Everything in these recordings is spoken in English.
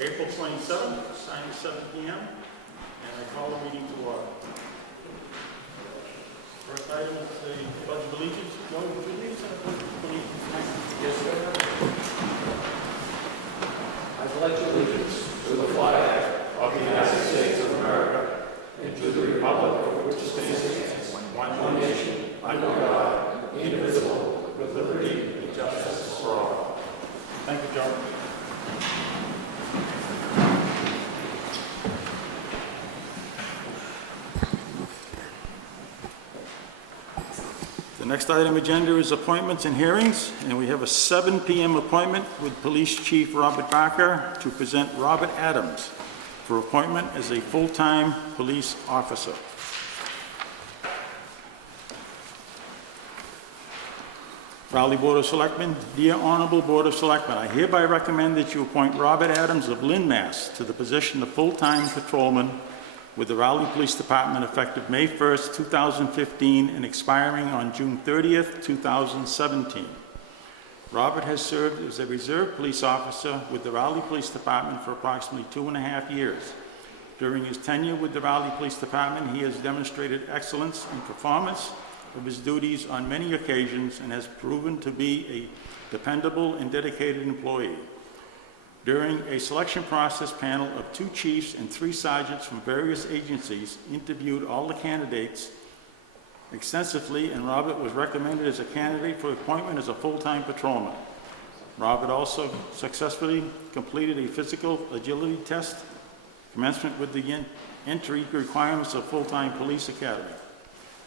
April 27th, time is 7 p.m. And I call the meeting to order. First item is the Pledge of Allegiance. Joe, would you lead us in the Pledge of Allegiance? Yes, sir. I pledge allegiance to the flag of the United States of America and to the republic for which it stands, one nation, under God, indivisible, with liberty and justice for all. Thank you, Joe. The next item agenda is appointments and hearings, and we have a 7 p.m. appointment with Police Chief Robert Barker to present Robert Adams for appointment as a full-time police officer. Raleigh Board of Selectmen, dear Honorable Board of Selectmen, I hereby recommend that you appoint Robert Adams of Lynn, Mass. to the position of full-time patrolman with the Raleigh Police Department effective May 1st, 2015 and expiring on June 30th, 2017. Robert has served as a reserve police officer with the Raleigh Police Department for approximately 2.5 years. During his tenure with the Raleigh Police Department, he has demonstrated excellence in performance of his duties on many occasions and has proven to be a dependable and dedicated employee. During a selection process, panel of 2 chiefs and 3 sergeants from various agencies interviewed all the candidates extensively, and Robert was recommended as a candidate for appointment as a full-time patrolman. Robert also successfully completed a physical agility test, commencement with the entry requirements of full-time police academy.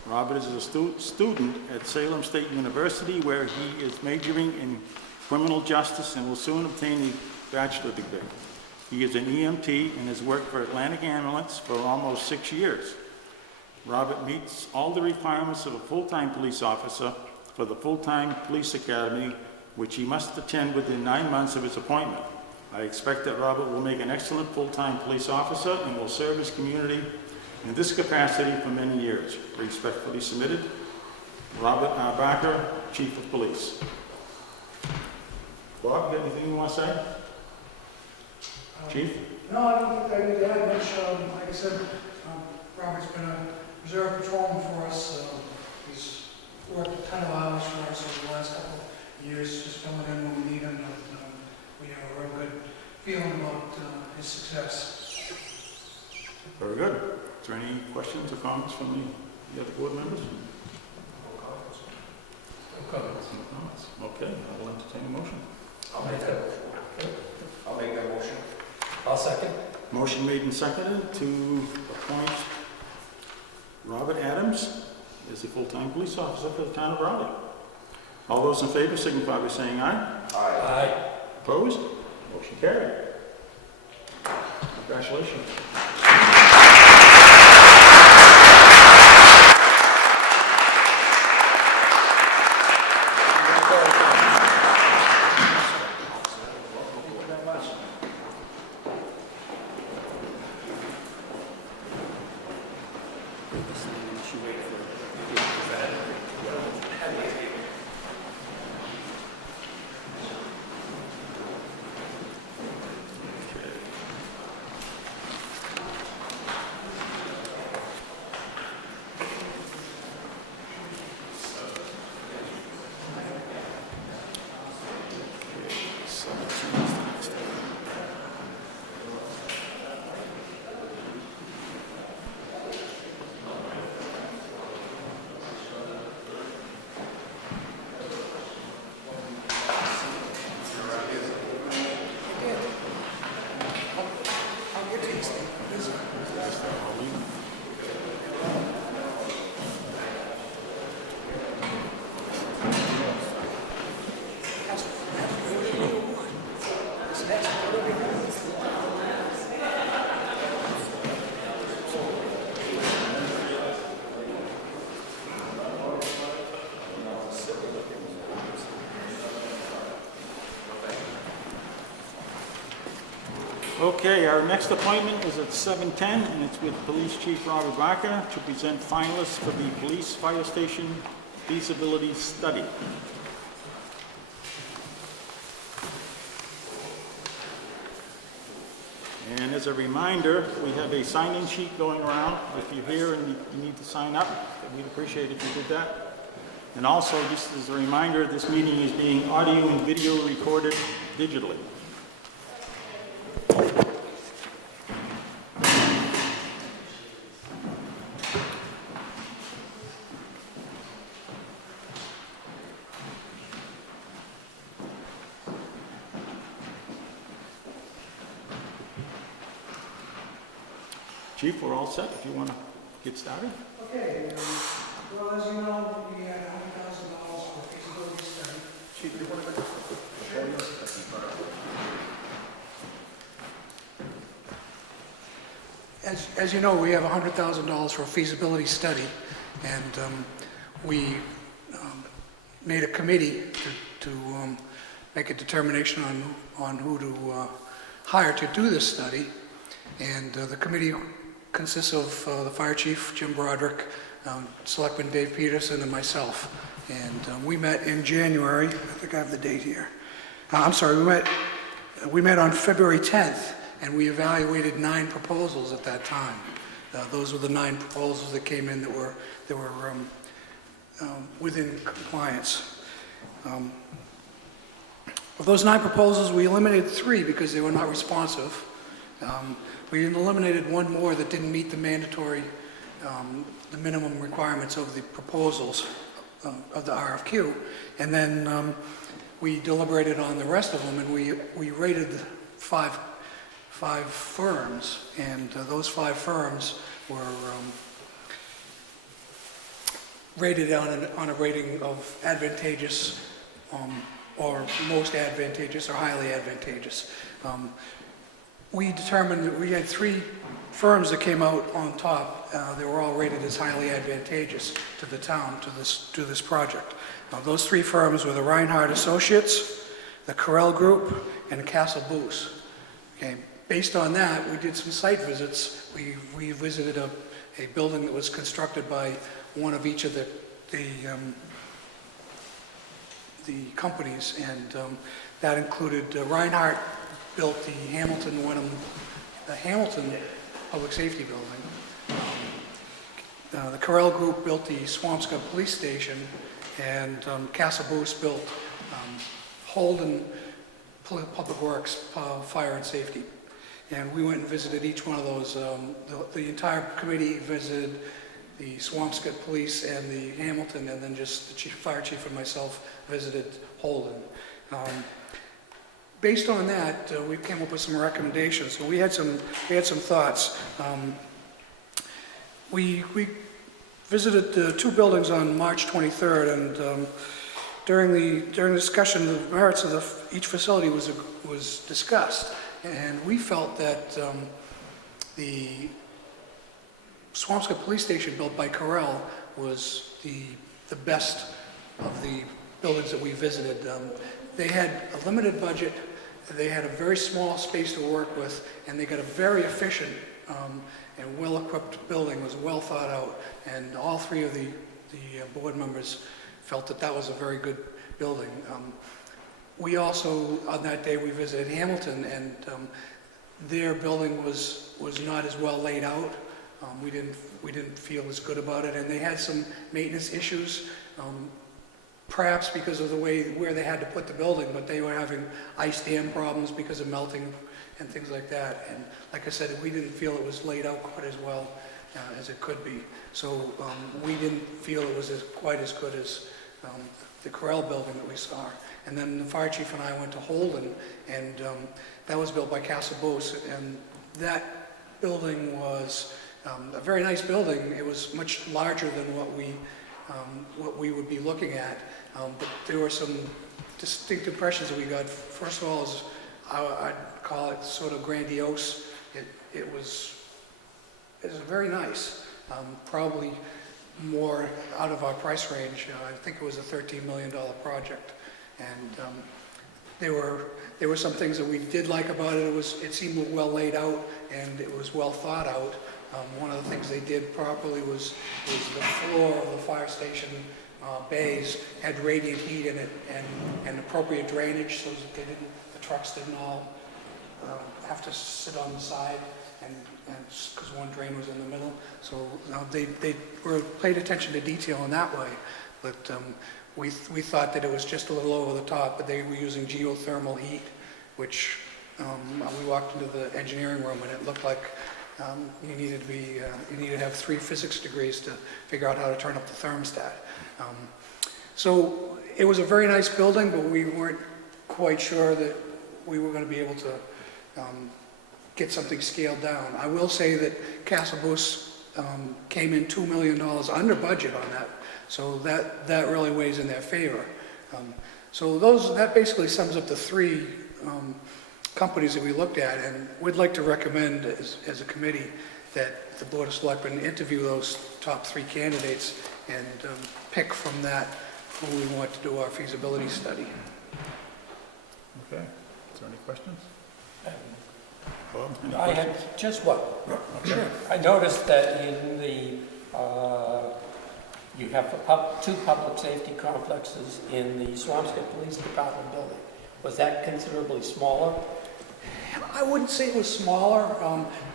Robert is a student at Salem State University, where he is majoring in criminal justice and will soon obtain a bachelor's degree. He is an EMT and has worked for Atlantic Ambulance for almost 6 years. Robert meets all the requirements of a full-time police officer for the full-time police academy, which he must attend within 9 months of his appointment. I expect that Robert will make an excellent full-time police officer and will serve his community in this capacity for many years. Respectfully submitted, Robert R. Barker, Chief of Police. Bob, you got anything you want to say? Chief? No, I don't think I need to add much. Like I said, Robert's been a reserve patrolman for us. He's worked a ton of hours for us over the last couple of years, just filling in when we need him. We have a real good feeling about his success. Very good. Is there any questions or comments from the other board members? No comments. No comments. Okay, I will entertain a motion. I'll make that motion. Okay. I'll make that motion. I'll second. Motion made and seconded to appoint Robert Adams as a full-time police officer for the town of Raleigh. All those in favor signify by saying aye. Aye. Aye. Opposed? Motion carried. Congratulations. Okay, our next appointment is at 7:10, and it's with Police Chief Robert Barker to present finalists for the Police Fire Station Feasibility Study. And as a reminder, we have a sign-in sheet going around. If you're here and you need to sign up, we'd appreciate it if you did that. And also, just as a reminder, this meeting is being audio and video recorded digitally. Chief, we're all set if you want to get started. Okay, well, as you know, we had $100,000 for a feasibility study. Chief, you want to As you know, we have $100,000 for a feasibility study, and we made a committee to make a determination on who to hire to do this study. And the committee consists of the fire chief, Jim Broderick, Selectman Dave Peterson, and myself. And we met in January. I think I have the date here. I'm sorry, we met on February 10th, and we evaluated 9 proposals at that time. Those were the 9 proposals that came in that were within compliance. Of those 9 proposals, we eliminated 3 because they were not responsive. We eliminated 1 more that didn't meet the mandatory, the minimum requirements of the proposals of the RFQ. And then we deliberated on the rest of them, and we rated 5 firms, and those 5 firms were rated on a rating of advantageous, or most advantageous, or highly advantageous. We determined that we had 3 firms that came out on top. They were all rated as highly advantageous to the town, to this project. Those 3 firms were the Reinhardt Associates, the Carell Group, and Castle Boos. Okay. Based on that, we did some site visits. We visited a building that was constructed by one of each of the companies, and that included Reinhardt built the Hamilton Public Safety Building. The Carell Group built the Swampscott Police Station, and Castle Boos built Holden Public Works Fire and Safety. And we went and visited each one of those. The entire committee visited the Swampscott Police and the Hamilton, and then just the fire chief and myself visited Holden. Based on that, we came up with some recommendations. So we had some thoughts. We visited the 2 buildings on March 23rd, and during the discussion, the merits of each facility was discussed, and we felt that the Swampscott Police Station built by Carell was the best of the buildings that we visited. They had a limited budget, they had a very small space to work with, and they got a very efficient and well-equipped building. It was well thought out, and all 3 of the board members felt that was a very good building. We also, on that day, we visited Hamilton, and their building was not as well laid out. We didn't feel as good about it, and they had some maintenance issues. Perhaps because of where they had to put the building, but they were having ice dam problems because of melting and things like that. And like I said, we didn't feel it was laid out quite as well as it could be. So we didn't feel it was quite as good as the Carell building that we saw. And then the fire chief and I went to Holden, and that was built by Castle Boos, and that building was a very nice building. It was much larger than what we would be looking at. But there were some distinct impressions that we got. First of all, I'd call it sort of grandiose. It was very nice. Probably more out of our price range. I think it was a $13 million project. And there were some things that we did like about it. It seemed well laid out, and it was well thought out. One of the things they did properly was the floor of the fire station bays had radiant heat in it and appropriate drainage, so that the trucks didn't all have to sit on the side, and because one drain was in the middle. So they were paid attention to detail in that way. But we thought that it was just a little over the top, but they were using geothermal heat, which we walked into the engineering room and it looked like you needed to have 3 physics degrees to figure out how to turn up the thermostat. So it was a very nice building, but we weren't quite sure that we were going to be able to get something scaled down. I will say that Castle Bruce came in $2 million under budget on that, so that really weighs in their favor. So that basically sums up the 3 companies that we looked at, and we'd like to recommend as a committee that the Board of Selectmen interview those top 3 candidates and pick from that who we want to do our feasibility study. Okay. Is there any questions? Bob, any I questions? had just one. Sure. I noticed that in the, you have 2 public safety complexes in the Swampscott Police Department building. Was that considerably smaller? I wouldn't say it was smaller.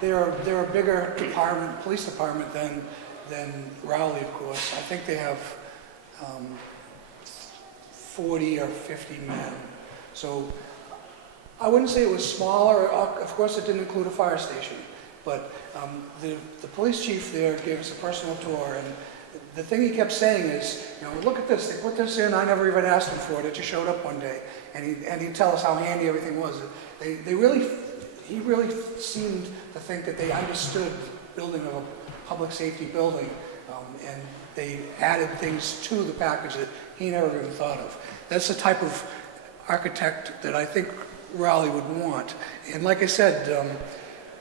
They're a bigger department, police department than Rowley, of course. I think they have 40 or 50 men. So I wouldn't say it was smaller. Of course, it didn't include a fire station. But the police chief there gave us a personal tour, and the thing he kept saying is, look at this. They put this in. I never even asked him for it. It just showed up one day, and he'd tell us how handy everything was. He really seemed to think that they understood the building of a public safety building, and they added things to the package that he never even thought of. That's the type of architect that I think Raleigh would want. And like I said,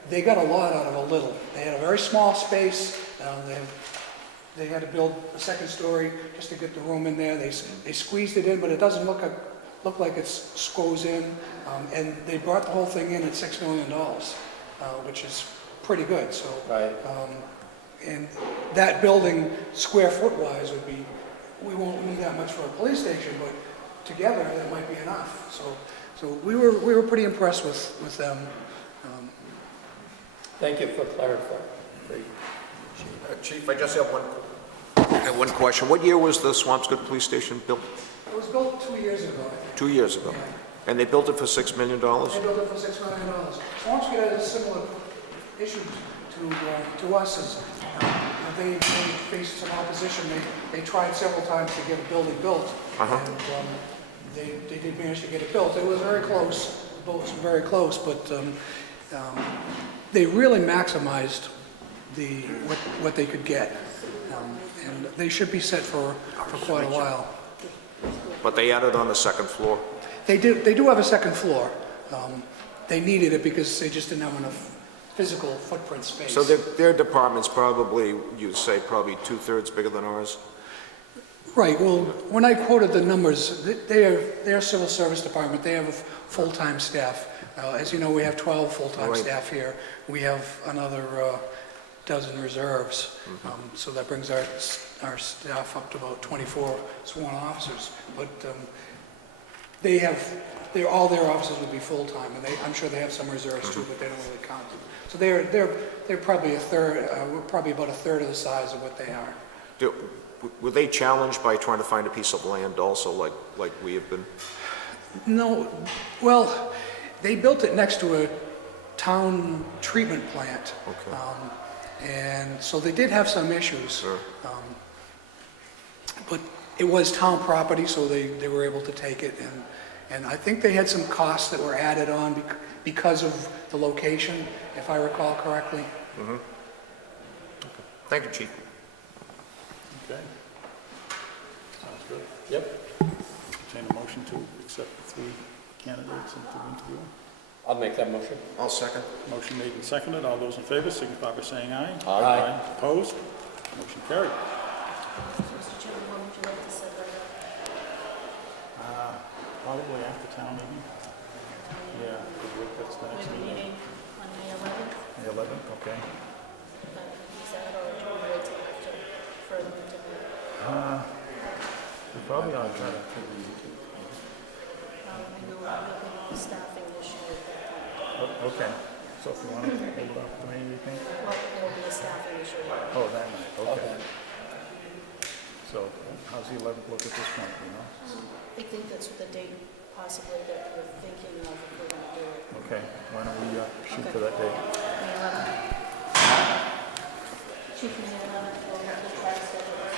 they got a lot out of a little. They had a very small space. They had to build a 2nd story just to get the room in there. They squeezed it in, but it doesn't look like it goes in. And they brought the whole thing in at $6 million, which is pretty good. So, Right. And that building, square foot wise, we won't need that much for a police station, but together that might be enough. So we were pretty impressed with them. Thank you for clarifying. Chief, I just have one question. What year was the Swampscott Police Station built? It was built 2 years ago. 2 years ago. Yeah. And they built it for $6 million? They built it for $6 million. Swampscott had a similar issue to us as they faced some opposition. They tried several times to get a building built, and they did manage to get it built. It was very close, both very close, but they really maximized what they could get, and they should be set for quite a while. But they added on the 2nd floor? They do have a 2nd floor. They needed it because they just didn't have enough physical footprint space. So their department's probably, you'd say, probably 2/3 bigger than ours? Right. Well, when I quoted the numbers, their civil service department, they have a full-time staff. As you know, we have 12 full-time Right. staff here. We have another dozen reserves. So that brings our staff up to about 24 sworn officers. But all their officers would be full-time, and I'm sure they have some reserves too, but they don't really count them. So they're probably we're probably about a third of the size of what they are. Were they challenged by trying to find a piece of land also, like we have been? No, well, they built it next to a town treatment plant. Okay. And so they did have some issues. Sure. But it was town property, so they were able to take it. And I think they had some costs that were added on because of the location, if I recall correctly. Thank you, Chief. Okay. Sounds good. Yep. Entertain a motion to accept the 3 candidates into interview. I'll make that motion. I'll second. Motion made and seconded. All those in favor signify by saying aye. Aye. Opposed? Motion carried. Mr. Chairman, when would you like to set that up? Probably after town meeting. Yeah, that's the We next have a meeting. meeting on May 11th, The 11th, okay. but is that or do we wait till after further interview? We probably ought to try to. I know we're looking at the staffing issue at that point. Okay, so if you want to hold it up to me, you think? Well, it'll be a staffing issue. Oh, that night, okay. Okay. So how's the 11th look at this point, you know? I think that's the date possibly that we're thinking of if we're gonna do it. Okay, why don't we shoot Okay. for that date? The 11th. Shoot for the 11th, we'll have to try to schedule it.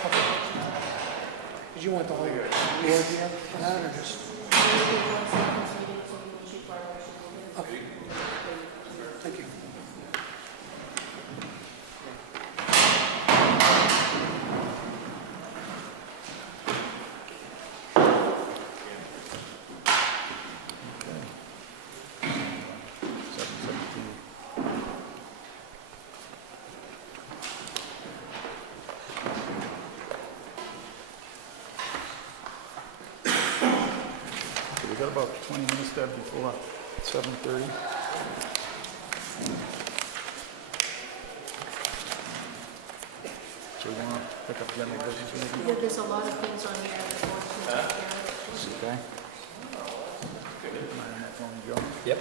Did you want the whole board here for that, or just? Maybe one seconds meeting, so we can shoot for our election. Okay, thank you. So we got about 20 minutes there before 7:30. So we want to pick up general business maybe? Yeah, there's a lot of things on here that want to take care of. Okay. Am I on that phone, Joe? Yep.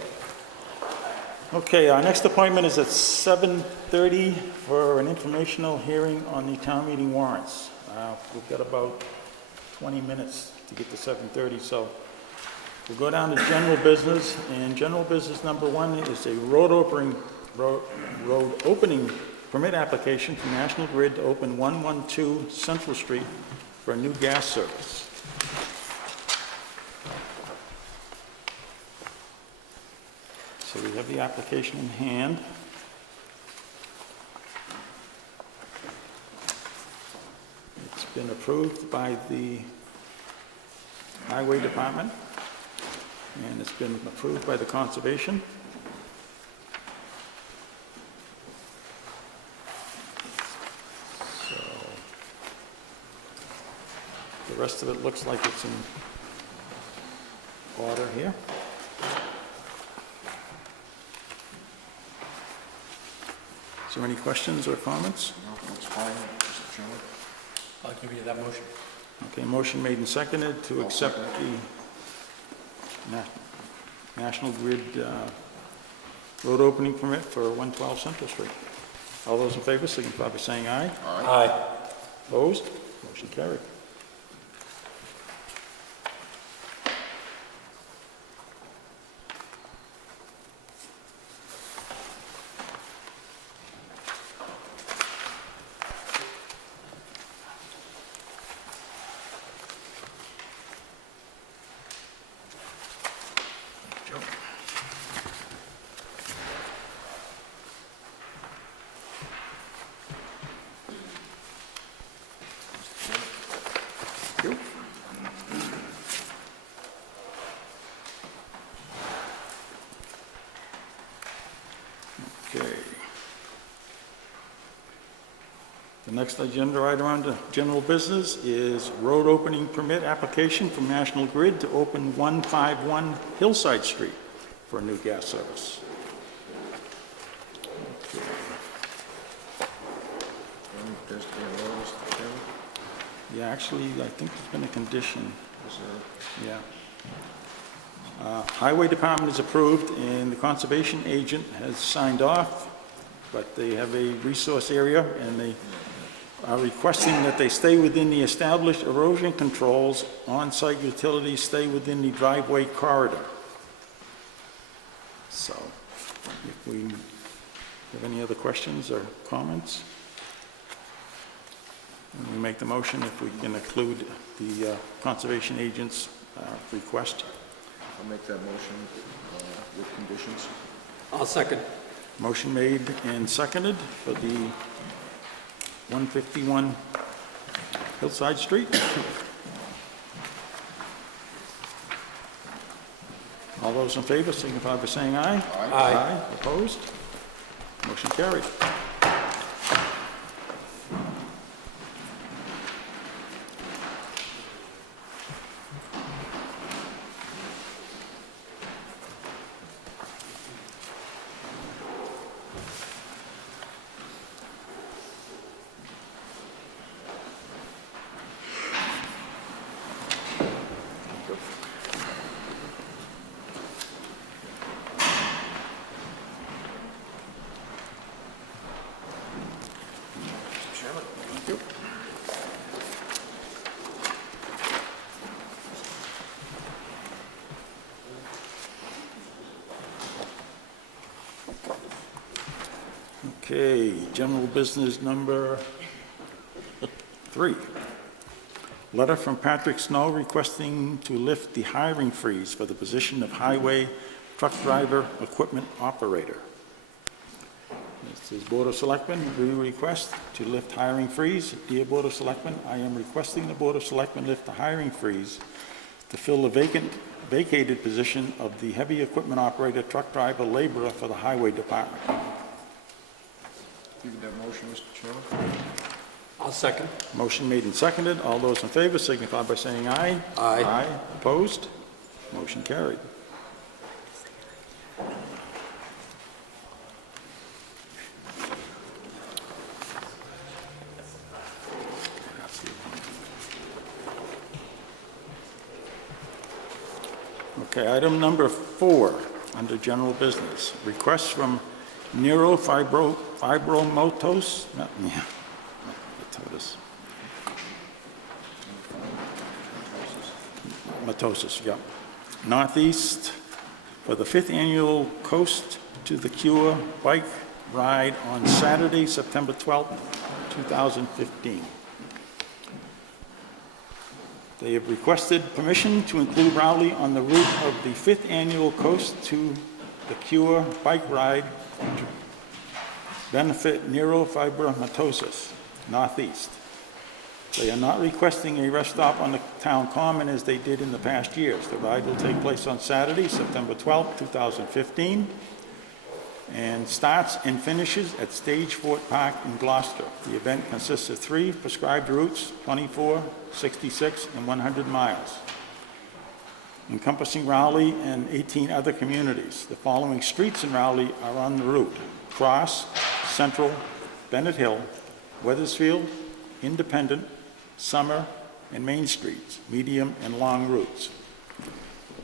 Okay, our next appointment is at 7:30 for an informational hearing on the town meeting warrants. We've got about 20 minutes to get to 7:30, so we'll go down to general business, and general business number one is a road opening permit application from National Grid to open 112 Central Street for a new gas service. So we have the application in hand. It's been approved by the Highway Department, and it's been approved by the Conservation. So the rest of it looks like it's in order here. Is there any questions or comments? No, that's fine, Mr. Chairman. I'll give you that motion. Okay, motion made and seconded to I'll accept second the National Grid road opening permit for 112 Central Street. All those in favor signify by saying aye. Aye. Opposed? Motion carried. Joe. Thank you. Okay. The next agenda item under general business is road opening permit application from National Grid to open 151 Hillside Street for a new gas service. There's to be a notice, Mr. Chairman. Yeah, actually, I think there's been a condition. Is there- Yeah. Highway Department is approved, and the conservation agent has signed off, but they have a resource area, and they are requesting that they stay within the established erosion controls, on-site utilities stay within the driveway corridor. So, if we have any other questions or comments? When we make the motion, if we can include the conservation agent's request. I'll make that motion with conditions. I'll second. Motion made and seconded for the 151 Hillside Street. All those in favor signify by saying aye. Aye. Opposed? Motion carried. Okay, general business number 3. Letter from Patrick Snow requesting to lift the hiring freeze for the position of highway truck driver equipment operator. This is Board of Selectmen, review request to lift hiring freeze. Dear Board of Selectmen, I am requesting the Board of Selectmen lift the hiring freeze to fill the vacated position of the heavy equipment operator, truck driver, laborer for the highway department. Give that motion, Mr. Chairman. I'll second. Motion made and seconded. All those in favor signify by saying aye. Aye. Aye. Opposed? Motion carried. Okay, item number 4, under general business. Request from neurofibromatosis, yeah. Northeast for the 5th annual Coast to the Cure bike ride on Saturday, September 12th, 2015. They have requested permission to include Rowley on the route of the 5th annual Coast to the Cure bike ride to benefit neurofibromatosis, Northeast. They are not requesting a rest stop on the town common as they did in the past years. The ride will take place on Saturday, September 12th, 2015, and starts and finishes at Stage Fort Park in Gloucester. The event consists of 3 prescribed routes, 24, 66, and 100 miles, encompassing Rowley and 18 other communities. The following streets in Rowley are on the route: Cross, Central, Bennett Hill, Weathersfield, Independent, Summer, and Main Streets, medium and long routes.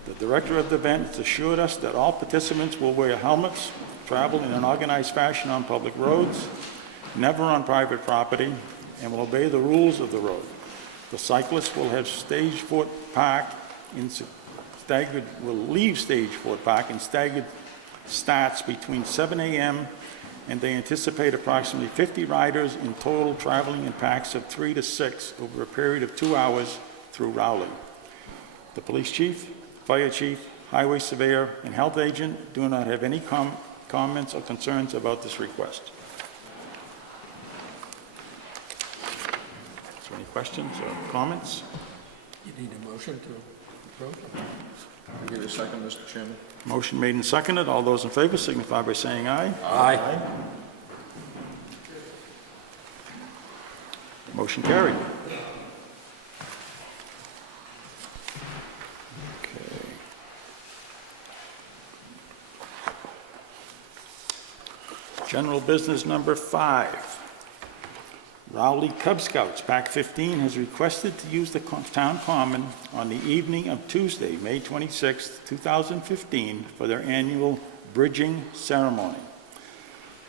The director of the event has assured us that all participants will wear helmets, travel in an organized fashion on public roads, never on private property, and will obey the rules of the road. The cyclists will have Stage Fort Park in staggered, will leave Stage Fort Park in staggered starts between 7 a.m. and they anticipate approximately 50 riders in total traveling in packs of 3 to 6 over a period of 2 hours through Rowley. The police chief, fire chief, highway surveyor, and health agent do not have any comments or concerns about this request. Is there any questions or comments? You need a motion to approve? Give it a second, Mr. Chairman. Motion made and seconded. All those in favor signify by saying aye. Aye. Motion carried. Okay. General business number 5. Rowley Cub Scouts Pack 15 has requested to use the town common on the evening of Tuesday, May 26, 2015, for their annual bridging ceremony.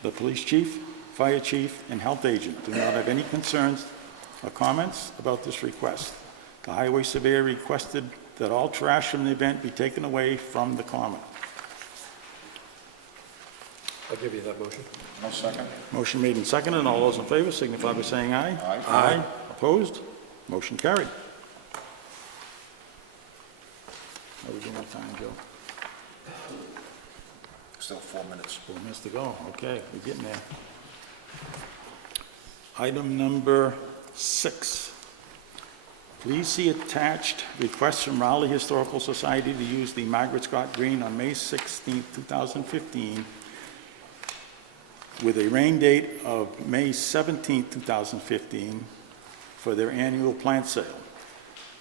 The police chief, fire chief, and health agent do not have any concerns or comments about this request. The highway surveyor requested that all trash from the event be taken away from the common. I'll give you that motion. I'll second. Motion made and seconded. All those in favor signify by saying aye. Aye. Aye. Opposed? Motion carried. How are we doing on time, Joe? Still 4 minutes. 4 minutes to go. Okay, we're getting there. Item number 6. Please see attached request from Rowley Historical Society to use the Margaret Scott Green on May 16, 2015, with a rain date of May 17, 2015, for their annual plant sale.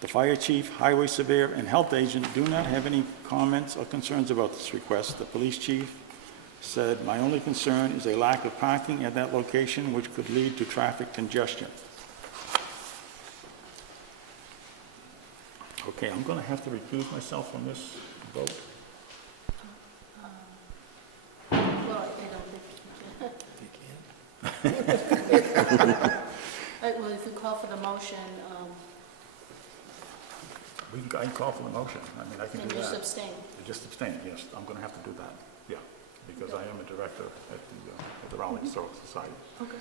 The fire chief, highway surveyor, and health agent do not have any comments or concerns about this request. The police chief said, "My only concern is a lack of parking at that location, which could lead to traffic congestion." Okay, I'm going to have to recuse myself from this vote. Well, I don't think You can. well, if you call for the motion, I can call for the motion. I mean, I can then do just that. abstain. Just abstain, yes. I'm going to have to do that. Yeah. because I am a director at the Raleigh Historical Society. Okay.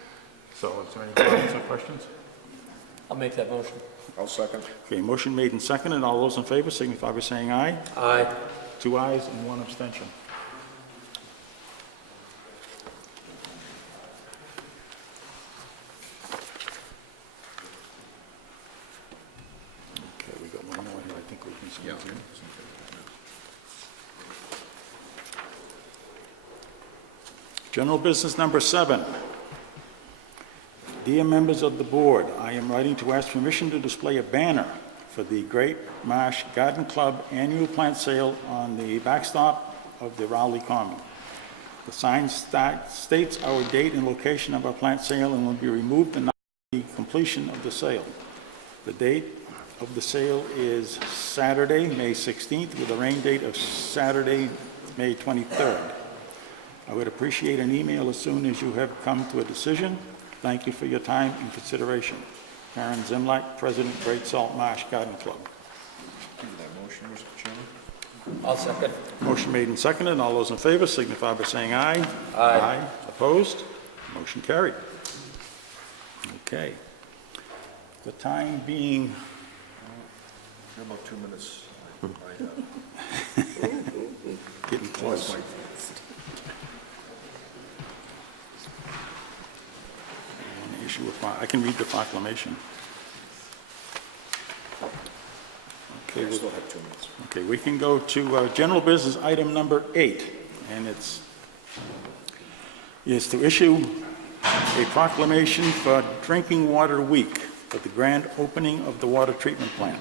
So is there any comments or questions? I'll make that motion. I'll second. Okay, motion made and seconded. All those in favor signify by saying aye. Aye. 2 ayes and 1 abstention. Okay, we got one more here. I think we can see it here. General business number 7. Dear members of the board, I am writing to ask permission to display a banner for the Great Marsh Garden Club annual plant sale on the backstop of the Rowley Common. The sign states our date and location of our plant sale and will be removed on the completion of the sale. The date of the sale is Saturday, May 16th, with a rain date of Saturday, May 23rd. I would appreciate an email as soon as you have come to a decision. Thank you for your time and consideration. Karen Zimlak, President, Great Salt Marsh Garden Club. Give that motion, Mr. Chairman. I'll second. Motion made and seconded. All those in favor signify by saying aye. Aye. Opposed? Motion carried. Okay. The time being, In about 2 minutes. getting close. An issue of, I can read the proclamation. Okay, We still have 2 minutes. okay, we can go to general business item number 8, and is to issue a proclamation for Drinking Water Week for the grand opening of the water treatment plant.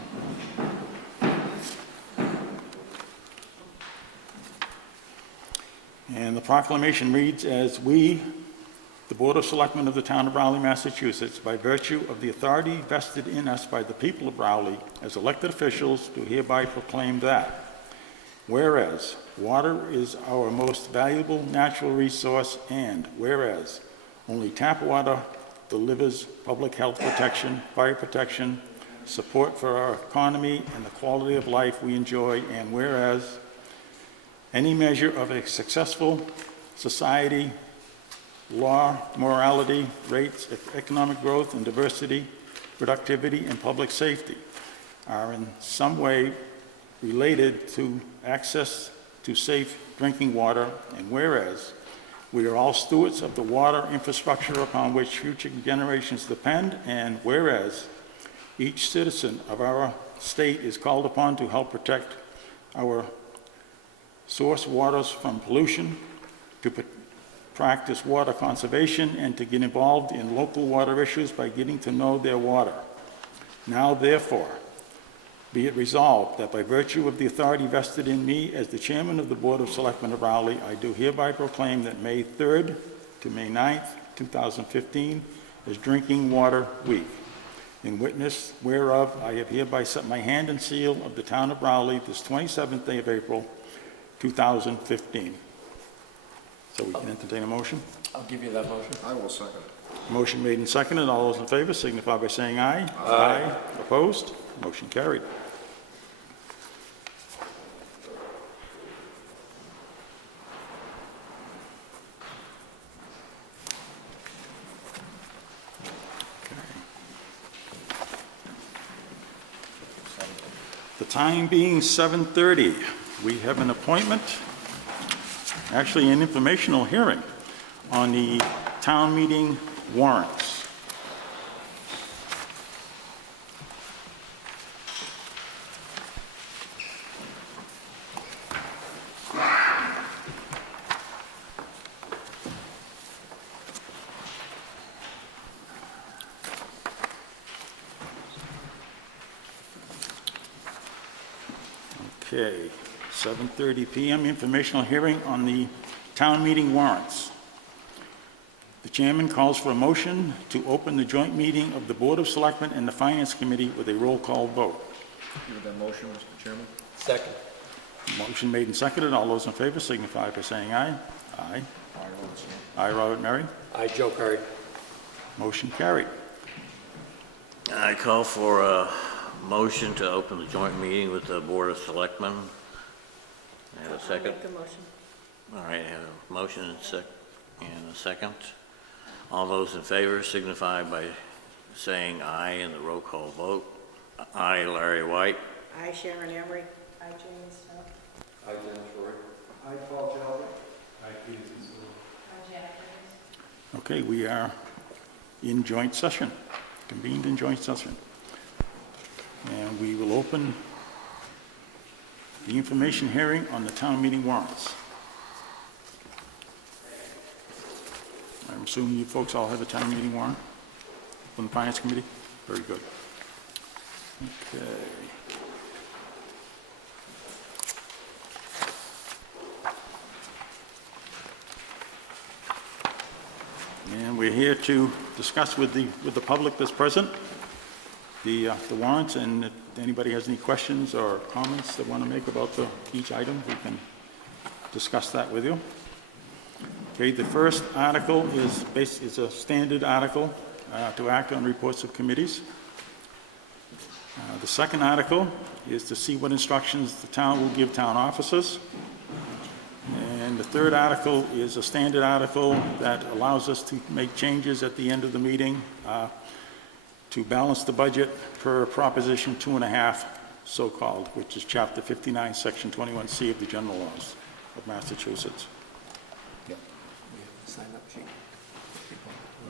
And the proclamation reads as we, the Board of Selectmen of the Town of Raleigh, Massachusetts, by virtue of the authority vested in us by the people of Raleigh as elected officials, do hereby proclaim that, whereas water is our most valuable natural resource, and whereas only tap water delivers public health protection, fire protection, support for our economy, and the quality of life we enjoy, and whereas any measure of a successful society, law, morality, rates, economic growth and diversity, productivity, and public safety are in some way related to access to safe drinking water, and whereas we are all stewards of the water infrastructure upon which future generations depend, and whereas each citizen of our state is called upon to help protect our source waters from pollution, to practice water conservation, and to get involved in local water issues by getting to know their water. Now, therefore, be it resolved that by virtue of the authority vested in me as the chairman of the Board of Selectmen of Raleigh, I do hereby proclaim that May 3rd to May 9th, 2015 is Drinking Water Week. In witness whereof, I have hereby set my hand and seal of the town of Raleigh this 27th day of April, 2015. So we can entertain a motion. I'll give you that motion. I will second. Motion made and seconded. All those in favor signify by saying aye. Aye. Opposed? Motion carried. The time being 7:30, we have an appointment, actually an informational hearing on the town meeting warrants. Okay, 7:30 PM, informational hearing on the town meeting warrants. The chairman calls for a motion to open the joint meeting of the Board of Selectmen and the Finance Committee with a roll call vote. Give that motion, Mr. Chairman. Second. Motion made and seconded. All those in favor signify by saying aye. Aye. Aye, Robert Murray. Aye, Joe Curry. Motion carried. I call for a motion to open the joint meeting with the Board of Selectmen. And a I'll second. make the motion. All right, I have a motion and a second. All those in favor signify by saying aye in the roll call vote. Aye, Larry White. Aye, Sharon Emery. I, Jamie Snell. Aye, Dennis Roy. I, Paul Jalbert. Okay, we are in joint session, convened in joint session. And we will open the information hearing on the town meeting warrants. I'm assuming you folks all have a town meeting warrant from the Finance Committee? Very good. Okay. And we're here to discuss with the public that's present the warrants, and if anybody has any questions or comments they want to make about each item, we can discuss that with you. Okay, the first article is a standard article to act on reports of committees. The second article is to see what instructions the town will give town officers. And the third article is a standard article that allows us to make changes at the end of the meeting to balance the budget per Proposition 2.5, so-called, which is Chapter 59, Section 21C of the General Laws of Massachusetts. Sign up sheet.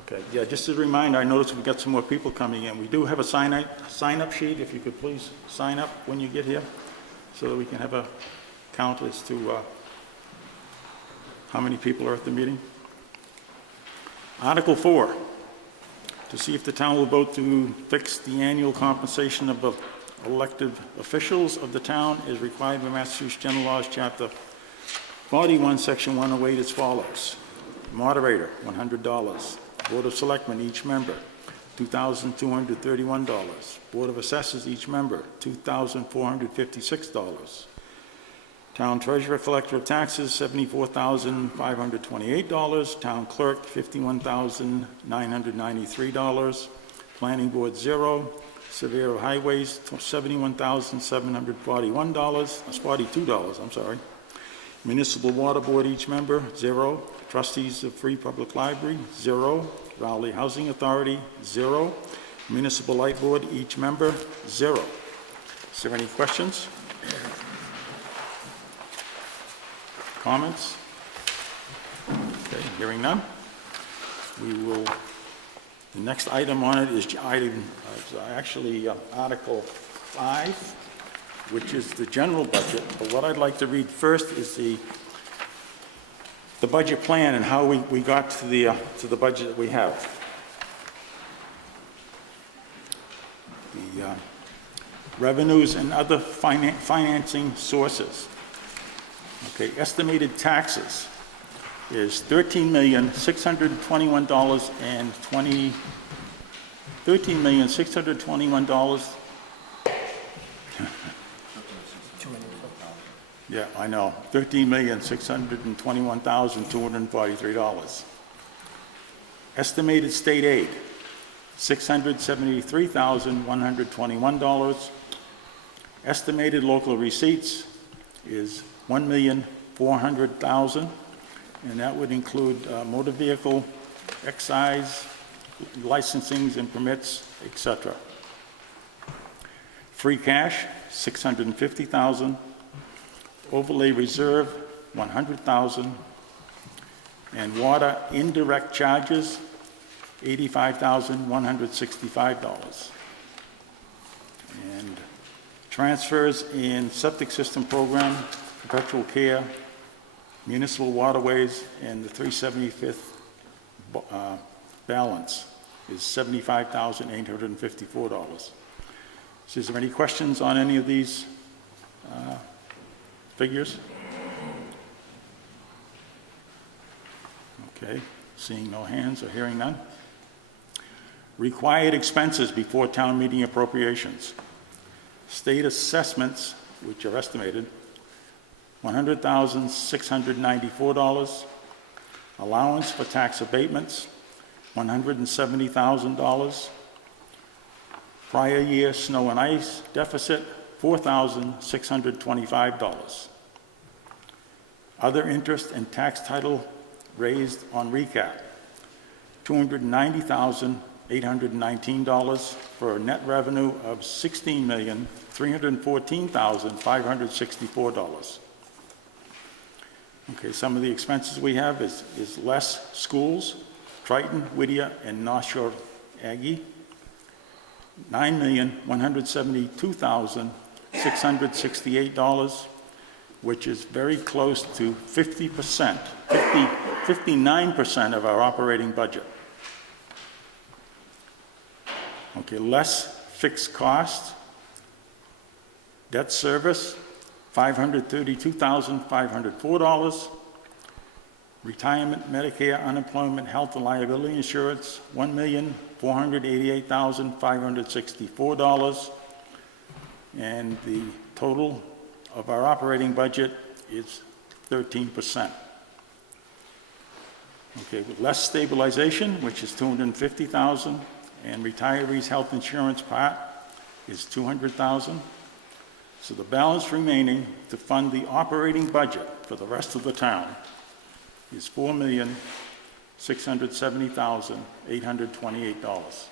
Okay, yeah, just as a reminder, I noticed we've got some more people coming in. We do have a sign-up sheet, if you could please sign up when you get here, so that we can have a count as to how many people are at the meeting. Article 4, to see if the town will vote to fix the annual compensation of elected officials of the town as required by Massachusetts General Laws, Chapter 41, Section 108 as follows. Moderator, $100. Board of Selectmen, each member, $2,231. Board of Assessors, each member, $2,456. Town Treasurer, Collector of Taxes, $74,528. Town Clerk, $51,993. Planning Board, 0. Severe Highways, $71,741. That's $42, I'm sorry. Municipal Water Board, each member, 0. Trustees of Free Public Library, 0. Raleigh Housing Authority, 0. Municipal Light Board, each member, 0. Is there any questions? Comments? Okay, hearing none. The next item on it is Article 5, which is the general budget. But what I'd like to read first is the budget plan and how we got to the budget that we have. The revenues and other financing sources. Okay, estimated taxes is $13,621,020. Yeah, I know. $13,621,243. Estimated state aid, $673,121. Estimated local receipts is $1,400,000, and that would include motor vehicle, excise, licensings and permits, etc. Free cash, $650,000. Overlay reserve, $100,000. And water indirect charges, $85,165. And transfers in septic system program, perpetual care, municipal waterways, and the 375th balance is $75,854. So is there any questions on any of these figures? Okay, seeing no hands or hearing none. Required expenses before town meeting appropriations. State assessments, which are estimated, $100,694. Allowance for tax abatements, $170,000. Prior year snow and ice deficit, $4,625. Other interest and tax title raised on recap, $290,819 for a net revenue of $16,314,564. Okay, some of the expenses we have is less schools, Triton, Whittier, and North Shore Aggie, $9,172,668, which is very close to 59% of our operating budget. Okay, less fixed costs, debt service, $532,504, retirement, Medicare, unemployment, health, and liability insurance, $1,488,564, and the total of our operating budget is 13%. Okay, with less stabilization, which is $250,000, and retirees' health insurance part is $200,000. So the balance remaining to fund the operating budget for the rest of the town is $4,670,828.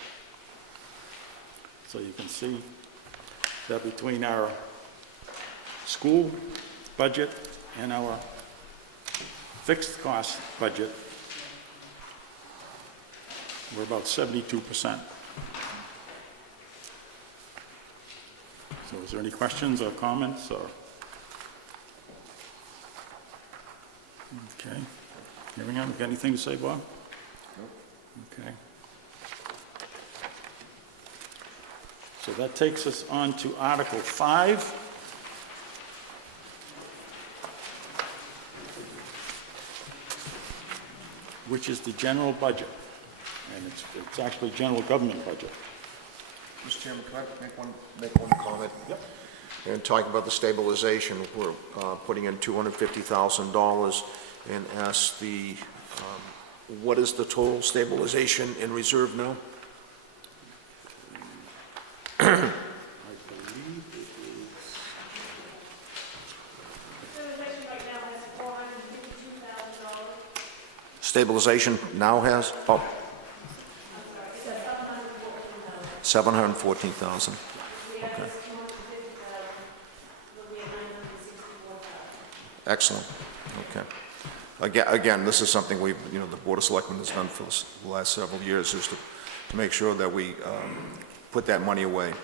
So you can see that between our school budget and our fixed cost budget, we're about 72%. So is there any questions or comments or? Okay. Hearing on, got anything to say, Bob? Nope. Okay. So that takes us on to Article 5. Which is the general budget. And it's actually general government budget. Mr. Chairman, can I make one comment? Yep. And talking about the stabilization, we're putting in $250,000 and ask the, what is the total stabilization in reserve now? I believe it is. Stabilization now has? Oh. 714,000. Okay. Excellent. Okay. Again, this is something we've, the Board of Selectmen has done for the last several years, is to make sure that we put that money away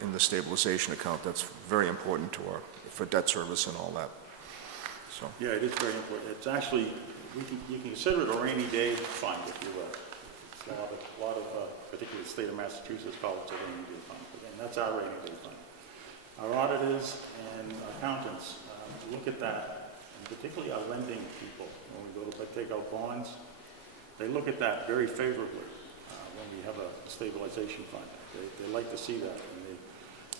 in the stabilization account. That's very important to for debt service and all that. So. Yeah, it is very important. It's actually, you can consider it a rainy day fund, if you will. A lot of particularly the state of Massachusetts call it a rainy day fund, and that's our rainy day fund. Our auditors and accountants look at that, and particularly our lending people, when we go to take out bonds, they look at that very favorably when we have a stabilization fund. They like to see that, and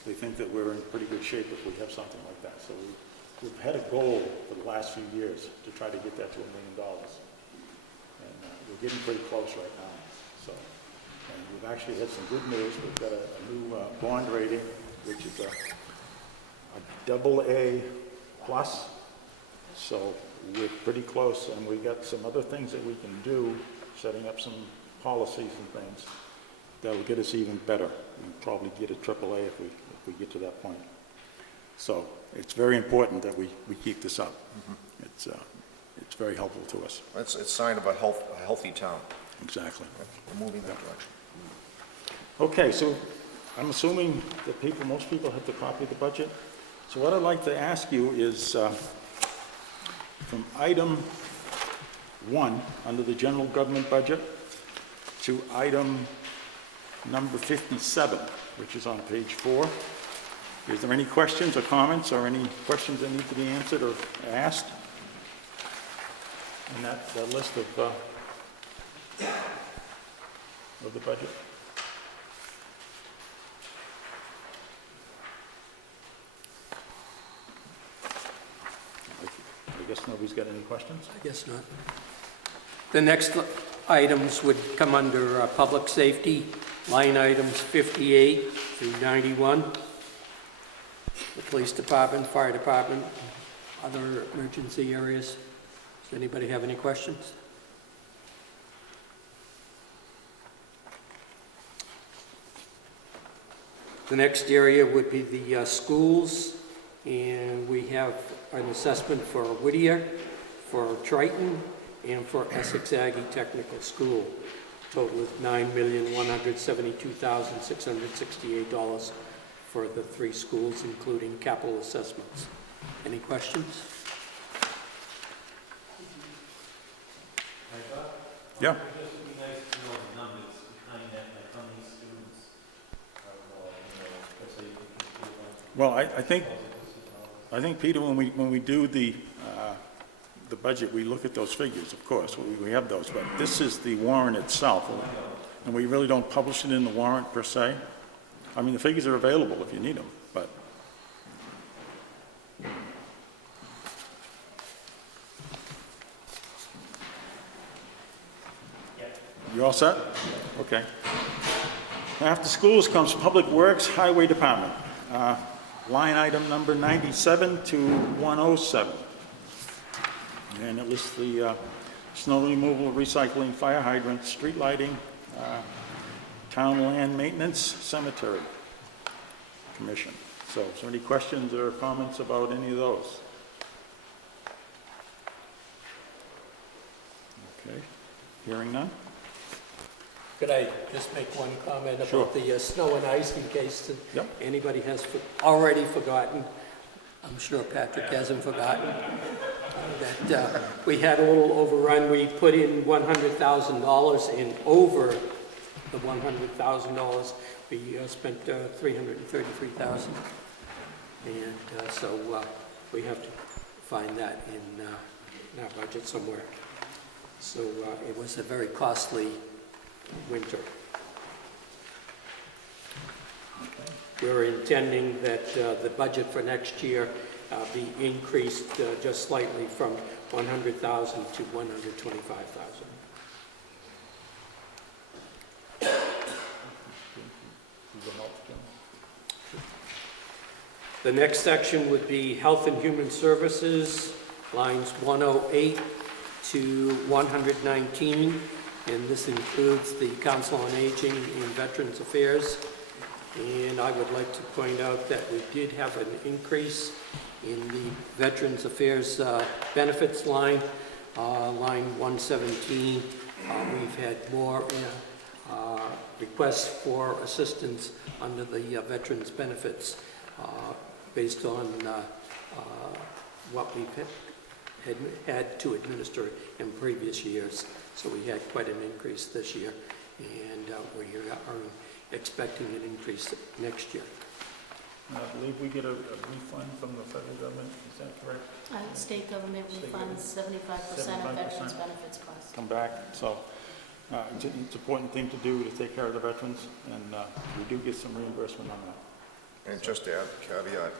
they think that we're in pretty good shape if we have something like that. So we've had a goal for the last few years to try to get that to $1 million, and we're getting pretty close right now. So, and we've actually had some good news. We've got a new bond rating, which is a AA+. So we're pretty close, and we got some other things that we can do, setting up some policies and things that will get us even better. We'll probably get a AAA if we get to that point. So it's very important that we keep this up. Mm-hmm. It's very helpful to us. It's a sign of a healthy town. Exactly. We're moving that direction. Okay, so I'm assuming that most people have the copy of the budget. So what I'd like to ask you is from item 1 under the general government budget to item number 57, which is on page 4. Is there any questions or comments or any questions that need to be answered or asked in that list of the budget? I guess nobody's got any questions? I guess not. The next items would come under public safety, line items 58 through 91. The police department, fire department, other emergency areas? Does anybody have any questions? The next area would be the schools, and we have an assessment for Whittier, for Triton, and for Essex Aggie Technical School. Total of $9,172,668 for the 3 schools, including capital assessments. Any questions? Yeah. Well, I think, Peter, when we do the budget, we look at those figures, of course, we have those, but this is the warrant itself, and we really don't publish it in the warrant per se. I mean, the figures are available if you need them, but. You all set? Okay. After schools comes Public Works, Highway Department. Line item number 97 to 107. And it lists the snow removal, recycling, fire hydrant, street lighting, town land maintenance, cemetery commission. So, is there any questions or comments about any of those? Okay, hearing none? Could I just make one comment Sure. about the snow and ice in case Yep. anybody has already forgotten? I'm sure Patrick hasn't forgotten. That we had a little overrun. We put in $100,000, and over the $100,000, we spent $333,000. And so we have to find that in our budget somewhere. So it was a very costly winter. We're intending that the budget for next year be increased just slightly from $100,000 to $125,000. The next section would be Health and Human Services, lines 108 to 119, and this includes the Council on Aging and Veterans Affairs. And I would like to point out that we did have an increase in the Veterans Affairs benefits line, line 117. We've had more requests for assistance under the veterans benefits based on what we've had to administer in previous years. So we had quite an increase this year, and we are expecting an increase next year. I believe we get a refund from the federal government, is that correct? State government refunds 75% of veterans' benefits costs. Come back, so it's an important thing to do to take care of the veterans, and we do get some reimbursement on that. And just to add a caveat,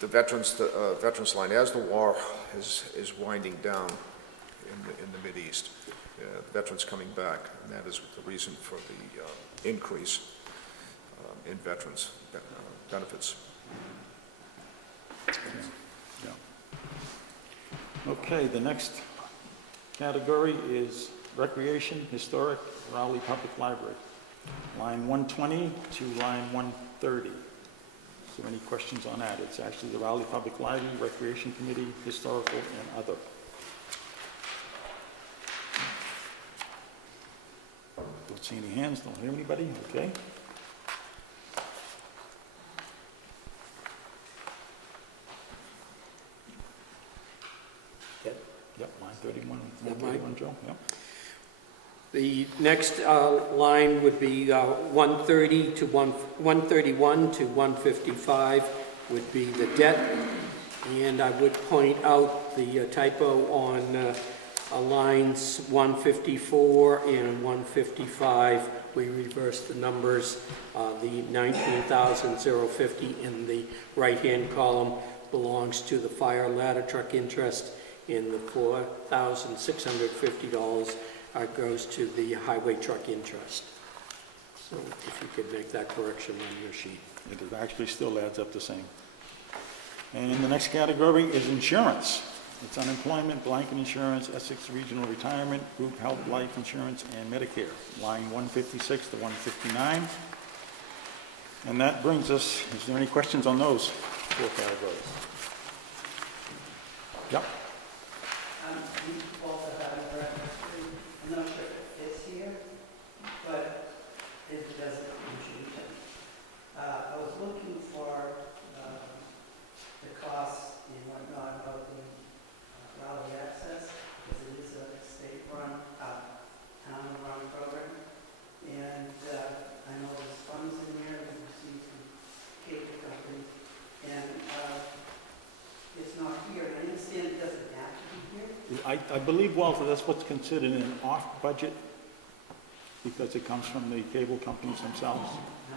the veterans line, as the war is winding down in the Mideast, veterans coming back, and that is the reason for the increase in veterans benefits. Yeah. Okay, the next category is Recreation, Historic, Raleigh Public Library. Line 120 to line 130. Is there any questions on that? It's actually the Raleigh Public Library, Recreation Committee, Historical, and other. Don't see any hands, don't hear anybody, okay? Yep, line 31, that 131, Joe, yep. The next line would be 130 to 131 to 155 would be the debt. And I would point out the typo on lines 154 and 155. We reversed the numbers. The $19,050 in the right-hand column belongs to the fire ladder truck interest, and the $4,650 goes to the highway truck interest. So if you could make that correction on your sheet. It actually still adds up the same. And the next category is insurance. It's unemployment, blanket insurance, Essex Regional Retirement, Group Health Life Insurance, and Medicare, line 156 to 159. And that brings us, is there any questions on those four categories? Yep. We also have a reference, I'm not sure if it fits here, but it doesn't mention it. I was looking for the costs and whatnot of the Raleigh Access, because it is a state-run, town-run program. And I know there's funds in there, we received from cable companies, and it's not here. I understand it doesn't have to be here. I believe, Walter, that's what's considered an off-budget because it comes from the cable companies themselves. I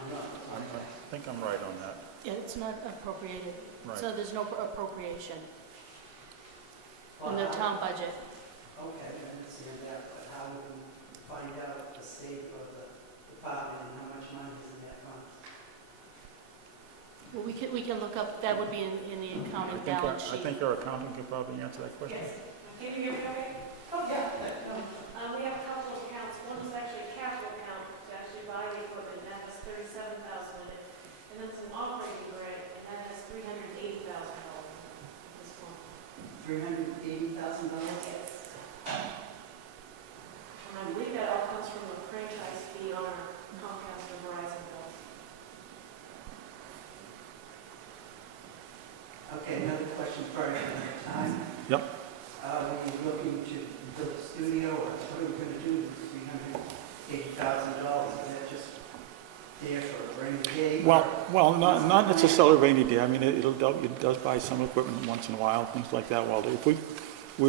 think I'm right on that. Yeah, it's not appropriated, Right. so there's no appropriation in the town budget. Okay, I understand that, but how would we find out the state of the department and how much money is in that fund? Well, we can look up, that would be in the accounting balance I sheet. think our accountant can probably answer that question. Can you hear me okay? Oh, yeah. We have a couple of accounts. One is actually a capital account to actually buy the equipment, and that has $37,000 in it. And then it's an operating grant, and that has $380,000 at this point. $380,000? Yes. And I believe that all comes from the franchise fee on our Comcast and Verizon bill. Okay, another question prior to that time. Yep. Are we looking to build a studio, or what are we going to do with $380,000? Is that just there for a rainy day? Well, not necessarily rainy day. I mean, it does buy some equipment once in a while, things like that, Walter. If we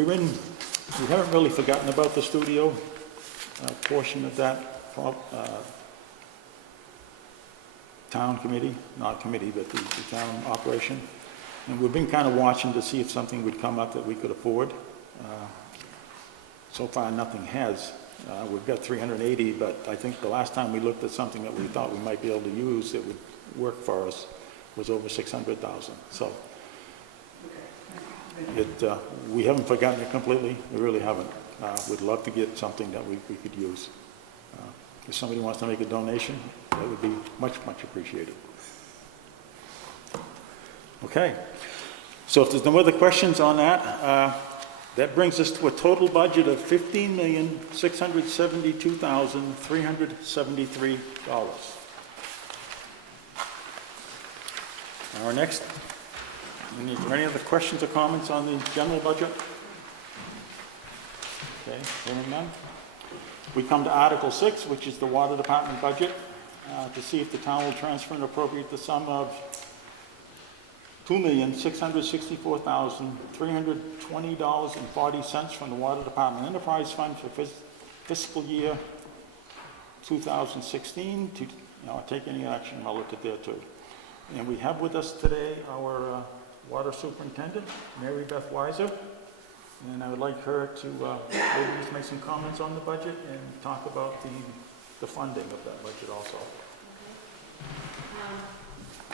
haven't really forgotten about the studio portion of that town committee, not committee, but the town operation. And we've been kind of watching to see if something would come up that we could afford. So far, nothing has. We've got 380, but I think the last time we looked at something that we thought we might be able to use that would work for us was over 600,000. So we haven't forgotten it completely. We really haven't. We'd love to get something that we could use. If somebody wants to make a donation, that would be much, much appreciated. Okay. So if there's no other questions on that, that brings us to a total budget of $15,672,373. Our next, is there any other questions or comments on the general budget? Okay, hearing none. We come to Article 6, which is the Water Department budget, to see if the town will transfer and appropriate the sum of $2,664,320.40 from the Water Department Enterprise Fund for fiscal year 2016 to take any action relative thereto. And we have with us today our Water Superintendent, Mary Beth Weiser, and I would like her to maybe just make some comments on the budget and talk about the funding of that budget also.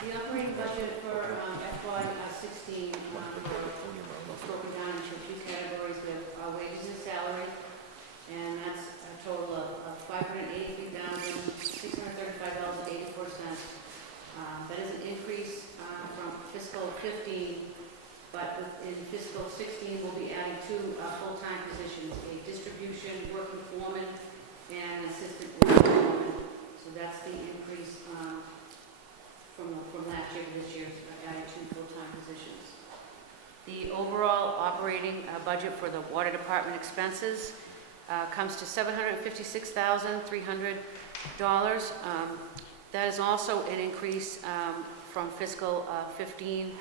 The operating budget for FY16 was broken down into two categories. We have wages and salary, and that's a total of $583,635.84. That is an increase from fiscal 15, but in fiscal 16 we'll be adding two full-time positions, a distribution working foreman and an assistant working foreman. So that's the increase from last year to this year, adding two full-time positions. The overall operating budget for the water department expenses comes to $756,300. That is also an increase from fiscal 15,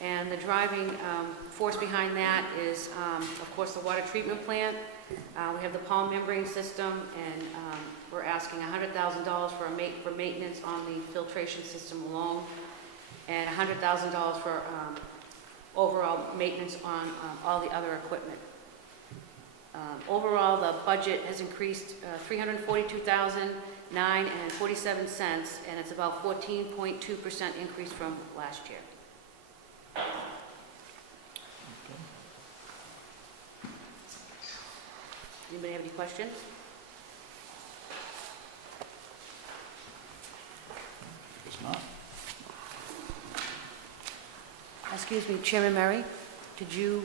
and the driving force behind that is, of course, the water treatment plant. We have the palm membrane system, and we're asking $100,000 for maintenance on the filtration system alone, and $100,000 for overall maintenance on all the other equipment. Overall, the budget has increased $342,009.47, and it's about 14.2% increase from last year. Anybody have any questions? It's not. Excuse me, Chairman Murray, did you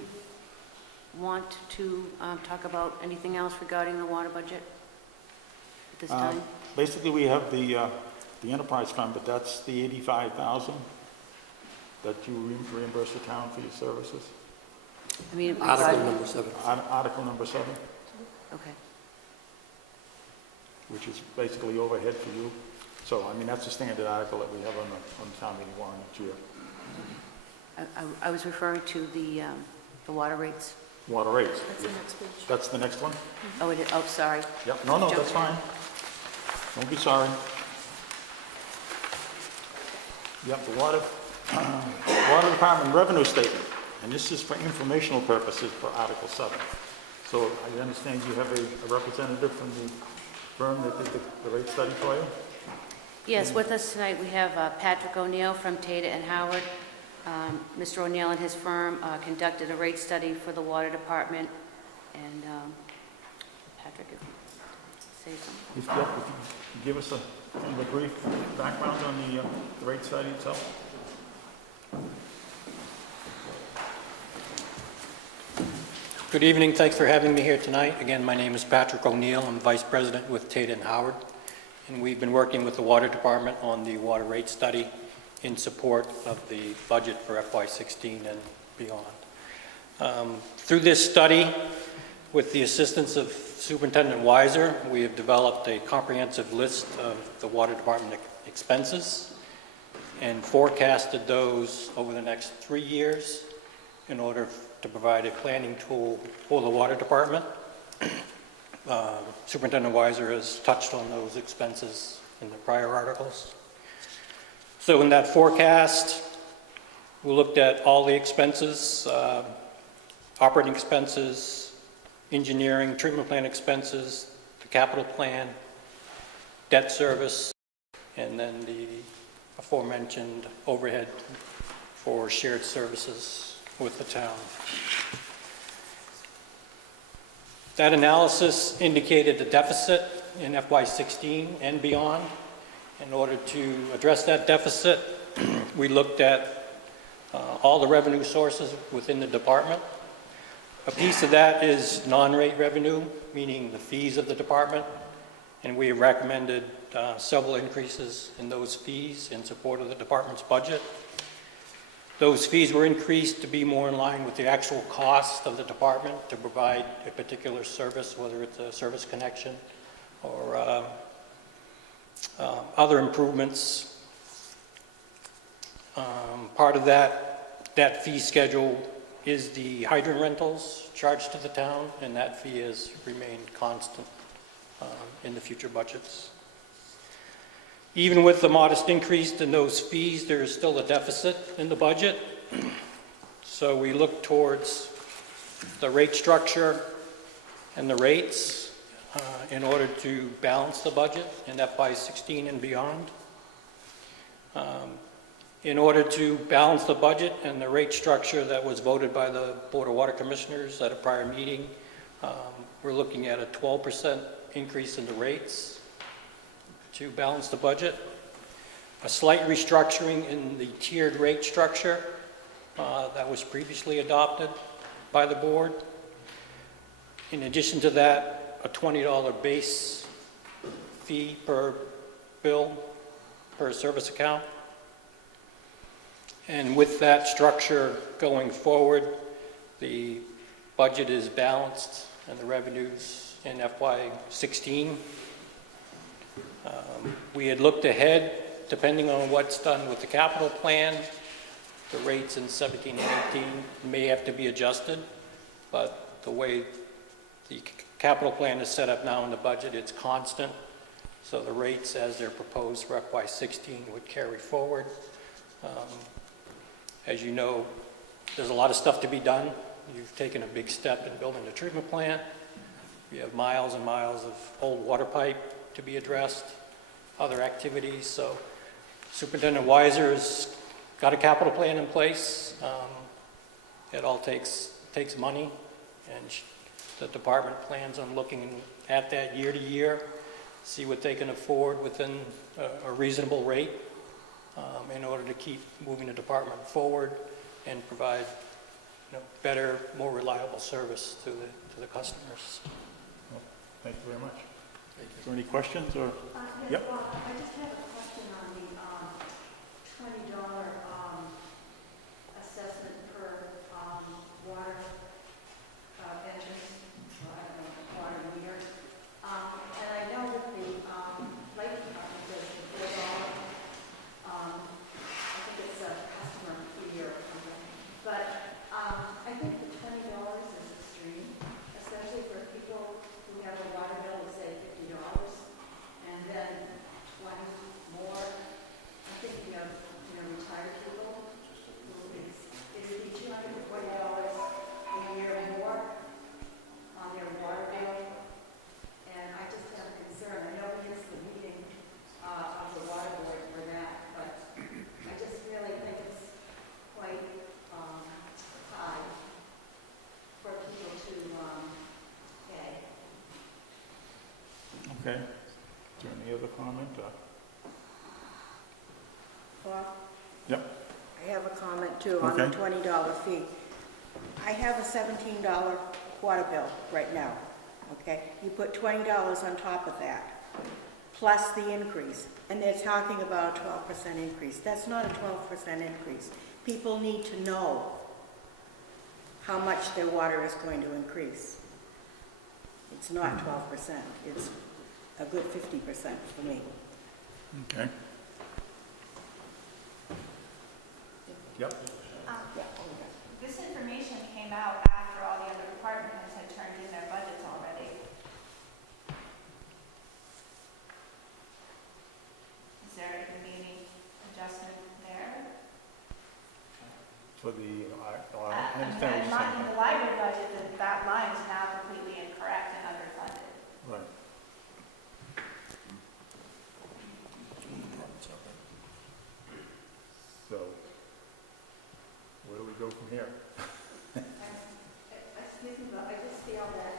want to talk about anything else regarding the water budget at this time? Basically, we have the enterprise fund, but that's the 85,000 that you reimburse the town for your services. I mean, Article number 7. Article number 7, Okay. which is basically overhead for you. So, I mean, that's a standard article that we have on the town meeting warrant each year. I was referring to the water rates. Water rates. That's the next page. That's the next one? Oh, it is, oh, sorry. Yep, no, Jumped that's fine. Don't be sorry. Yep, the water department revenue statement, and this is for informational purposes for Article 7. So I understand you have a representative from the firm that did the rate study for you? Yes, with us tonight, we have Patrick O'Neill from Tata and Howard. Mr. O'Neill and his firm conducted a rate study for the water department, and Patrick, if you say something. If you give us a kind of a brief background on the rate study itself? Good evening. Thanks for having me here tonight. Again, my name is Patrick O'Neill. I'm Vice President with Tata and Howard, and we've been working with the Water Department on the water rate study in support of the budget for FY16 and beyond. Through this study, with the assistance of Superintendent Weiser, we have developed a comprehensive list of the Water Department expenses and forecasted those over the next 3 years in order to provide a planning tool for the Water Department. Superintendent Weiser has touched on those expenses in the prior articles. So in that forecast, we looked at all the expenses, operating expenses, engineering, treatment plant expenses, the capital plan, debt service, and then the aforementioned overhead for shared services with the town. That analysis indicated the deficit in FY16 and beyond. In order to address that deficit, we looked at all the revenue sources within the department. A piece of that is non-rate revenue, meaning the fees of the department, and we recommended several increases in those fees in support of the department's budget. Those fees were increased to be more in line with the actual cost of the department to provide a particular service, whether it's a service connection or other improvements. Part of that fee schedule is the hydrant rentals charged to the town, and that fee has remained constant in the future budgets. Even with the modest increase in those fees, there is still a deficit in the budget. So we look towards the rate structure and the rates in order to balance the budget in FY16 and beyond. In order to balance the budget and the rate structure that was voted by the Board of Water Commissioners at a prior meeting, we're looking at a 12% increase in the rates to balance the budget, a slight restructuring in the tiered rate structure that was previously adopted by the board. In addition to that, a $20 base fee per bill per service account. And with that structure going forward, the budget is balanced and the revenues in FY16. We had looked ahead, depending on what's done with the capital plan, the rates in 17 and 18 may have to be adjusted, but the way the capital plan is set up now in the budget, it's constant. So the rates as they're proposed for FY16 would carry forward. As you know, there's a lot of stuff to be done. You've taken a big step in building the treatment plant. We have miles and miles of old water pipe to be addressed, other activities. So Superintendent Weiser has got a capital plan in place. It all takes money, and The department plans on looking at that year to year, see what they can afford within a reasonable rate in order to keep moving the department forward and provide better, more reliable service to the customers. Thank you very much. Is there any questions or? Yes, Yep. Bob, I just have a question on the $20 assessment per water entrance, or I don't know, water meter. And I know that the light department does the $4. I think it's a customer fee or something. But I think the $20 is extreme, especially for people who have a water bill of, say, $50. And then 20 more, I'm thinking of, retired people who it would be $240 a year more on their water bill. And I just have a concern. I know we missed the meeting of the water board for that, but I just really think it's quite high for people to pay. Okay. Is there any other comment? Bob? Yep. I have a comment too on the Okay. $20 fee. I have a $17 water bill right now, okay? You put $20 on top of that, plus the increase, and they're talking about a 12% increase. That's not a 12% increase. People need to know how much their water is going to increase. It's not 12%, it's a good 50% for me. Okay. Yep. This information came out after all the other departments had turned in their budgets already. Is there any adjustment there? For the, I In understand what you're saying. the library budget, that line is now completely incorrect and underfunded. Right. So, where do we go from here? Excuse me, but I just feel that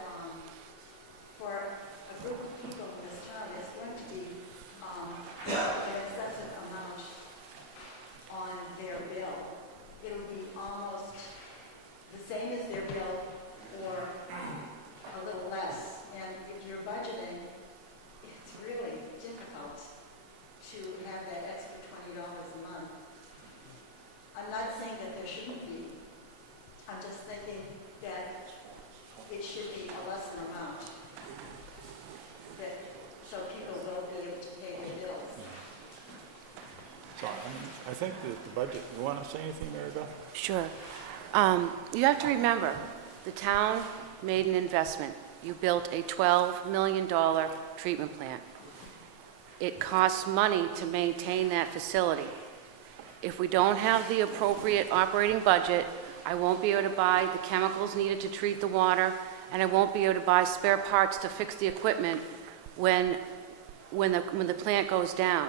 for a group of people in this town, there's going to be an excessive amount on their bill. It'll be almost the same as their bill or a little less. And if you're budgeting, it's really difficult to have that extra $20 a month. I'm not saying that there shouldn't be. I'm just thinking that it should be a lesser amount, that, so people will be able to pay their bills. So, I think that the budget, you want to say anything, Mary Beth? Sure. You have to remember, the town made an investment. You built a $12 million treatment plant. It costs money to maintain that facility. If we don't have the appropriate operating budget, I won't be able to buy the chemicals needed to treat the water, and I won't be able to buy spare parts to fix the equipment when the plant goes down.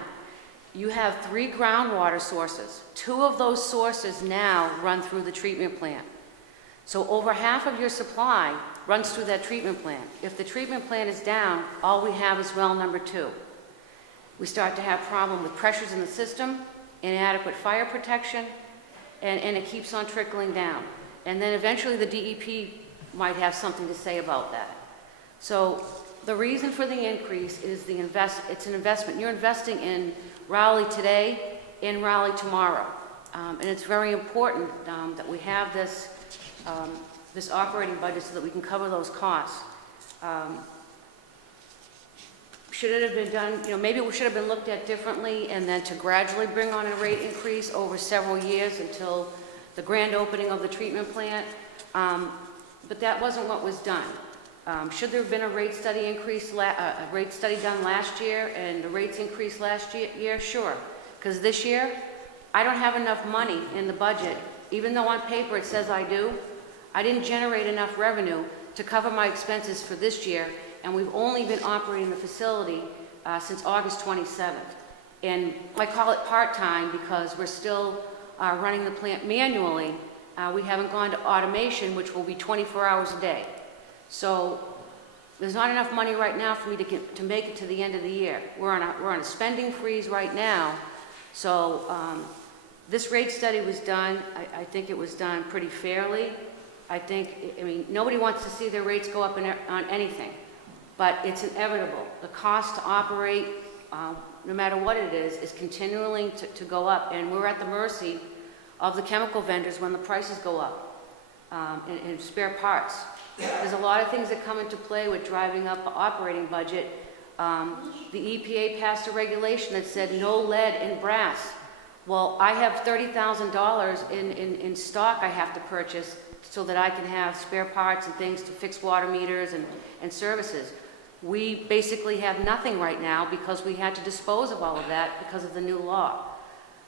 You have 3 groundwater sources. 2 of those sources now run through the treatment plant. So over half of your supply runs through that treatment plant. If the treatment plant is down, all we have is well number 2. We start to have problem with pressures in the system, inadequate fire protection, and it keeps on trickling down. And then eventually the DEP might have something to say about that. So the reason for the increase is it's an investment. You're investing in Raleigh today, in Raleigh tomorrow. And it's very important that we have this operating budget so that we can cover those costs. Should it have been done, maybe it should have been looked at differently, and then to gradually bring on a rate increase over several years until the grand opening of the treatment plant. But that wasn't what was done. Should there have been a rate study done last year and the rates increased last year? Sure. Because this year, I don't have enough money in the budget, even though on paper it says I do. I didn't generate enough revenue to cover my expenses for this year, and we've only been operating the facility since August 27th. And I call it part-time because we're still running the plant manually. We haven't gone to automation, which will be 24 hours a day. So there's not enough money right now for me to make it to the end of the year. We're on a spending freeze right now. So this rate study was done, I think it was done pretty fairly. I mean, nobody wants to see their rates go up on anything, but it's inevitable. The cost to operate, no matter what it is continuing to go up, and we're at the mercy of the chemical vendors when the prices go up, and spare parts. There's a lot of things that come into play with driving up the operating budget. The EPA passed a regulation that said no lead in brass. Well, I have $30,000 in stock I have to purchase so that I can have spare parts and things to fix water meters and services. We basically have nothing right now because we had to dispose of all of that because of the new law.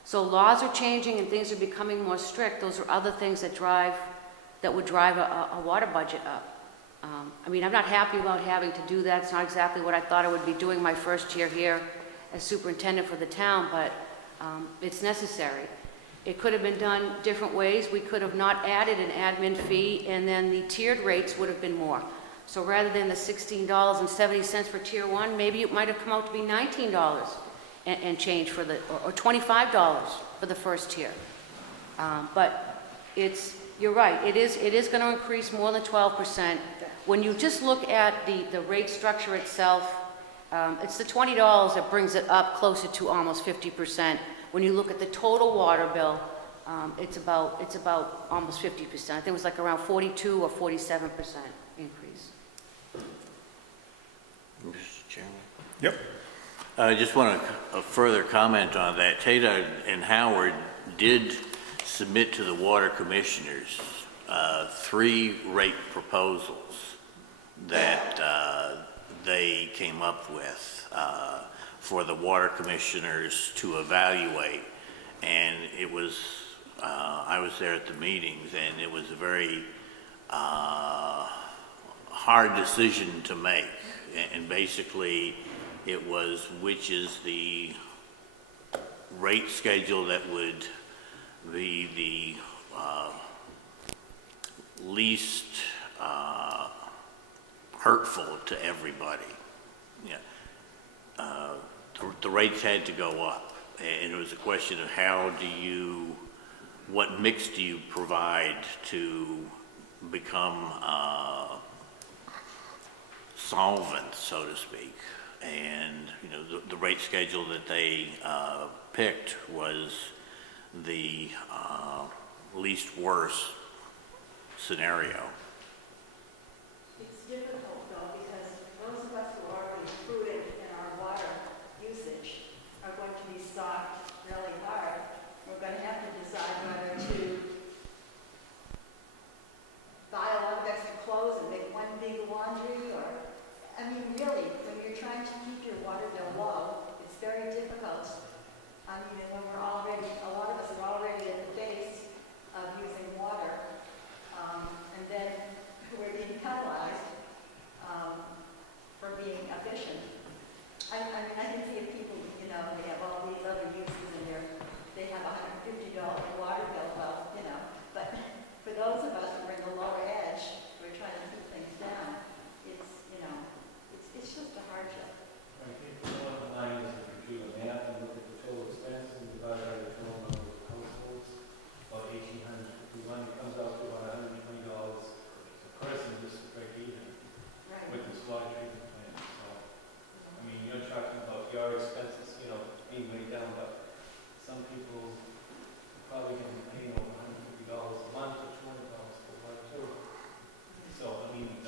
So laws are changing and things are becoming more strict. Those are other things that would drive a water budget up. I mean, I'm not happy about having to do that. It's not exactly what I thought I would be doing my first year here as superintendent for the town, but it's necessary. It could have been done different ways. We could have not added an admin fee, and then the tiered rates would have been more. So rather than the $16.70 for tier 1, maybe it might have come out to be $19 and change for or $25 for the first tier. But you're right, it is going to increase more than 12%. When you just look at the rate structure itself, it's the $20 that brings it up closer to almost 50%. When you look at the total water bill, it's about almost 50%. I think it was like around 42 or 47% increase. Mr. Chairman? Yep. I just want a further comment on that. Tata and Howard did submit to the water commissioners 3 rate proposals that they came up with for the water commissioners to evaluate. And it was, I was there at the meetings, and it was a very hard decision to make. And basically, it was which is the rate schedule that would be the least hurtful to everybody. Yeah. The rates had to go up, and it was a question of what mix do you provide to become solvent, so to speak. And the rate schedule that they picked was the least worst scenario. It's difficult though, because those of us who are included in our water usage are going to be socked really hard. We're going to have to decide whether to buy a lot of extra clothes and make one big laundry, or, I mean, really, when you're trying to keep your water bill low, it's very difficult. I mean, when a lot of us are already at the base of using water, and then we're being penalized for being efficient. I mean, I can see if people, they have all these other uses and they have $150 water bill, well, but for those of us who are in the lower edge, we're trying to keep things down. It's just a hardship. I think the bottom line is if you do the math and look at the total expenses and divide by the total number of households, about 1,851, it comes out to about $120 a person just to break even with this water treatment plant. So, I mean, you're talking about your expenses, being way down, but some people probably can pay over $150 a month or $200 per month too. So, I mean,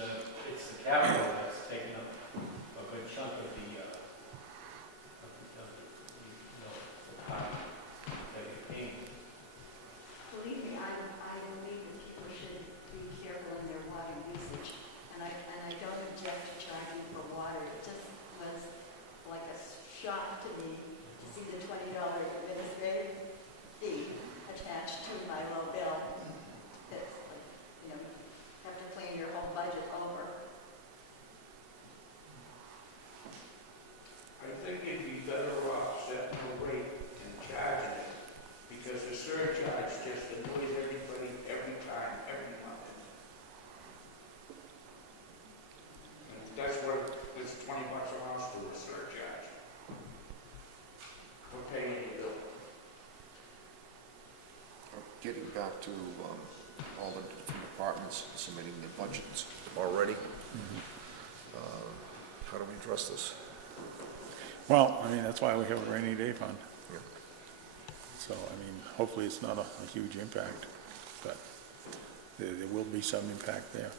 it's the capital that's taking up a good chunk of the pie that you're paying. Believe me, I believe that people should be careful in their water usage, and I don't object to charging for water. It just was like a shock to me to see the $20 administrative fee attached to my low bill. That's like, have to plan your whole budget over. getting back to all the different departments submitting their budgets already. How do we address this? Well, I mean, that's why we have a rainy day fund. Yeah. So, I mean, hopefully it's not a huge impact, but there will be some impact there.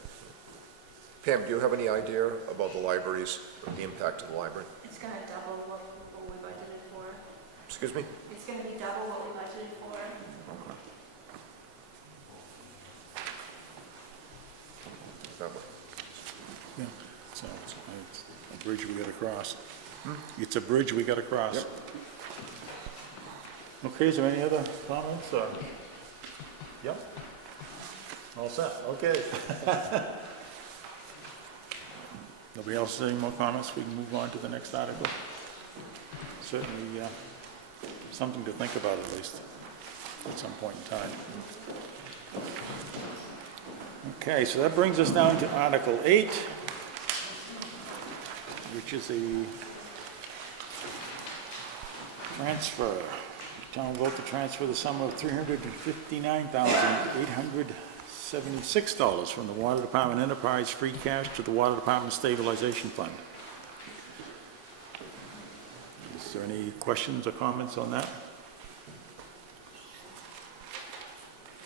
Pam, do you have any idea about the libraries, the impact of the library? It's gonna double what we budgeted for. Excuse me? It's gonna be double what we budgeted for. Okay. That way. Yeah. So it's a bridge we gotta cross. It's a bridge we gotta cross. Yep. Okay, is there any other comments? Yep. All set, okay. Nobody else has any more comments? We can move on to the next article. Certainly, something to think about at least, at some point in time. Okay, so that brings us down to Article 8, which is a transfer. Town vote to transfer the sum of $359,876 from the Water Department Enterprise Free Cash to the Water Department Stabilization Fund. Is there any questions or comments on that?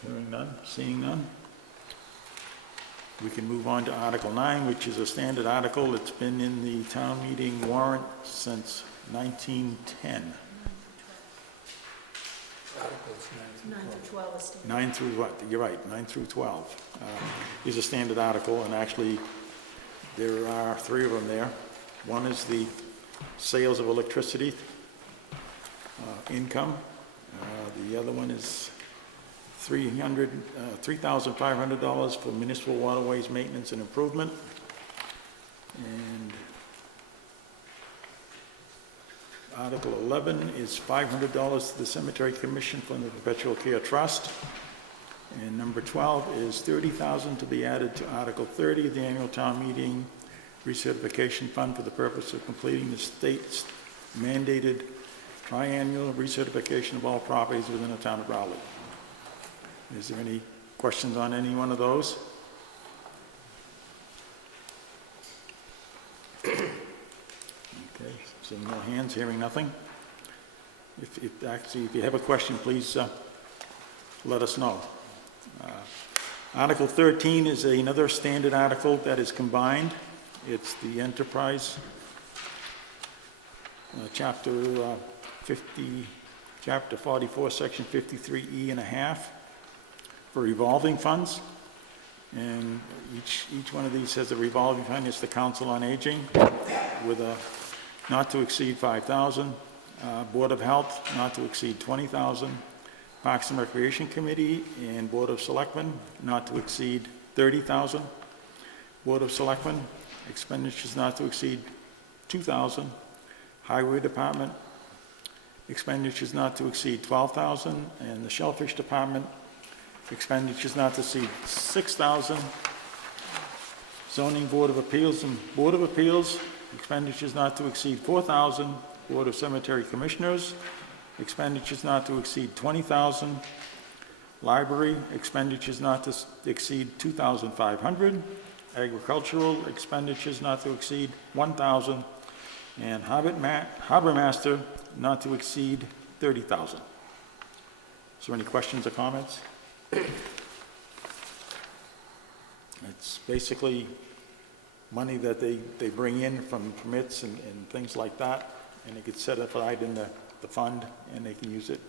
Hearing none, seeing none. We can move on to Article 9, which is a standard article. It's been in the town meeting warrant since 1910. Articles 9 through 12 is standard. 9 through what? You're right, 9 through 12 is a standard article, and actually there are 3 of them there. One is the sales of electricity income. The other one is $3,500 for municipal waterways maintenance and improvement. And Article 11 is $500 to the Cemetery Commission from the Perpetual Care Trust. And number 12 is $30,000 to be added to Article 30, the annual town meeting recertification fund for the purpose of completing the state's mandated triannual recertification of all properties within the town of Raleigh. Is there any questions on any one of those? Okay, seeing no hands, hearing nothing. If you have a question, please let us know. Article 13 is another standard article that is combined. It's the Enterprise Chapter 44, Section 53E and a half for revolving funds. And each one of these has a revolving fund. It's the Council on Aging with a not to exceed $5,000. Board of Health, not to exceed $20,000. Parks and Recreation Committee and Board of Selectmen, not to exceed $30,000. Board of Selectmen, expenditures not to exceed $2,000. Highway Department, expenditures not to exceed $12,000. And the Shellfish Department, expenditures not to exceed $6,000. Zoning Board of Appeals and Board of Appeals, expenditures not to exceed $4,000. Board of Cemetery Commissioners, expenditures not to exceed $20,000. Library, expenditures not to exceed $2,500. Agricultural, expenditures not to exceed $1,000. And Harbor Master, not to exceed $30,000. Is there any questions or comments? It's basically money that they bring in from permits and things like that, and it gets set aside in the fund, and they can use it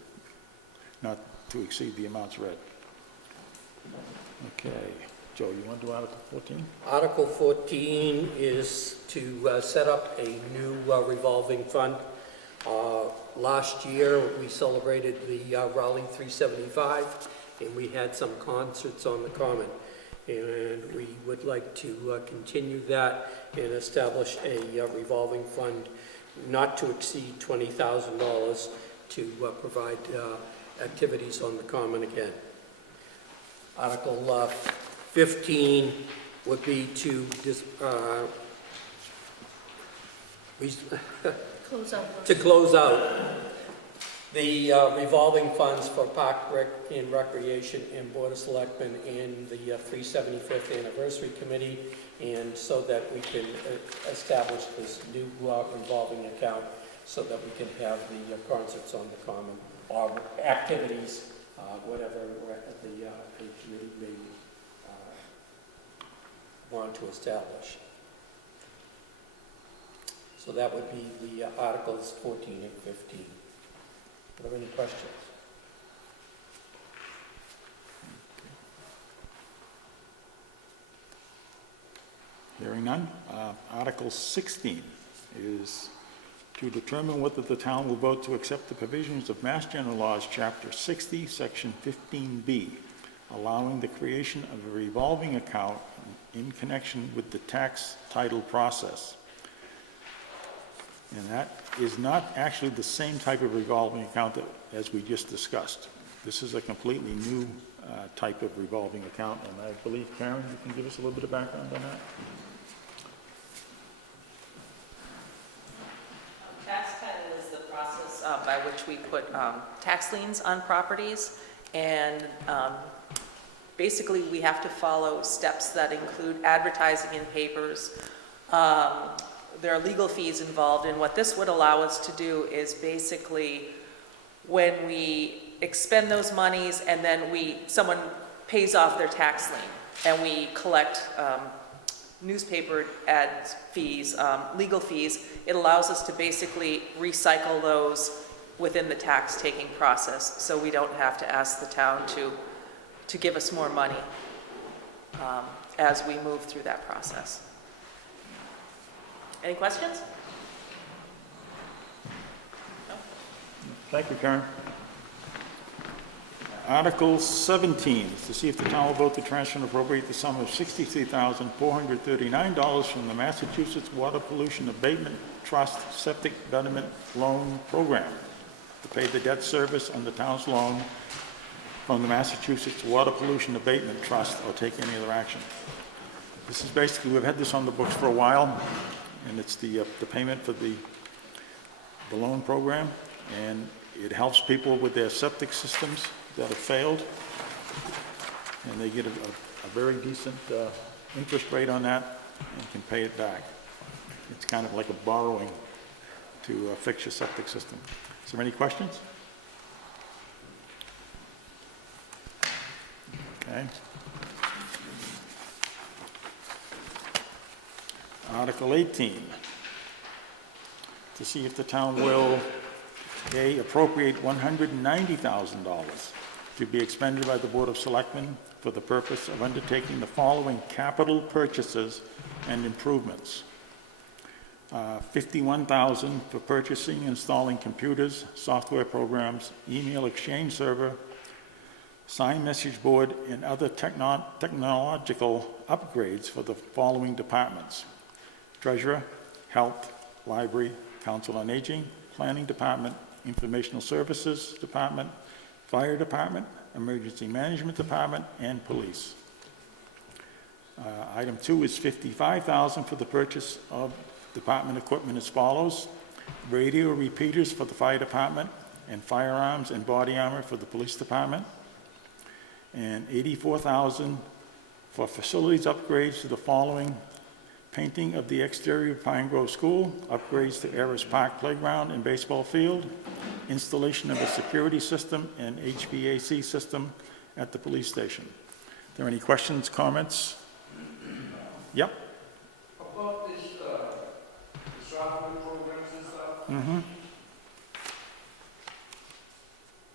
not to exceed the amounts read. Okay, Joe, you want to do Article 14? Article 14 is to set up a new revolving fund. Last year, we celebrated the Raleigh 375, and we had some concerts on the Common. And we would like to continue that and establish a revolving fund not to exceed $20,000 to provide activities on the Common again. Article 15 would be to Close out. close out The revolving funds for Park Rec and Recreation and Board of Selectmen and the 375th Anniversary Committee, and so that we can establish this new revolving account so that we can have the concerts on the common, or activities, whatever the committee may want to establish. So that would be the Articles 14 and 15. Are there any questions? Hearing none. Article 16 is to determine whether the town will vote to accept the provisions of Mass General Laws, Chapter 60, Section 15B, allowing the creation of a revolving account in connection with the tax title process. And that is not actually the same type of revolving account as we just discussed. This is a completely new type of revolving account, and I believe, Karen, you can give us a little bit of background on that? Tax title is the process by which we put tax liens on properties, and basically we have to follow steps that include advertising in papers. There are legal fees involved, and what this would allow us to do is basically when we expend those monies and then someone pays off their tax lien and we collect newspaper ad fees, legal fees, it allows us to basically recycle those within the tax taking process, so we don't have to ask the town to give us more money as we move through that process. Any questions? No? Thank you, Karen. Article 17 is to see if the town will vote to transfer and appropriate the sum of $63,439 from the Massachusetts Water Pollution Abatement Trust Septic Betterment Loan Program to pay the debt service on the town's loan from the Massachusetts Water Pollution Abatement Trust, or take any other action. This is basically, we've had this on the books for a while, and it's the payment for the loan program, and it helps people with their septic systems that have failed, and they get a very decent interest rate on that and can pay it back. It's kind of like a borrowing to fix your septic system. Is there any questions? Okay. Article 18, to see if the town will, A, appropriate $190,000 to be expended by the Board of Selectmen for the purpose of undertaking the following capital purchases and improvements. $51,000 for purchasing and installing computers, software programs, email exchange server, sign message board, and other technological upgrades for the following departments: Treasurer, Health, Library, Council on Aging, Planning Department, Informational Services Department, Fire Department, Emergency Management Department, and Police. Item 2 is $55,000 for the purchase of department equipment as follows: radio repeaters for the Fire Department, and firearms and body armor for the Police Department, and $84,000 for facilities upgrades to the following: painting of the exterior of Pine Grove School, upgrades to Ayers Park Playground and Baseball Field, installation of a security system and HVAC system at the police station. Are there any questions, comments? Yep. About this, software programs and stuff,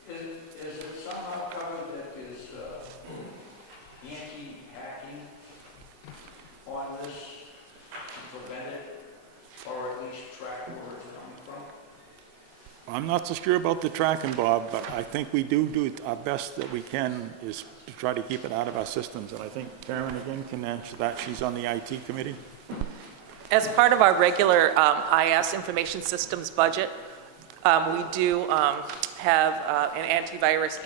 is it somehow covered that there's anti-hacking on this to prevent it, or at least track where it's coming from? I'm not so sure about the tracking, Bob, but I think we do our best that we can is to try to keep it out of our systems. And I think Karen again can answer that. She's on the IT committee. As part of our regular IS information systems budget, we do have an antivirus,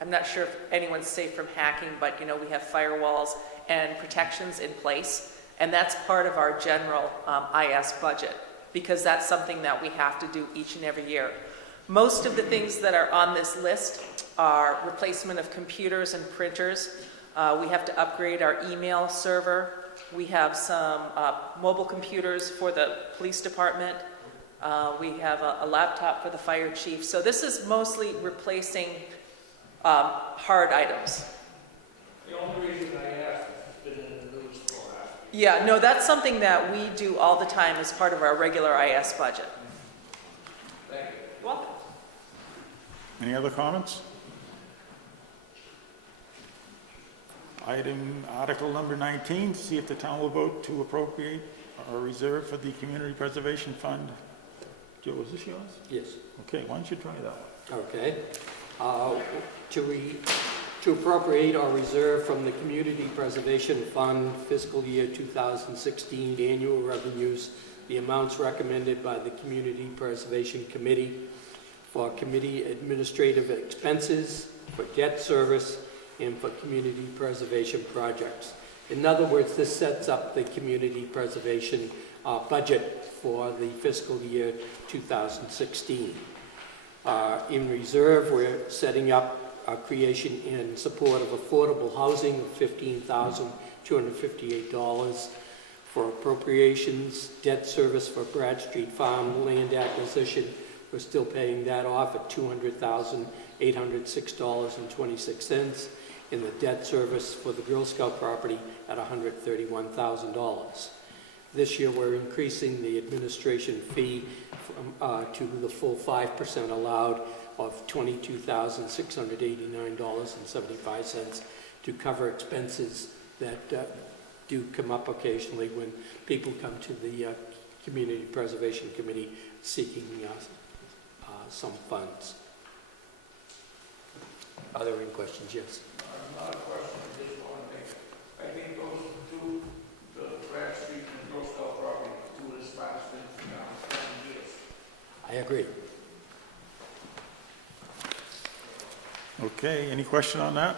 I'm not sure if anyone's safe from hacking, but we have firewalls and protections in place, and that's part of our general IS budget, because that's something that we have to do each and every year. Most of the things that are on this list are replacement of computers and printers. We have to upgrade our email server. We have some mobile computers for the police department. We have a laptop for the fire chief. So this is mostly replacing hard items. The only reason I asked has been in the news for a while. Yeah, no, that's something that we do all the time as part of our regular IS budget. Thank you. You're welcome. Any other comments? Article number 19, to see if the town will vote to appropriate or reserve for the Community Preservation Fund. Joe, is this yours? Yes. Okay, why don't you try that one? Okay. To appropriate or reserve from the Community Preservation Fund fiscal year 2016 annual revenues the amounts recommended by the Community Preservation Committee for committee administrative expenses, for debt service, and for community preservation projects. In other words, this sets up the community preservation budget for the fiscal year 2016. In reserve, we're setting up a creation in support of affordable housing of $15,258. For appropriations, debt service for Bradstreet Farm land acquisition, we're still paying that off at $200,806.26. In the debt service for the Girl Scout property at $131,000. This year, we're increasing the administration fee to the full 5% allowed of $22,689.75 to cover expenses that do come up occasionally when people come to the Community Preservation Committee seeking some funds. Are there any questions? Yes. Not a question, just one thing. I think those two, the Bradstreet and Girl Scout property, two of the smartest things in town in 10 years. I agree. Okay, any question on that?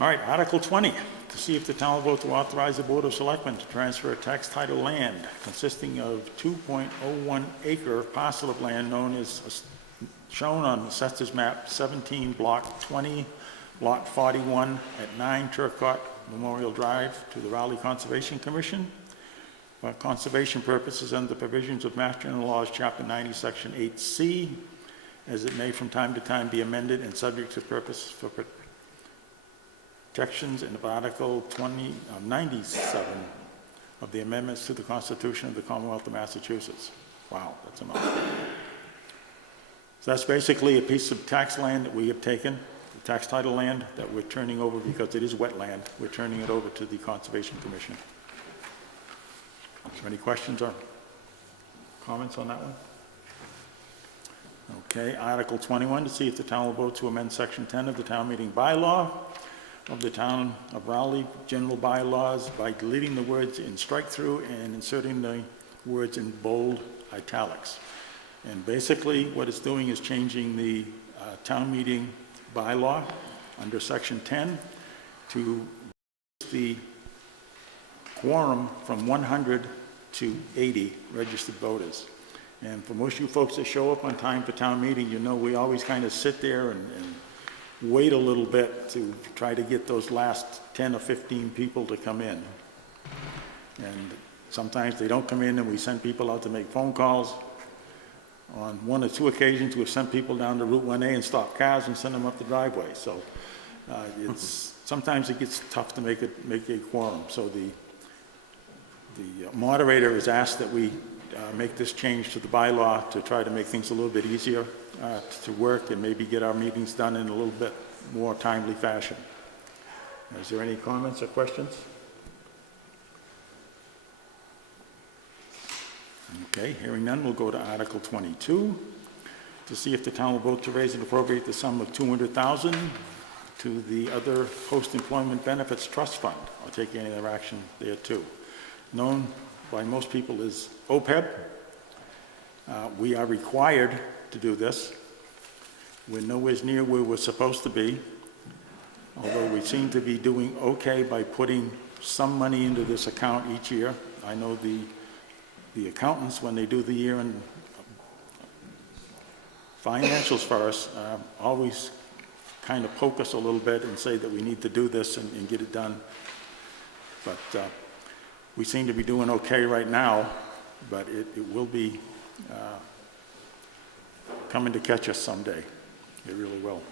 All right, Article 20, to see if the town will vote to authorize the Board of Selectmen to transfer tax title land consisting of 2.01 acre parcel of land known as shown on Assessor's Map 17, Block 20, Lot 41 at 9 Turcotte Memorial Drive to the Raleigh Conservation Commission for conservation purposes under the provisions of Mass General Laws, Chapter 90, Section 8C, as it may from time to time be amended and subject to purpose for protections in Article 97 of the amendments to the Constitution of the Commonwealth of Massachusetts. Wow, that's a mouthful. So that's basically a piece of tax land that we have taken, the tax title land that we're turning over because it is wetland. We're turning it over to the Conservation Commission. So any questions or comments on that one? Okay, Article 21, to see if the town will vote to amend Section 10 of the town meeting bylaw of the town of Raleigh general bylaws by deleting the words in strike-through and inserting the words in bold italics. And basically what it's doing is changing the town meeting bylaw under Section 10 to reduce the quorum from 100 to 80 registered voters. And for most of you folks that show up on time for town meeting, you know we always kind of sit there and wait a little bit to try to get those last 10 or 15 people to come in. And sometimes they don't come in and we send people out to make phone calls. On one or two occasions, we've sent people down to Route 1A and stop cars and send them up the driveway. So sometimes it gets tough to make a quorum. So the moderator has asked that we make this change to the bylaw to try to make things a little bit easier to work and maybe get our meetings done in a little bit more timely fashion. Is there any comments or questions? Okay, hearing none, we'll go to Article 22 to see if the town will vote to raise and appropriate the sum of $200,000 to the other post-employment benefits trust fund. I'll take any other action there too. Known by most people as OPEB. We are required to do this. We're nowhere near where we're supposed to be, although we seem to be doing okay by putting some money into this account each year. I know the the accountants, when they do the year-end financials for us, always kind of poke us a little bit and say that we need to do this and get it done. But we seem to be doing okay right now, but it will be coming to catch us someday. It really will.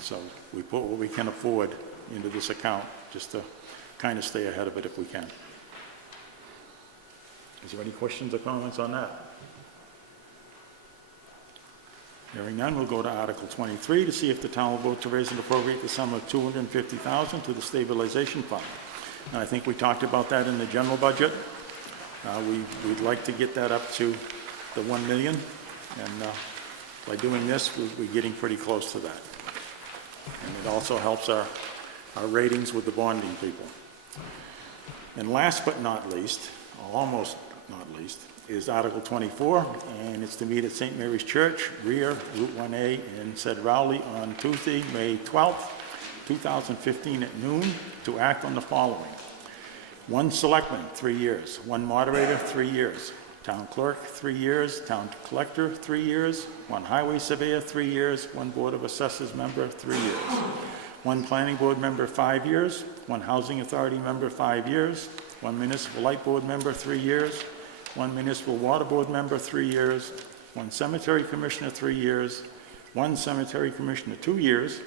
So we put what we can afford into this account just to kind of stay ahead of it if we can. Is there any questions or comments on that? Hearing none, we'll go to Article 23 to see if the town will vote to raise and appropriate the sum of $250,000 to the stabilization fund. And I think we talked about that in the general budget. We'd like to get that up to the $1 million, and by doing this, we're getting pretty close to that. And it also helps our ratings with the bonding people. And last but not least, or almost not least, is Article 24, and it's to meet at St. Mary's Church, rear Route 1A in said Rowley on Tuesday, May 12th, 2015 at noon, to act on the following. 1 selectman, 3 years. 1 moderator, 3 years. Town clerk, 3 years. Town collector, 3 years. 1 highway surveyor, 3 years. 1 board of assessors member, 3 years. 1 planning board member, 5 years. 1 housing authority member, 5 years. 1 municipal light board member, 3 years. 1 municipal water board member, 3 years. 1 cemetery commissioner, 3 years. 1 cemetery commissioner, 2 years.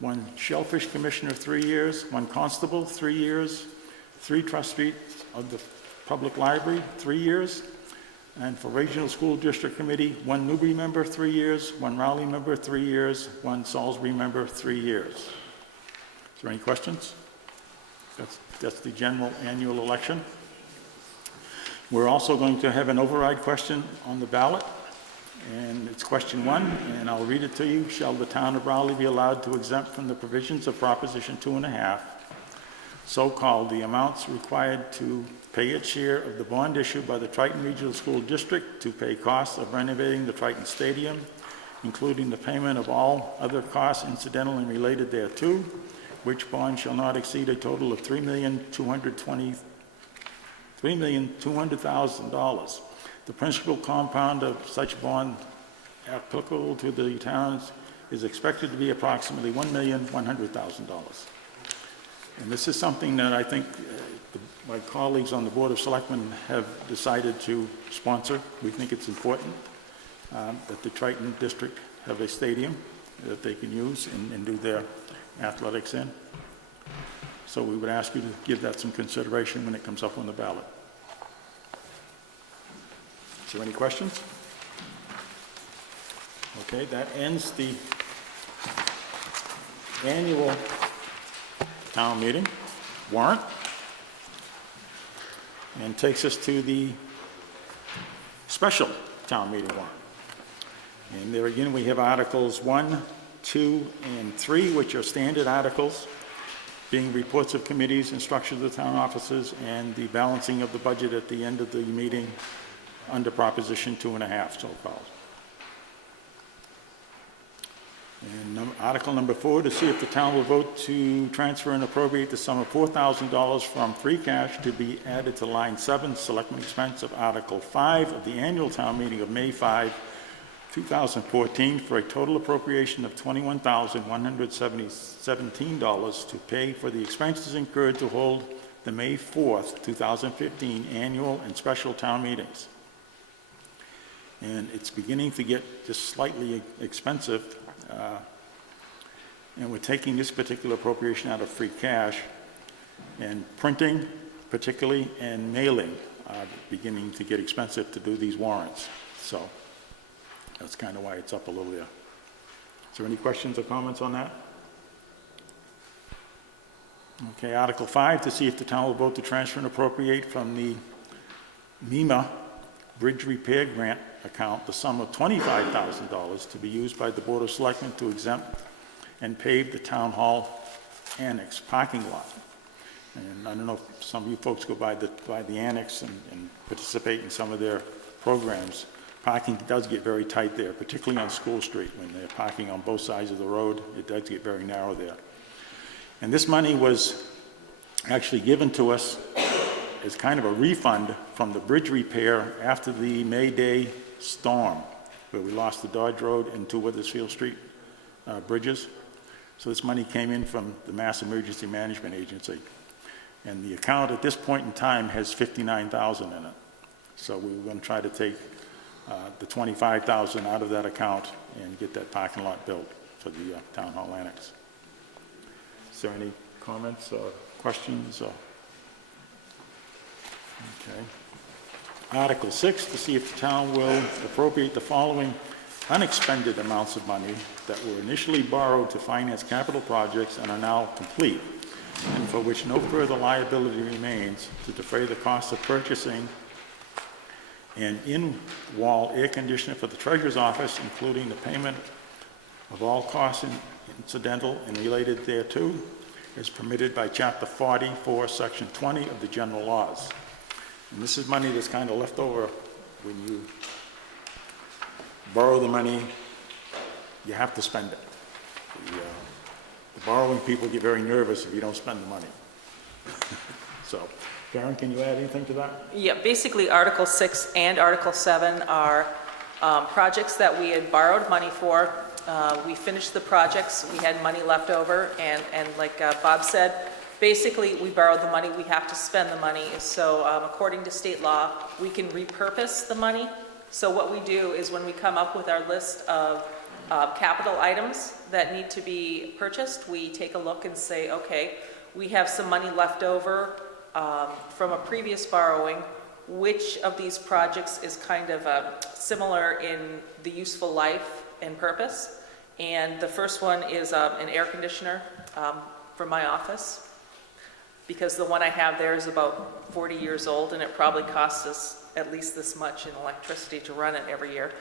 1 shellfish commissioner, 3 years. 1 constable, 3 years. 3 trustees of the public library, 3 years. And for regional school district committee, 1 Newbury member, 3 years. 1 Rowley member, 3 years. 1 Salisbury member, 3 years. Is there any questions? That's the general annual election. We're also going to have an override question on the ballot, and it's question 1, and I'll read it to you. Shall the town of Rowley be allowed to exempt from the provisions of Proposition 2.5, so-called the amounts required to pay its share of the bond issue by the Triton Regional School District to pay costs of renovating the Triton Stadium, including the payment of all other costs incidental and related thereto, which bond shall not exceed a total of $3,200,000. The principal compound of such bond applicable to the towns is expected to be approximately $1,100,000. And this is something that I think my colleagues on the Board of Selectmen have decided to sponsor. We think it's important that the Triton District have a stadium that they can use and do their athletics in. So we would ask you to give that some consideration when it comes up on the ballot. Is there any questions? Okay, that ends the annual town meeting warrant and takes us to the special town meeting warrant. And there again, we have Articles 1, 2, and 3, which are standard articles, being reports of committees, instructions of town offices, and the balancing of the budget at the end of the meeting under Proposition 2.5, so-called. And Article number 4, to see if the town will vote to transfer and appropriate the sum of $4,000 from free cash to be added to line 7, selectmen expense of Article 5 of the annual town meeting of May 5, 2014, for a total appropriation of $21,117 to pay for the expenses incurred to hold the May 4th, 2015 annual and special town meetings. And it's beginning to get just slightly expensive. And we're taking this particular appropriation out of free cash, and printing particularly and mailing are beginning to get expensive to do these warrants. So that's kind of why it's up a little there. Is there any questions or comments on that? Okay, Article 5, to see if the town will vote to transfer and appropriate from the MEMA Bridge Repair Grant account the sum of $25,000 to be used by the Board of Selectmen to exempt and pave the Town Hall Annex parking lot. And I don't know if some of you folks go by the annex and participate in some of their programs. Parking does get very tight there, particularly on School Street. When they're parking on both sides of the road, it does get very narrow there. And this money was actually given to us is kind of a refund from the bridge repair after the May Day storm, where we lost the Dodge Road and 2 Withersfield Street bridges. So this money came in from the Mass Emergency Management Agency. And the account at this point in time has $59,000 in it. So we were going to try to take the $25,000 out of that account and get that parking lot built for the Town Hall Annex. Is there any comments or questions? Okay. Article 6, to see if the town will appropriate the following unexpended amounts of money that were initially borrowed to finance capital projects and are now complete, and for which no further liability remains, to defray the cost of purchasing an in-wall air conditioner for the Treasurer's Office, including the payment of all costs incidental and related thereto, as permitted by Chapter 44, Section 20 of the General Laws. And this is money that's kind of left over when you borrow the money, you have to spend it. The borrowing people get very nervous if you don't spend the money. So, Karen, can you add anything to that? Yeah, basically Article 6 and Article 7 are projects that we had borrowed money for. We finished the projects, we had money left over, and like Bob said, basically we borrowed the money, we have to spend the money. So according to state law, we can repurpose the money. So what we do is when we come up with our list of capital items that need to be purchased, we take a look and say, okay, we have some money left over from a previous borrowing. Which of these projects is kind of similar in the useful life and purpose? And the first one is an air conditioner for my office, because the one I have there is about 40 years old, and it probably costs us at least this much in electricity to run it every year.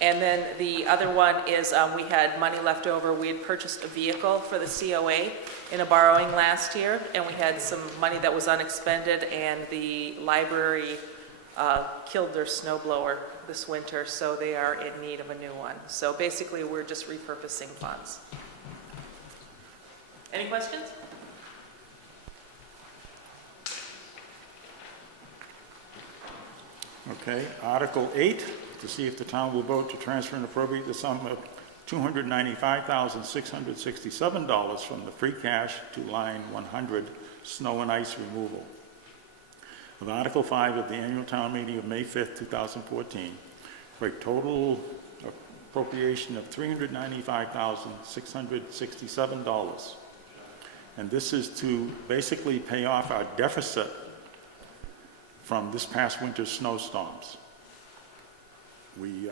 And then the other one is we had money left over. We had purchased a vehicle for the COA in a borrowing last year, and we had some money that was unexpended, and the library killed their snow blower this winter, so they are in need of a new one. So basically, we're just repurposing funds. Any questions? Okay, Article 8, to see if the town will vote to transfer and appropriate the sum of $295,667 from the free cash to line 100, snow and ice removal. Of Article 5 of the annual town meeting of May 5th, 2014, for a total appropriation of $395,667. And this is to basically pay off our deficit from this past winter's snowstorms. We,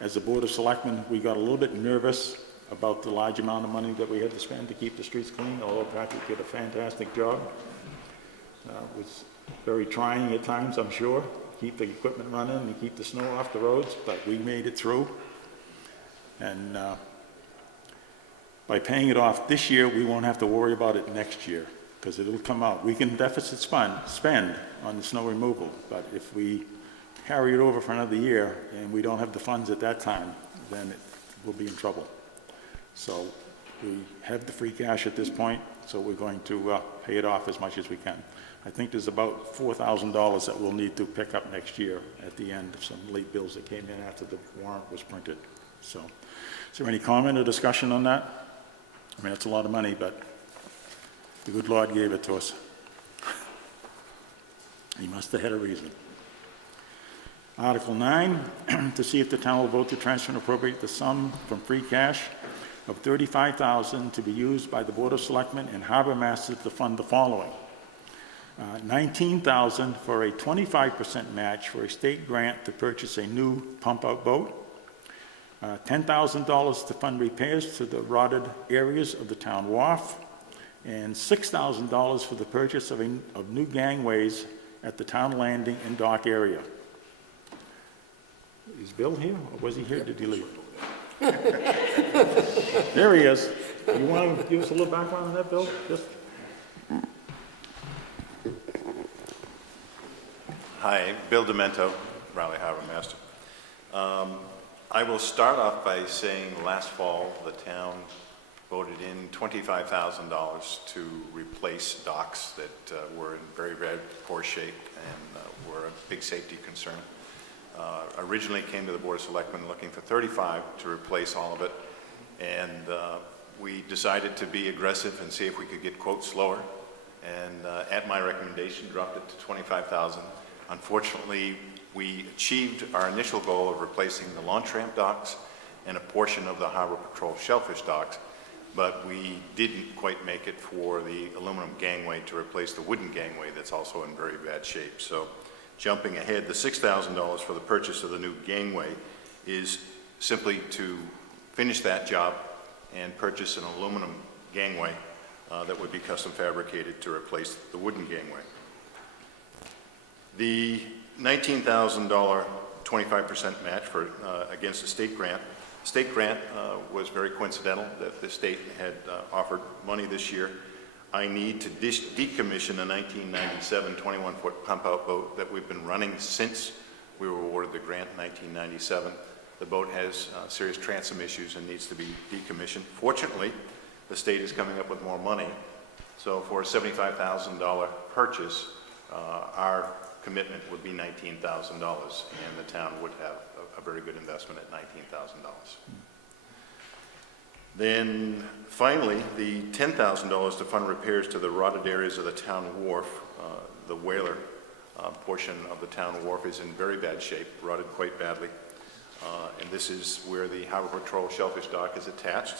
as a Board of Selectmen, we got a little bit nervous about the large amount of money that we had to spend to keep the streets clean, although Patrick did a fantastic job. It was very trying at times, I'm sure, keep the equipment running and keep the snow off the roads, but we made it through. And by paying it off this year, we won't have to worry about it next year, because it'll come out. We can deficit spend on the snow removal, but if we carry it over for another year and we don't have the funds at that time, then we'll be in trouble. So we have the free cash at this point, so we're going to pay it off as much as we can. I think there's about $4,000 that we'll need to pick up next year at the end of some late bills that came in after the warrant was printed. So, is there any comment or discussion on that? I mean, it's a lot of money, but the good Lord gave it to us. He must have had a reason. Article 9, to see if the town will vote to transfer and appropriate the sum from free cash of $35,000 to be used by the Board of Selectmen and Harbor Masters to fund the following. $19,000 for a 25% match for a state grant to purchase a new pump-out boat. $10,000 to fund repairs to the rotted areas of the town wharf. And $6,000 for the purchase of new gangways at the town landing and dock area. Is Bill here, or was he here? Did he leave? There he is. You want to give us a little background on that, Bill? Just... Hi, Bill Demento, Raleigh Harbor Master. I will start off by saying last fall the town voted in $25,000 to replace docks that were in very, very poor shape and were a big safety concern. Originally came to the Board of Selectmen looking for 35 to replace all of it, and we decided to be aggressive and see if we could get quotes lower, and at my recommendation dropped it to 25,000. Unfortunately, we achieved our initial goal of replacing the launch ramp docks and a portion of the Harbor Patrol shellfish docks, but we didn't quite make it for the aluminum gangway to replace the wooden gangway that's also in very bad shape. So jumping ahead, the $6,000 for the purchase of the new gangway is simply to finish that job and purchase an aluminum gangway that would be custom fabricated to replace the wooden gangway. The $19,000 25% match for against the state grant. State grant was very coincidental that the state had offered money this year. I need to decommission a 1997 21-foot pump-out boat that we've been running since we were awarded the grant in 1997. The boat has serious transom issues and needs to be decommissioned. Fortunately, the state is coming up with more money. So for a $75,000 purchase, our commitment would be $19,000, and the town would have a very good investment at $19,000. Then finally, the $10,000 to fund repairs to the rotted areas of the town wharf. The whaler portion of the town wharf is in very bad shape, rotted quite badly. And this is where the Harbor Patrol shellfish dock is attached.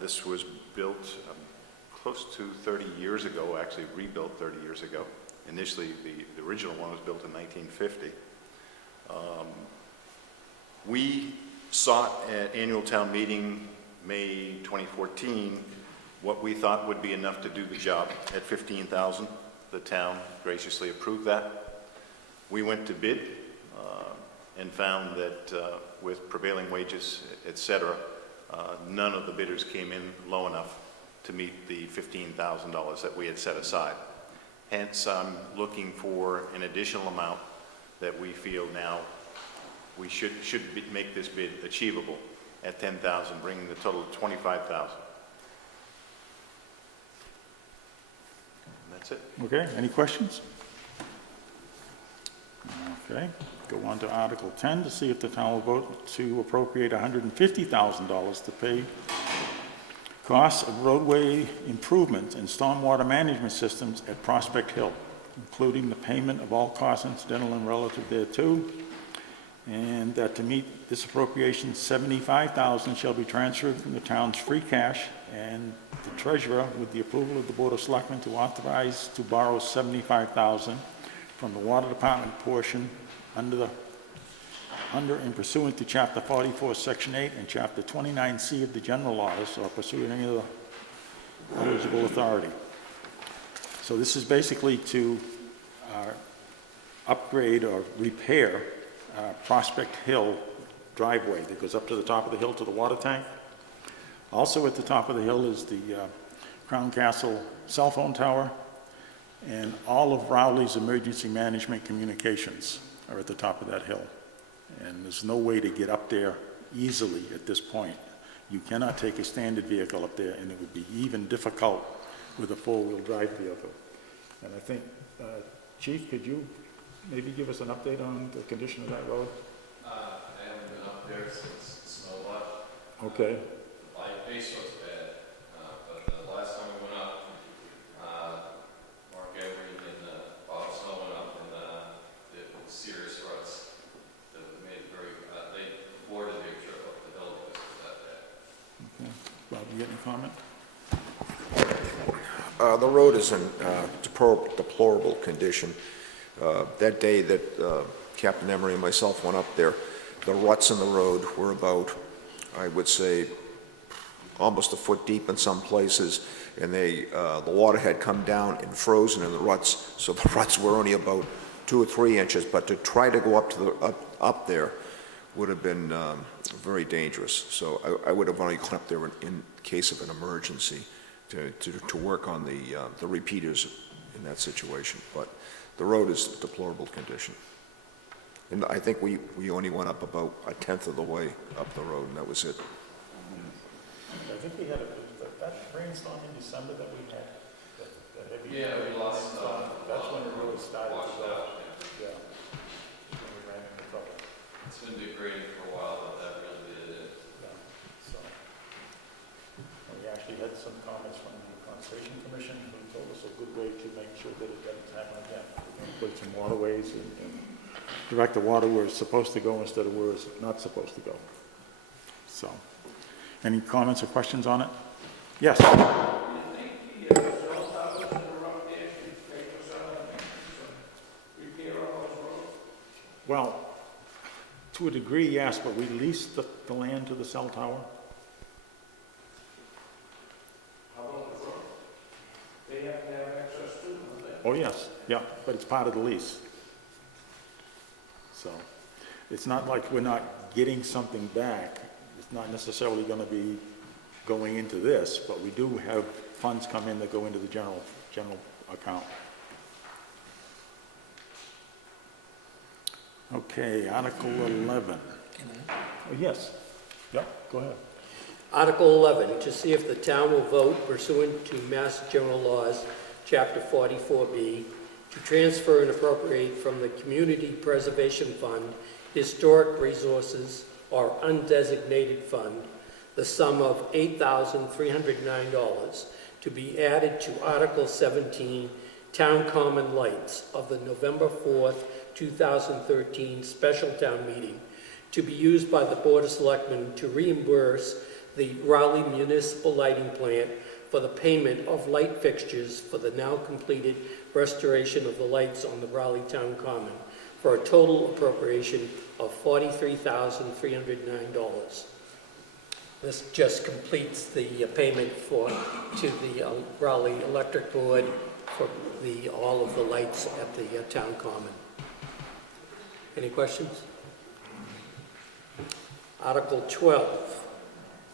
This was built close to 30 years ago, actually rebuilt 30 years ago. Initially, the original one was built in 1950. We sought at annual town meeting, May 2014, what we thought would be enough to do the job at $15,000. The town graciously approved that. We went to bid and found that with prevailing wages, etc., none of the bidders came in low enough to meet the $15,000 that we had set aside. Hence, I'm looking for an additional amount that we feel now we should make this bid achievable at $10,000, bringing the total to $25,000. That's it. Okay, any questions? Okay, go on to Article 10 to see if the town will vote to appropriate $150,000 to pay costs of roadway improvements and stormwater management systems at Prospect Hill, including the payment of all costs incidental and relative thereto, and that to meet this appropriation, $75,000 shall be transferred from the town's free cash, and the treasurer, with the approval of the Board of Selectmen, to authorize to borrow $75,000 from the water department portion under and pursuant to Chapter 44, Section 8, and Chapter 29C of the general laws, or pursuant any other eligible authority. So this is basically to upgrade or repair Prospect Hill driveway that goes up to the top of the hill to the water tank. Also at the top of the hill is the Crown Castle cell phone tower, and all of Rowley's emergency management communications are at the top of that hill. And there's no way to get up there easily at this point. You cannot take a standard vehicle up there, and it would be even difficult with a four-wheel drive vehicle. And I think, Chief, could you maybe give us an update on the condition of that road? I haven't been up there since the snow left. Okay. The base was bad, but the last time we went up, Mark Everett and Bob Snow went up, and it was serious ruts that made it very, they avoided a big trip up the hill because it was that bad. Okay. Bob, you got any comment? The road is in deplorable condition. That day that Captain Emery and myself went up there, the ruts in the road were about, I would say, almost a foot deep in some places, and the water had come down and frozen in the ruts, so the ruts were only about 2 or 3 inches, but to try to go up to up there would have been very dangerous. So I would have only gone up there in case of an emergency to work on the repeaters in that situation. But the road is deplorable condition. And I think we only went up about 1/10 of the way up the road, and that was it. Okay. I think we had that rainstorm in December that we had, the heavy. Yeah, we lost, rainstorm, that's when it really started to washed go. out. Yeah. That's when we ran into trouble. It's been degrading for a while, but that really did it. Yeah, so. And we actually had some comments from the Conservation Commission who told us a good way to make sure that it doesn't happen again. We're going to put some waterways and direct the water where it's supposed to go instead of where it's not supposed to go. So, any comments or questions on it? Yes? Well, to a degree, yes, but we leased the land to the cell tower. How about the road? They have to have access to, don't they? Oh, yes, yeah, but it's part of the lease. So, it's not like we're not getting something back. It's not necessarily going to be going into this, but we do have funds come in that go into the general account. Okay, Article 11. Oh, yes. Yeah, go ahead. Article 11, to see if the town will vote pursuant to Mass General Laws, Chapter 44B, to transfer and appropriate from the Community Preservation Fund, Historic Resources, or Undesignated Fund, the sum of $8,309 to be added to Article 17, Town Common Lights of the November 4th, 2013 special town meeting, to be used by the Board of Selectmen to reimburse the Raleigh Municipal Lighting Plant for the payment of light fixtures for the now completed restoration of the lights on the Raleigh Town Common for a total appropriation of $43,309. This just completes the payment to the Raleigh Electric Board for all of the lights at the Town Common. Any questions? Article 12,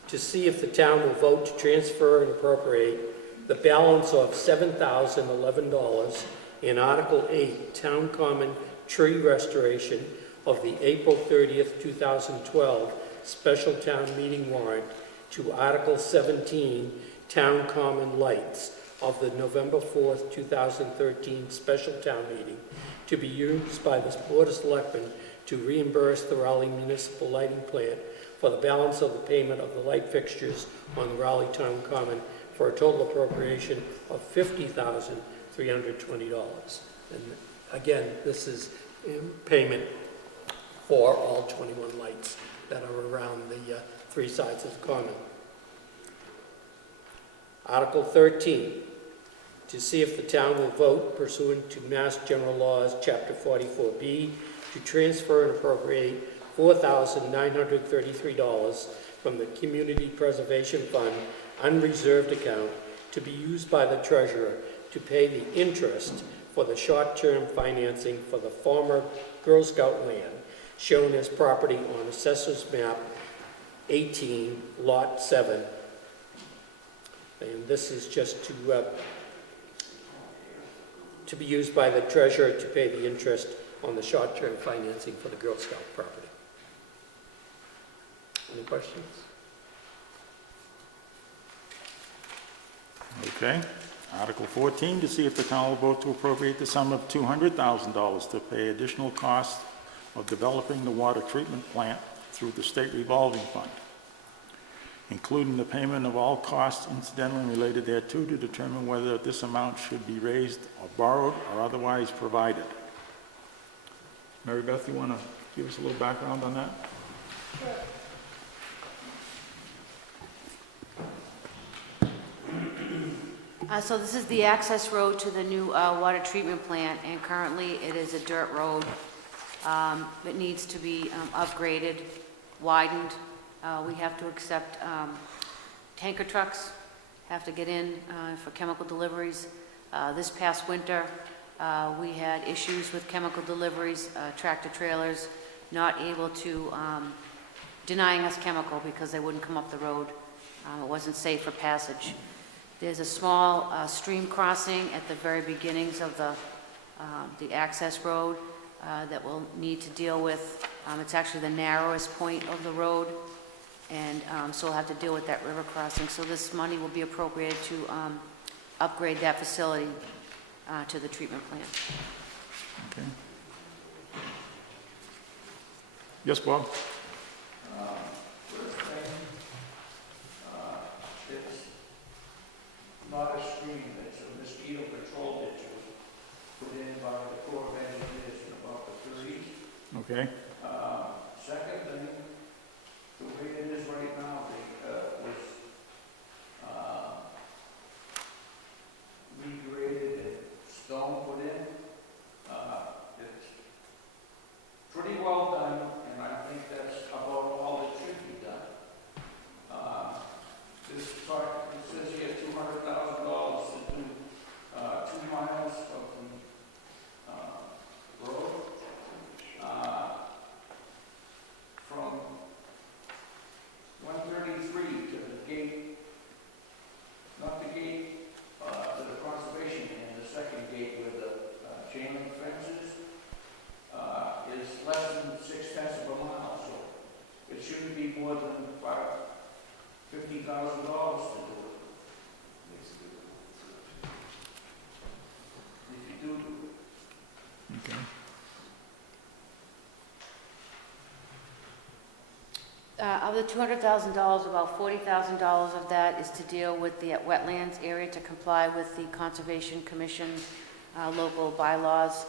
to see if the town will vote to transfer and appropriate the balance of $7,011 in Article 8, Town Common Tree Restoration of the April 30th, 2012 special town meeting warrant to Article 17, Town Common Lights of the November 4th, 2013 special town meeting to be used by the Board of Selectmen to reimburse the Raleigh Municipal Lighting Plant for the balance of the payment of the light fixtures on the Raleigh Town Common for a total appropriation of $50,320. And again, this is payment for all 21 lights that are around the three sides of the common. Article 13, to see if the town will vote pursuant to Mass General Laws, Chapter 44B, to transfer and appropriate $4,933 from the Community Preservation Fund unreserved account to be used by the treasurer to pay the interest for the short-term financing for the former Girl Scout land shown as property on Assessor's Map 18, Lot 7. And this is just to be used by the treasurer to pay the interest on the short-term financing for the Girl Scout property. Any questions? Okay. Article 14, to see if the town will vote to appropriate the sum of $200,000 to pay additional costs of developing the water treatment plant through the state revolving fund, including the payment of all costs incidentally related thereto, to determine whether this amount should be raised or borrowed or otherwise provided. Mary Beth, you want to give us a little background on that? Sure. So this is the access road to the new water treatment plant, and currently it is a dirt road. It needs to be upgraded, widened. We have to accept tanker trucks, have to get in for chemical deliveries. This past winter, we had issues with chemical deliveries, tractor trailers not able to, denying us chemical because they wouldn't come up the road. It wasn't safe for passage. There's a small stream crossing at the very beginnings of the access road that we'll need to deal with. It's actually the narrowest point of the road, and so we'll have to deal with that river crossing. So this money will be appropriated to upgrade that facility to the treatment plant. Okay. Yes, Bob? First thing, it's not a stream, it's a mosquito control ditch put in by the Corps of Engineers in about the 30s. Okay. Second thing, the way it is right now, was regraded and stone put in. It's pretty well done, and I think that's about all that should be done. This part, it says here $200,000 to do 2 miles of the road. From 133 to the gate, not the gate, to the conservation and the second gate where the chain link fence is less than 0.6 of a mile, so it shouldn't be more than $50,000 to do it. If you do Okay. Of the $200,000, about $40,000 of that is to deal with the wetlands area to comply with the Conservation Commission local bylaws.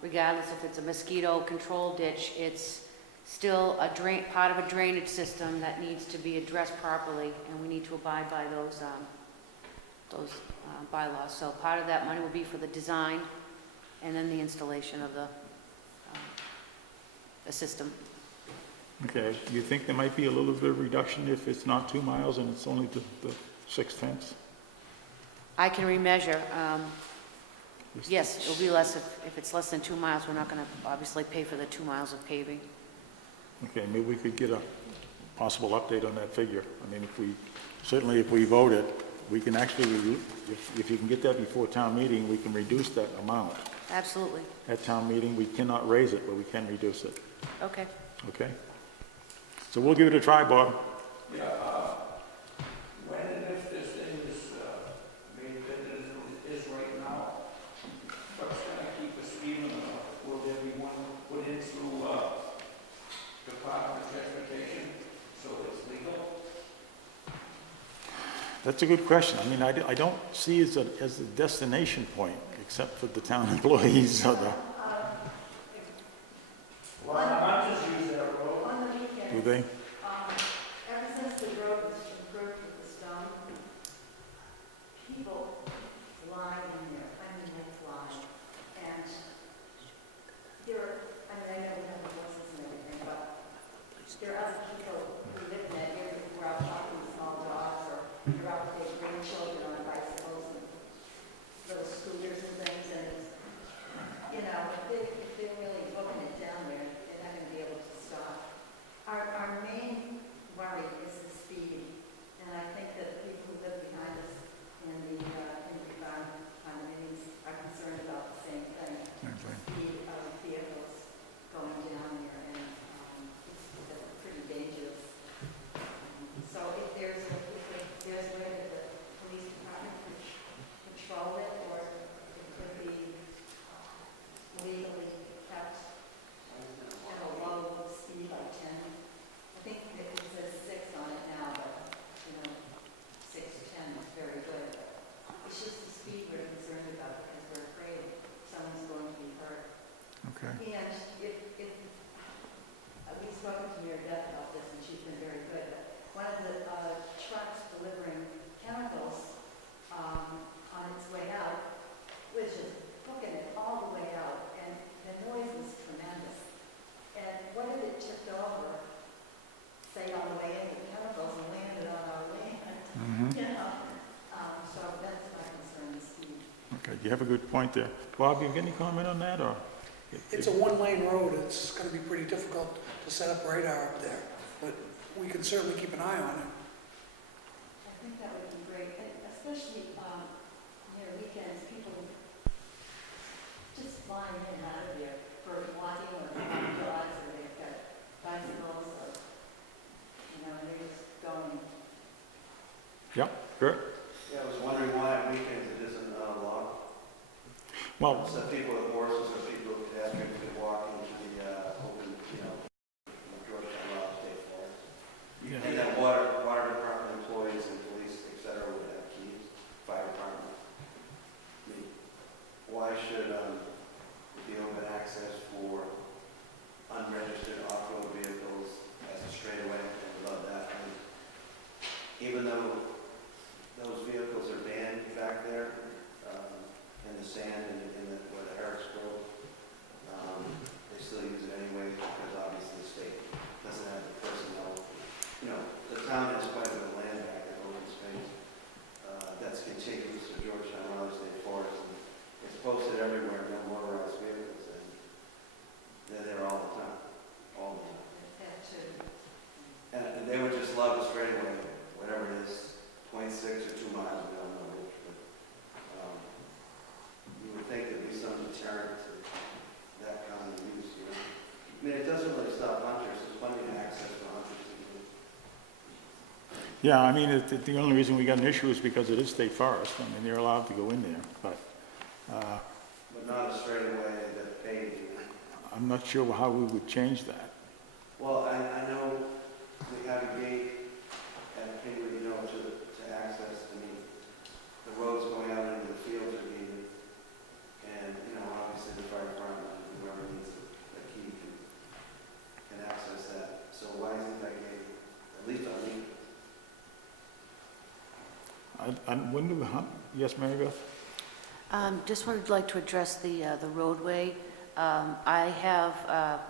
Regardless if it's a mosquito control ditch, it's still a part of a drainage system that needs to be addressed properly, and we need to abide by those bylaws. So part of that money will be for the design and then the installation of the system. Okay, do you think there might be a little bit of reduction if it's not 2 miles and it's only the 6/10? I can remeasure. Yes, it'll be less if it's less than 2 miles. We're not going to obviously pay for the 2 miles of paving. Okay, maybe we could get a possible update on that figure. I mean, certainly if we vote it, we can actually, if you can get that before town meeting, we can reduce that amount. Absolutely. At town meeting, we cannot raise it, but we can reduce it. Okay. Okay? So we'll give it a try, Bob. Yeah, when and if this thing is made better than it is right now, what's going to keep us even? Will there be one put in through Department of Transportation so it's legal? That's a good question. I mean, I don't see it as a destination point, except for the town employees or the, Well, the hunters use that road. On the weekend. do they? Ever since the road was improved with the stone, people fly in there, I mean, they fly. And I know we have the horses and everything, but there are other people who live in that area who are out walking with small dogs, or they're out with their grandchildren on bicycles and little scooters and things, and, if they're really booking it down there, they're not gonna be able to stop. Our main worry is the speed, and I think that the people who live behind us in the condominiums are concerned about the same thing. The speed of vehicles going down there, and it's pretty dangerous. So if there's a way that the police department could control it, or it could be legally kept at a low speed like 10. I think it says 6 on it now, but, 6 to 10 is very good. It's just the speed we're concerned about, because we're afraid someone's going to be hurt. Okay. And we've spoken to Mary Beth about this, and she's been very good. One of the trucks delivering chemicals on its way out was just hooking it all the way out, and the noise was tremendous. And what if it tipped over, say on the way in with chemicals, and landed on our land? So that's my concern, the speed. Okay, you have a good point there. Bob, you have any comment on that, or? It's a one-lane road, it's gonna be pretty difficult to set up radar up there, but we can certainly keep an eye on it. I think that would be great, and especially near weekends, people just flying in and out of there for walking or dogs, or they've got bicycles, or, Yep, Kurt? Yeah, I was wondering why on weekends it isn't law. Well, Some people with horses or people with pedestrians could walk into the open, Georgetown Law State Forest. yeah. And then water department employees and police, et cetera, would have keys, fire department. I mean, why should it be open access for unregistered off-road vehicles as a straightaway and above that? I mean, even though those vehicles are banned back there in the sand and where the Eric's grow, they still use it anyway because obviously the state doesn't have the personnel. The town has quite a bit of land back there, open space, that's contiguous to Georgetown Valley State Forest. And it's posted everywhere, no motorized vehicles, and they're there all the time, all the time. And they would just love the straightaway, whatever it is, 26 or 2 miles, we don't know which, but you would think there'd be some deterrent to that kind of use, I mean, it doesn't really stop hunters, there's plenty of access for hunters to do. Yeah, I mean, the only reason we got an issue is because it is state forest. I mean, they're allowed to go in there, but But not a straightaway that paid you. I'm not sure how we would change that. Well, I know we have a gate at Pingree, to access, the roads going out into the fields are gated. And, obviously the fire department, whoever needs a key can access that. So why isn't that gated, at least on weekends? When do we hunt? Yes, Mary Beth? Just would like to address the roadway.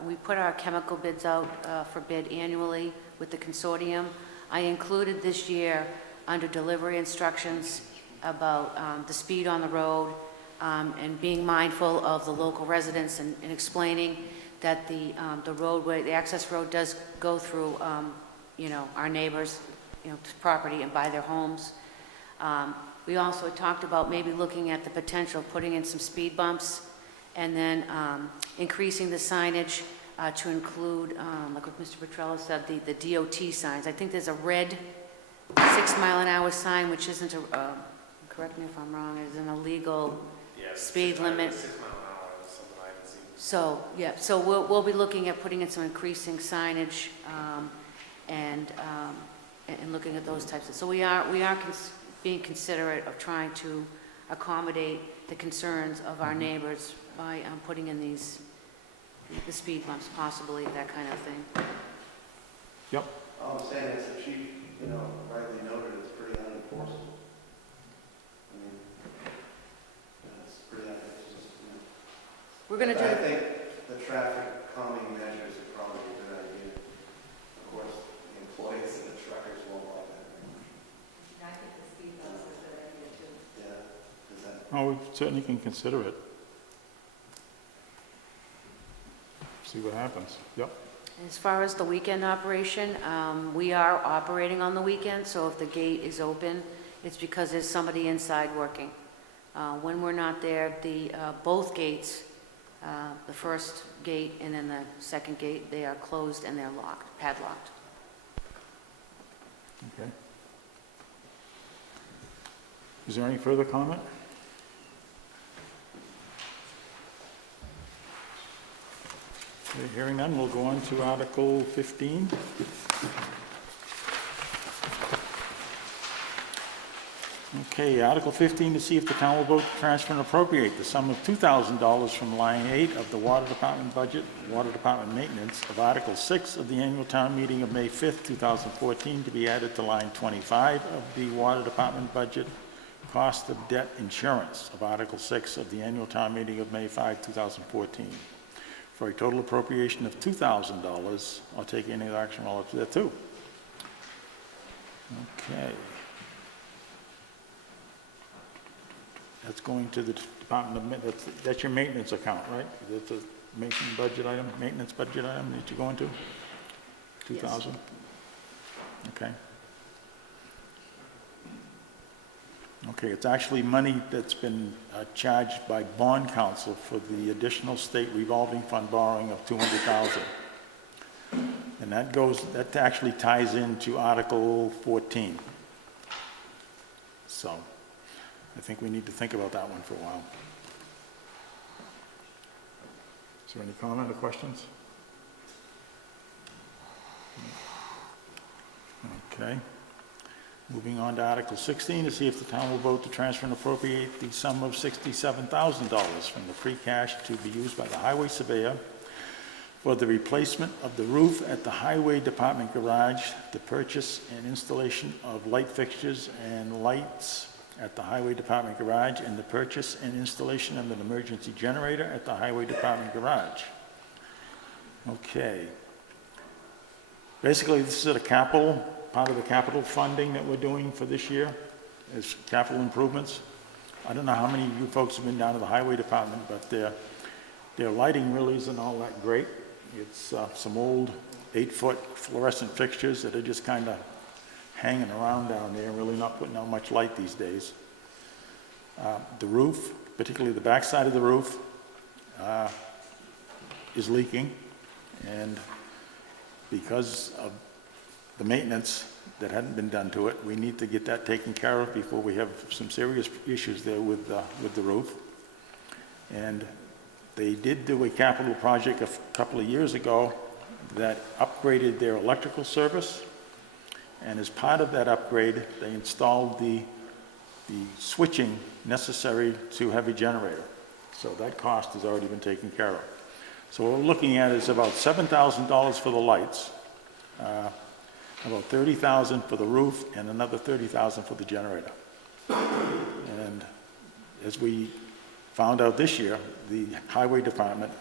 We put our chemical bids out for bid annually with the consortium. I included this year under delivery instructions about the speed on the road and being mindful of the local residents and explaining that the roadway, the access road does go through, our neighbors, property and by their homes. We also talked about maybe looking at the potential of putting in some speed bumps and then increasing the signage to include, like what Mr. Petrella said, the DOT signs. I think there's a red 6-mile-an-hour sign, which isn't correct me if I'm wrong, is an illegal speed limit. 6 mile an hour is something I haven't seen. So, yeah, so we'll be looking at putting in some increasing signage and looking at those types of, so we are being considerate of trying to accommodate the concerns of our neighbors by putting in the speed bumps, possibly, that kind of thing. Yep. All I'm saying is the chief, rightly noted, it's pretty unenforceable. I mean, it's pretty unenforceable. We're going to I do, think the traffic calming measures are probably a good idea. Of course, the employees and the truckers won't like that very much. I think the speed bumps is a good idea too. Yeah, is that? Oh, we certainly can consider it. See what happens. Yep. as far as the weekend operation, we are operating on the weekend, so if the gate is open, it's because there's somebody inside working. When we're not there, both gates, the first gate and then the second gate, they are closed and they're locked, padlocked. Okay. Is there any further comment? Okay, hearing none, we'll go on to Article 15. Okay, Article 15, to see if the town will vote to transfer and appropriate the sum of $2,000 from line 8 of the Water Department budget, Water Department maintenance, of Article 6 of the annual town meeting of May 5th, 2014, to be added to line 25 of the Water Department budget, cost of debt insurance, of Article 6 of the annual town meeting of May 5, 2014, for a total appropriation of $2,000. I'll take any other action relative to that too. Okay. That's going to the Department of, that's your maintenance account, right? That's a maintenance budget item that you're going to? 2,000? Okay. Okay, it's actually money that's been charged by bond counsel for the additional state revolving fund borrowing of $200,000. And that actually ties into Article 14. So I think we need to think about that one for a while. Is there any comment or questions? Okay. Moving on to Article 16, to see if the town will vote to transfer and appropriate the sum of $67,000 from the free cash to be used by the highway surveyor for the replacement of the roof at the highway department garage, the purchase and installation of light fixtures and lights at the highway department garage, and the purchase and installation of an emergency generator at the highway department garage. Okay. Basically, this is a capital, part of the capital funding that we're doing for this year, is capital improvements. I don't know how many of you folks have been down to the highway department, but their lighting really isn't all that great. It's some old 8-foot fluorescent fixtures that are just kind of hanging around down there, really not putting out much light these days. The roof, particularly the back side of the roof, is leaking, and because of the maintenance that hadn't been done to it, we need to get that taken care of before we have some serious issues there with the roof. And they did do a capital project a couple of years ago that upgraded their electrical service, and as part of that upgrade, they installed the switching necessary to have a generator. So that cost has already been taken care of. So what we're looking at is about $7,000 for the lights, about $30,000 for the roof, and another $30,000 for the generator. And as we found out this year, the highway department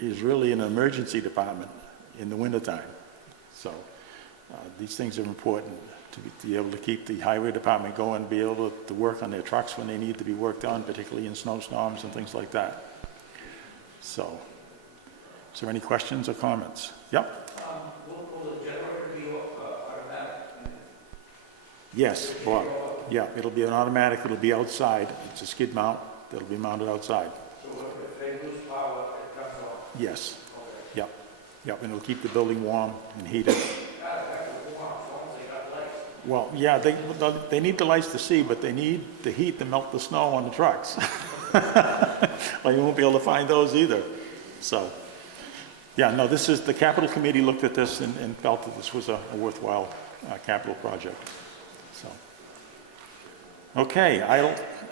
is really an emergency department in the wintertime. So these things are important to be able to keep the highway department going, be able to work on their trucks when they need to be worked on, particularly in snowstorms and things like that. So, is there any questions or comments? Yep. Will the generator be automatic? Yes, Bob. Yeah, it'll be an automatic, it'll be outside. It's a skid mount that'll be mounted outside. So if they lose power, it comes on? Yes. Yep. Yep, and it'll keep the building warm and heated. Well, yeah, they need the lights to see, but they need the heat to melt the snow on the trucks. Well, you won't be able to find those either. So, yeah, no, this is, the capital committee looked at this and felt that this was a worthwhile capital project. So, okay,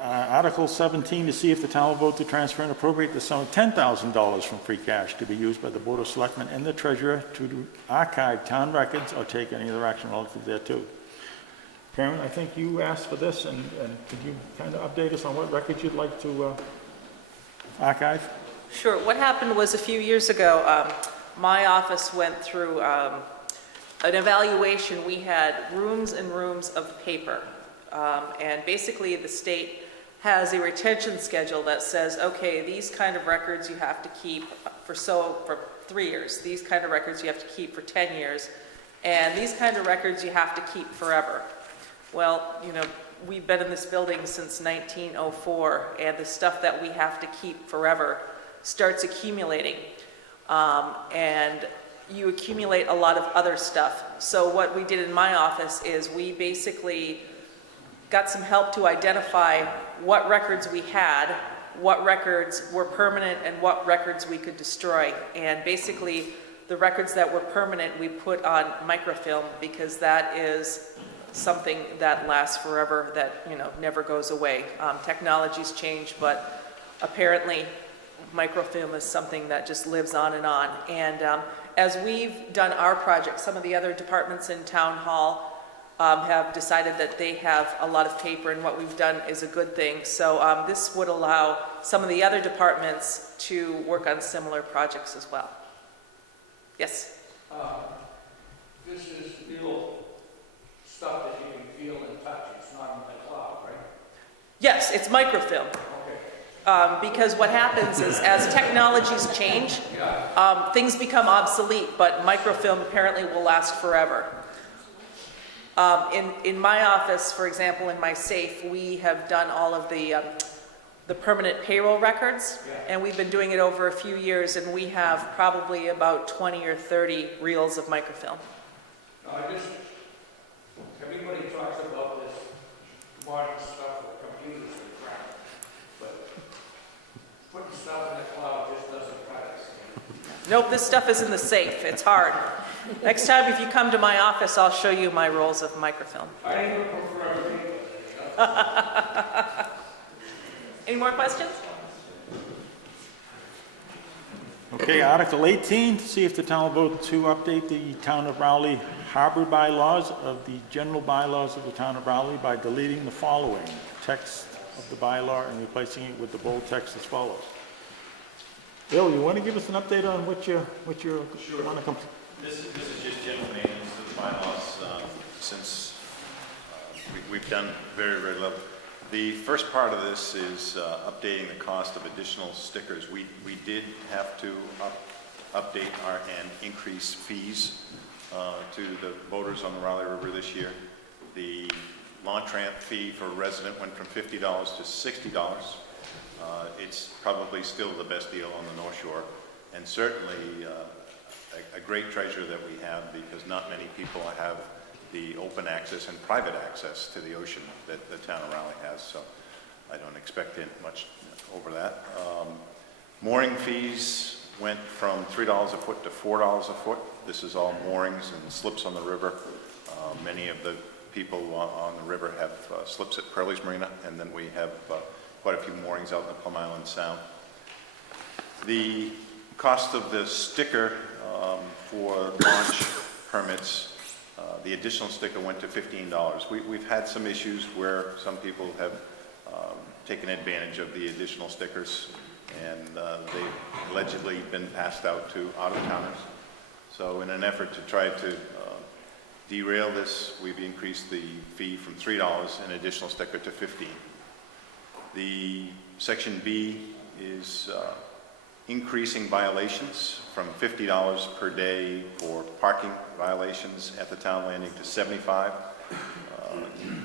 Article 17, to see if the town will vote to transfer and appropriate the sum of $10,000 from free cash to be used by the Board of Selectmen and the Treasurer to archive town records or take any other action relative thereto. Karen, I think you asked for this, and could you kind of update us on what records you'd like to archive? Sure. What happened was a few years ago, my office went through an evaluation. We had rooms and rooms of paper. And basically the state has a retention schedule that says, okay, these kind of records you have to keep for 3 years. These kind of records you have to keep for 10 years. And these kind of records you have to keep forever. Well, you know, we've been in this building since 1904, and the stuff that we have to keep forever starts accumulating. And you accumulate a lot of other stuff. So what we did in my office is we basically got some help to identify what records we had, what records were permanent, and what records we could destroy. And basically, the records that were permanent we put on microfilm, because that is something that lasts forever, that, you know, never goes away. Technology's changed, but apparently microfilm is something that just lives on and on. And as we've done our project, some of the other departments in Town Hall have decided that they have a lot of paper, and what we've done is a good thing. So this would allow some of the other departments to work on similar projects as well. Yes? This is real stuff that you can feel and touch. It's not in the cloud, right? Yes, it's microfilm. Because what happens is, as technologies change, things become obsolete, but microfilm apparently will last forever. In my office, for example, in my safe, we have done all of the permanent payroll records, and we've been doing it over a few years, and we have probably about 20 or 30 reels of microfilm. Everybody talks about this modern Nope, this stuff is in the safe. It's hard. Next time, if you come to my office, I'll show you my rolls of microfilm. Any more questions? Okay, Article 18, to see if the town will vote to update the Town of Rowley Harbor bylaws of the general bylaws of the Town of Rowley by deleting the following text of the bylaw and replacing it with the bold text as follows. Bill, you want to give us an update on what you want to complete? This is just general maintenance of the bylaws, since we've done very, very little. The first part of this is updating the cost of additional stickers. We did have to update and increase fees to the boaters on the Raleigh River this year. The launch ramp fee for a resident went from $50 to $60. It's probably still the best deal on the North Shore, and certainly a great treasure that we have, because not many people have the open access and private access to the ocean that the town of Raleigh has, so I don't expect much over that. Mooring fees went from $3 a foot to $4 a foot. This is all moorings and slips on the river. Many of the people on the river have slips at Pearlie's Marina, and then we have quite a few moorings out in the Plum Island Sound. The cost of the sticker for launch permits, the additional sticker went to $15. We've had some issues where some people have taken advantage of the additional stickers, and they've allegedly been passed out to out-of-towners. So in an effort to try to derail this, we've increased the fee from $3, an additional sticker, to $15. The Section B is increasing violations from $50 per day for parking violations at the town landing to $75.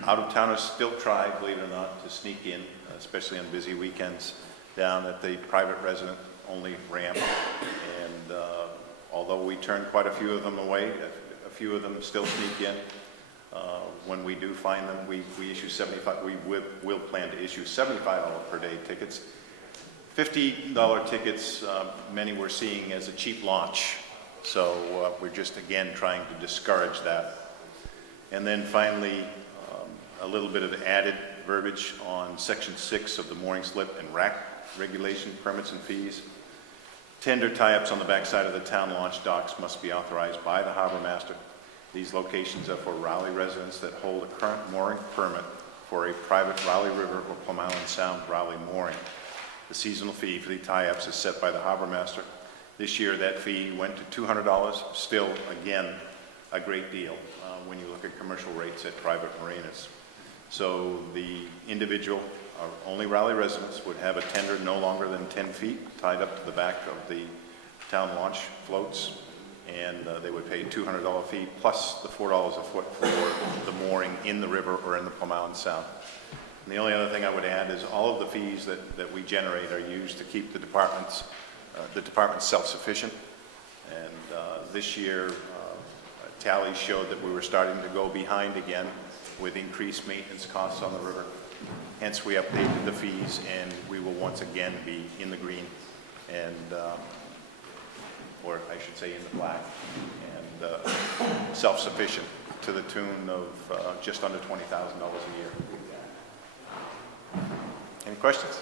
Out-of-towners still try, believe it or not, to sneak in, especially on busy weekends, down at the private resident only ramp. And although we turn quite a few of them away, a few of them still sneak in. When we do find them, we issue we will plan to issue $75 per day tickets. $50 tickets, many we're seeing as a cheap launch. So we're just, again, trying to discourage that. And then finally, a little bit of added verbiage on Section 6 of the mooring slip and rack regulation permits and fees. Tender tie-ups on the backside of the town launch docks must be authorized by the harbor master. These locations are for Raleigh residents that hold a current mooring permit for a private Raleigh River or Plum Island Sound Raleigh mooring. The seasonal fee for the tie-ups is set by the harbor master. This year, that fee went to $200. Still, again, a great deal when you look at commercial rates at private marinas. So the individual, only Raleigh residents, would have a tender no longer than 10 feet tied up to the back of the town launch floats, and they would pay a $200 fee plus the $4 a foot for the mooring in the river or in the Plum Island Sound. And the only other thing I would add is all of the fees that we generate are used to keep the department self-sufficient. And this year, tallies showed that we were starting to go behind again with increased maintenance costs on the river. Hence, we updated the fees, and we will once again be in the green, and or I should say in the black, and self-sufficient to the tune of just under $20,000 a year. Any questions?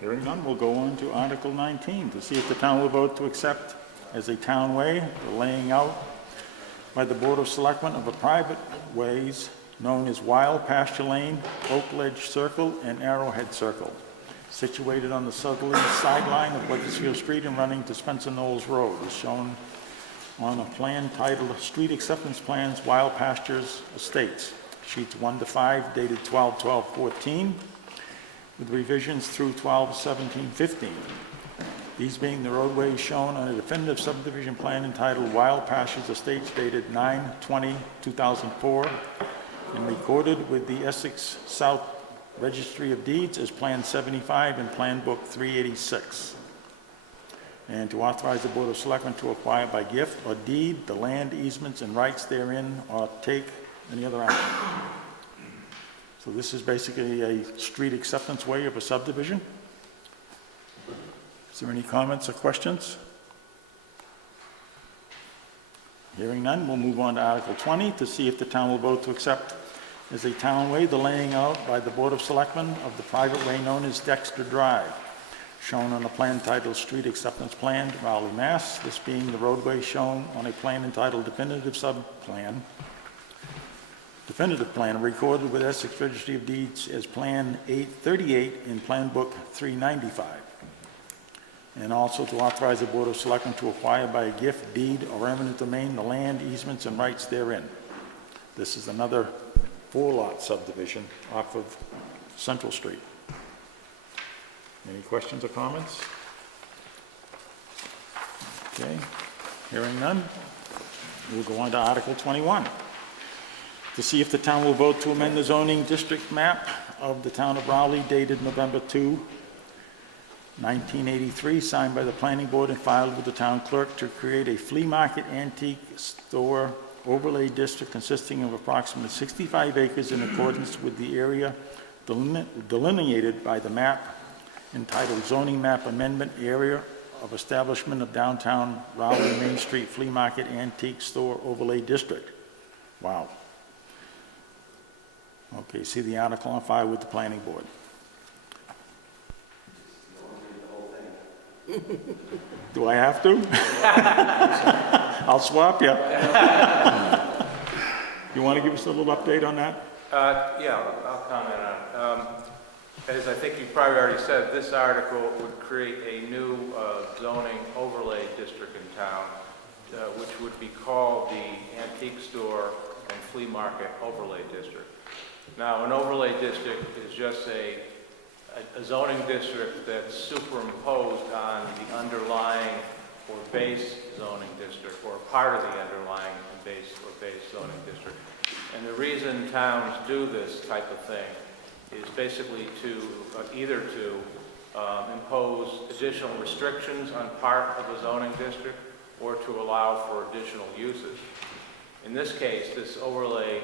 Hearing none, we'll go on to Article 19, to see if the town will vote to accept as a town way the laying out by the Board of Selectmen of a private ways known as Wild Pasture Lane, Oak Ledge Circle, and Arrowhead Circle, situated on the southerly sideline of Weathersfield Street and running to Spencer Knowles Road, as shown on a plan titled Street Acceptance Plans, Wild Pastures Estates, sheets 1 to 5, dated 12/12/14, with revisions through 12/17/15. These being the roadways shown on a definitive subdivision plan entitled Wild Pastures Estates, dated 9/20/2004, and recorded with the Essex South Registry of Deeds as Plan 75 and Plan Book 386. And to authorize the Board of Selectmen to acquire by gift or deed the land, easements, and rights therein, or take any other action. So this is basically a street acceptance way of a subdivision. Is there any comments or questions? Hearing none, we'll move on to Article 20 to see if the town will vote to accept as a townway the laying out by the Board of Selectmen of the private way known as Dexter Drive, shown on a plan titled Street Acceptance Plan, Raleigh, Mass. This being the roadway shown on a plan entitled Definitive Plan recorded with Essex Registry of Deeds as Plan 838 in Plan Book 395. And also to authorize the Board of Selectmen to acquire by a gift, deed, or eminent domain the land, easements, and rights therein. This is another 4-lot subdivision off of Central Street. Any questions or comments? Okay, hearing none, we'll go on to Article 21. To see if the town will vote to amend the zoning district map of the town of Raleigh dated November 2, 1983, signed by the planning board and filed with the town clerk to create a flea market antique store overlay district consisting of approximately 65 acres in accordance with the area delineated by the map entitled Zoning Map Amendment Area of Establishment of Downtown Raleigh Main Street Flea Market Antique Store Overlay District. Wow. Okay, see the article on file with the planning board. Do I have to? I'll swap you. You want to give us a little update on that? Yeah, I'll comment on it. As I think you probably already said, this article would create a new zoning overlay district in town, which would be called the Antique Store and Flea Market Overlay District. Now, an overlay district is just a zoning district that's superimposed on the underlying or base zoning district, or part of the underlying base or base zoning district. And the reason towns do this type of thing is basically to either to impose additional restrictions on part of a zoning district or to allow for additional uses. In this case, this overlay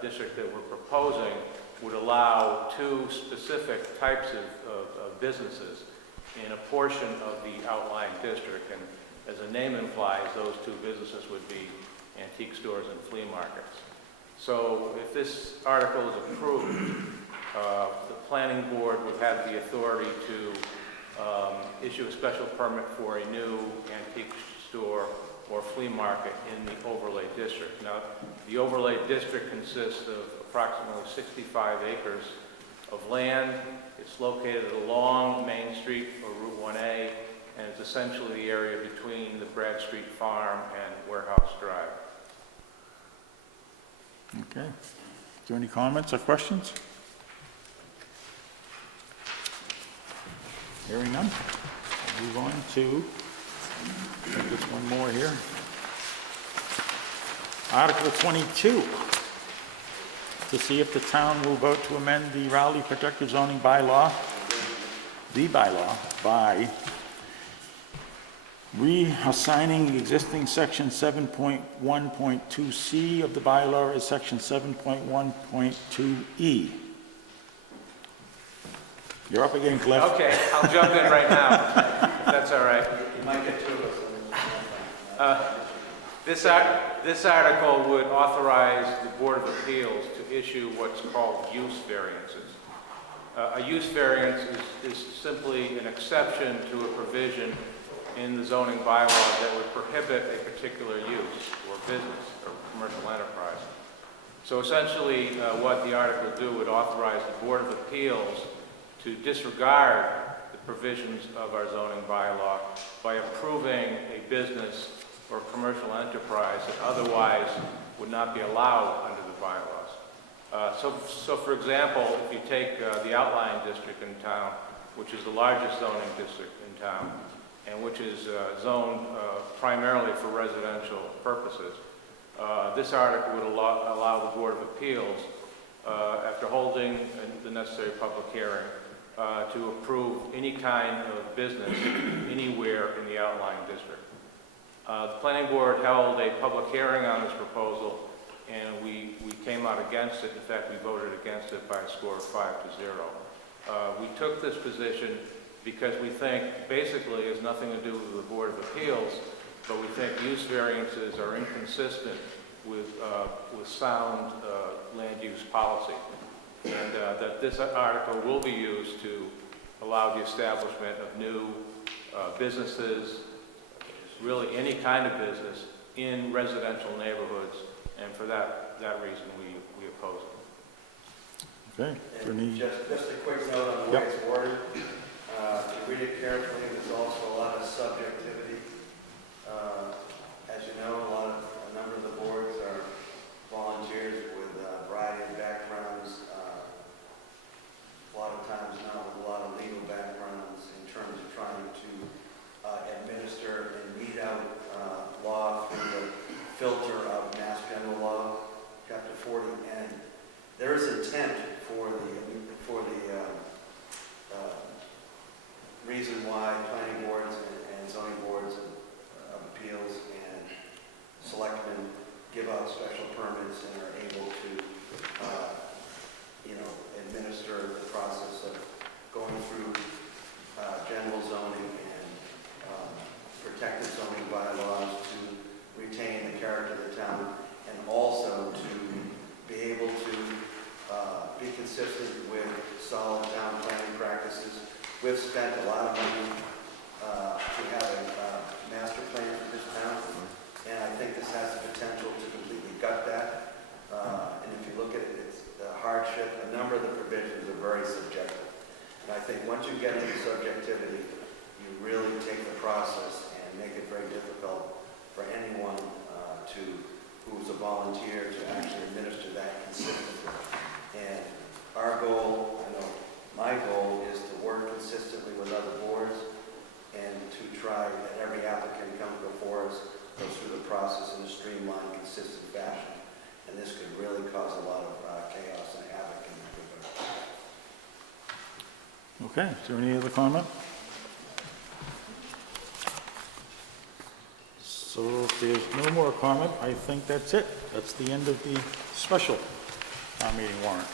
district that we're proposing would allow two specific types of businesses in a portion of the outlying district. And as the name implies, those two businesses would be antique stores and flea markets. So if this article is approved, the planning board would have the authority to issue a special permit for a new antique store or flea market in the overlay district. Now, the overlay district consists of approximately 65 acres of land. It's located along Main Street or Route 1A, and it's essentially the area between the Brad Street Farm and Warehouse Drive. Okay. Is there any comments or questions? Hearing none, we'll move on to just one more here. Article 22, to see if the town will vote to amend the Raleigh Protective Zoning bylaw, by reassigning the existing section 7.1.2C of the bylaw as section 7.1.2E. You're up again, Cliff. Okay, I'll jump in right now, if that's all right. You might get two of us. This article would authorize the Board of Appeals to issue what's called use variances. A use variance is simply an exception to a provision in the zoning bylaw that would prohibit a particular use or business or commercial enterprise. So essentially, what the article do would authorize the Board of Appeals to disregard the provisions of our zoning bylaw by approving a business or commercial enterprise that otherwise would not be allowed under the bylaws. So for example, if you take the outlying district in town, which is the largest zoning district in town, and which is zoned primarily for residential purposes, this article would allow the Board of Appeals, after holding the necessary public hearing, to approve any kind of business anywhere in the outlying district. The Planning Board held a public hearing on this proposal, and we came out against it. In fact, we voted against it by a score of 5-0. We took this position because we think basically it has nothing to do with the Board of Appeals, but we think use variances are inconsistent with sound land use policy. And that this article will be used to allow the establishment of new businesses, really any kind of business in residential neighborhoods, and for that reason we oppose it. Okay. And just a quick note on the way it's worded. If you read it carefully, there's also a lot of subjectivity. As you know, a number of the boards are volunteers with a variety of backgrounds, a lot of times not with a lot of legal backgrounds in terms of trying to administer and meet out law through the filter of Mass General Law, Chapter 40, and there is intent for the reason why planning boards and zoning boards of appeals and selectmen give out special permits and are able to, administer the process of going through general zoning and protected zoning bylaws to retain the character of the town, and also to be able to be consistent with solid town planning practices. We've spent a lot of money to have a master plan for this town, and I think this has the potential to completely gut that. And if you look at it, it's the hardship. A number of the provisions are very subjective. And I think once you get into subjectivity, you really take the process and make it very difficult for anyone who's a volunteer to actually administer that consistently. And our goal, my goal is to work consistently with other boards and to try that every applicant comes before us goes through the process in a streamlined, consistent fashion. And this could really cause a lot of chaos and havoc in the neighborhood. Okay, is there any other comment? So if there's no more comment, I think that's it. That's the end of the special town meeting warrant.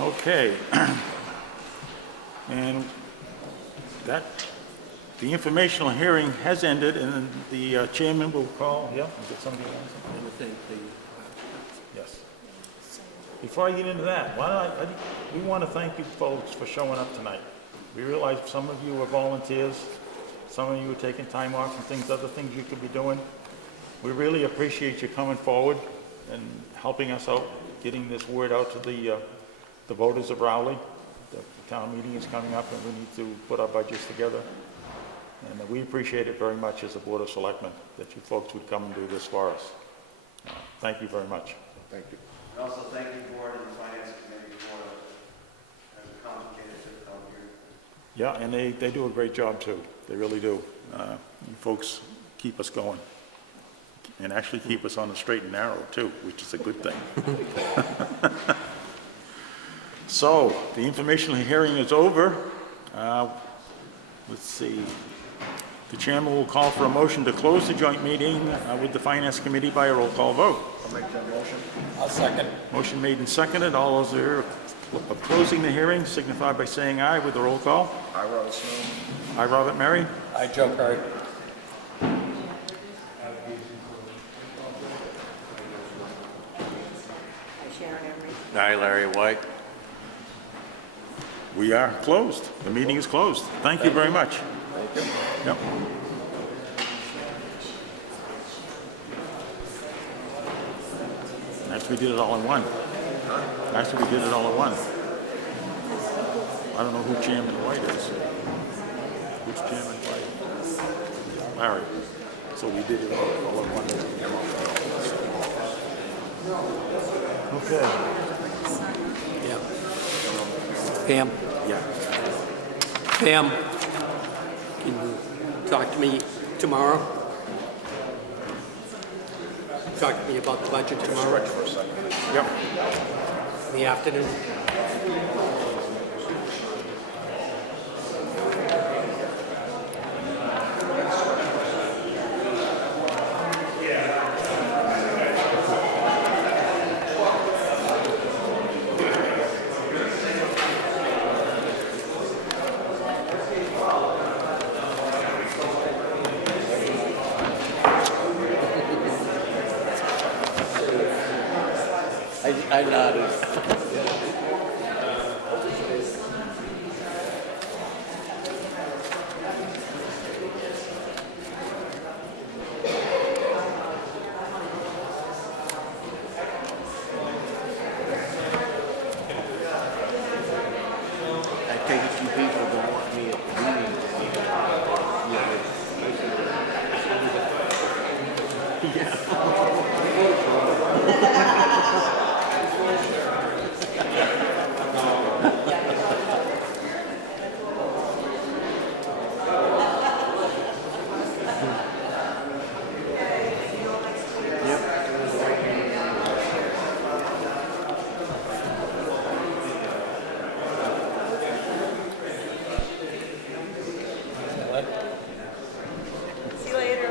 Okay. And the informational hearing has ended, and the chairman will call. Yeah, get somebody else. Yes. Before I get into that, we want to thank you folks for showing up tonight. We realize some of you are volunteers, some of you are taking time off and other things you could be doing. We really appreciate you coming forward and helping us out, getting this word out to the voters of Rowley. The town meeting is coming up and we need to put our budgets together. And we appreciate it very much as a Board of Selectmen that you folks would come and do this for us. Thank you very much. Thank you. And also thank you, board and the finance committee, for a complicated, difficult year. Yeah, and they do a great job too. They really do. You folks keep us going. And actually keep us on the straight and narrow too, which is a good thing. So, the informational hearing is over. Let's see. The chairman will call for a motion to close the joint meeting with the Finance Committee by a roll call vote. I'll make that motion. I'll second. Motion made and seconded. All those who are of closing the hearing signify by saying aye with the roll call. I, Robert Snow. Aye, Robert Mary. Aye, Joe Perry. Aye, Larry White. We are closed. The meeting is closed. Thank you very much. Thank you. Yep. Actually, we did it all in one. Actually, we did it all in one. I don't know who Chairman White is. Who's Chairman White? Larry. So we did it all in one. Okay. Yeah. Pam? Yeah. Pam, can you talk to me tomorrow? Talk to me about the budget tomorrow? Stretch for a second. Yep. In the afternoon? I nodded. I take it you people don't want me at the meeting. See you later.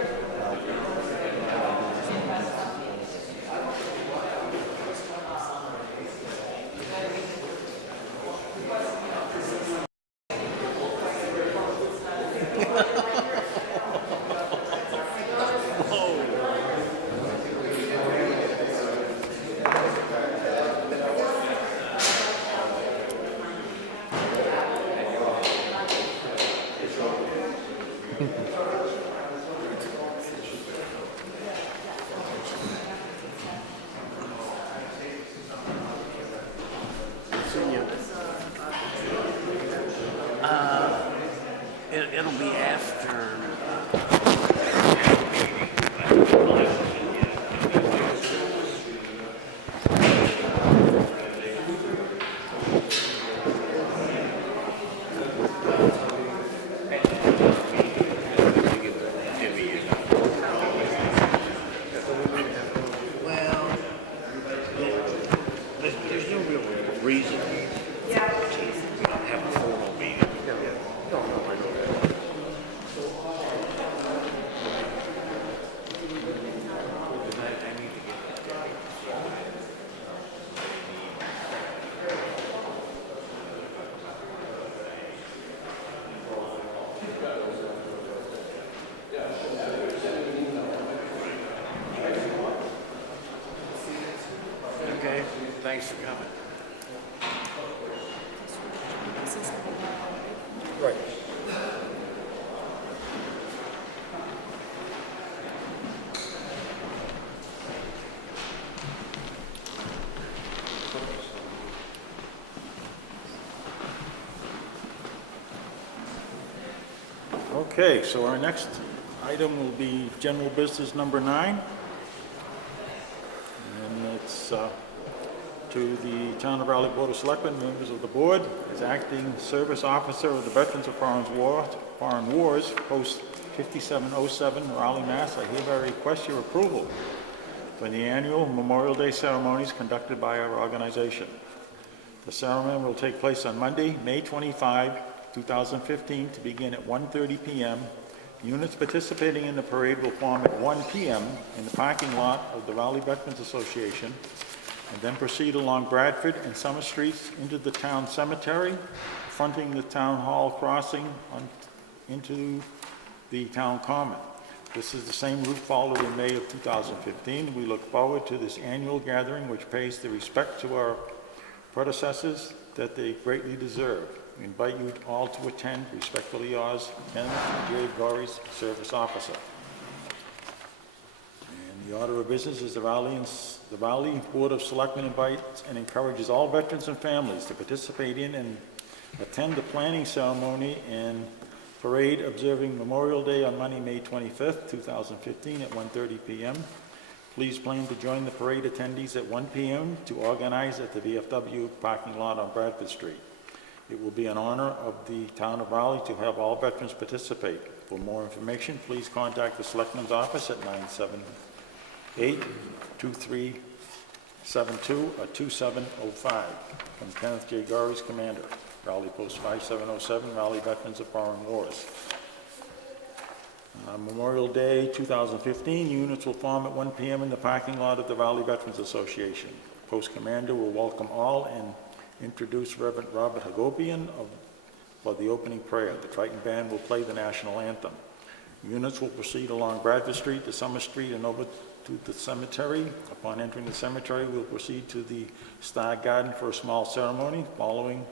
It'll be after. Well, there's no real reason to have a formal meeting. Okay, thanks for coming. Right. Okay, so our next item will be general business number 9. And it's to the Town of Raleigh Board of Selectmen, members of the board. As acting service officer of the Veterans of Foreign Wars, Post 5707, Raleigh, Mass., I hereby request your approval for the annual Memorial Day ceremonies conducted by our organization. The ceremony will take place on Monday, May 25, 2015, to begin at 1:30 p.m. Units participating in the parade will form at 1 p.m. in the parking lot of the Raleigh Veterans Association, and then proceed along Bradford and Summer Streets into the town cemetery, fronting the town hall crossing into the town common. This is the same route followed in May of 2015. We look forward to this annual gathering, which pays the respect to our predecessors that they greatly deserve. We invite you all to attend. Respectfully yours, Kenneth J. Gorries, Service Officer. And the order of business is the Raleigh Board of Selectmen invites and encourages all veterans and families to participate in and attend the planning ceremony and parade observing Memorial Day on Monday, May 25th, 2015 at 1:30 p.m. Please plan to join the parade attendees at 1 p.m. to organize at the VFW parking lot on Bradford Street. It will be an honor of the Town of Raleigh to have all veterans participate. For more information, please contact the Selectman's Office at 978-2372 or 2705. From Kenneth J. Gorries, Commander, Raleigh Post 5707, Raleigh Veterans of Foreign Wars. Memorial Day 2015, units will form at 1 p.m. in the parking lot of the Raleigh Veterans Association. Post Commander will welcome all and introduce Reverend Robert Hagopian for the opening prayer. The Triton Band will play the national anthem. Units will proceed along Bradford Street to Summer Street and over to the cemetery. Upon entering the cemetery, we'll proceed to the Star Garden for a small ceremony. Following,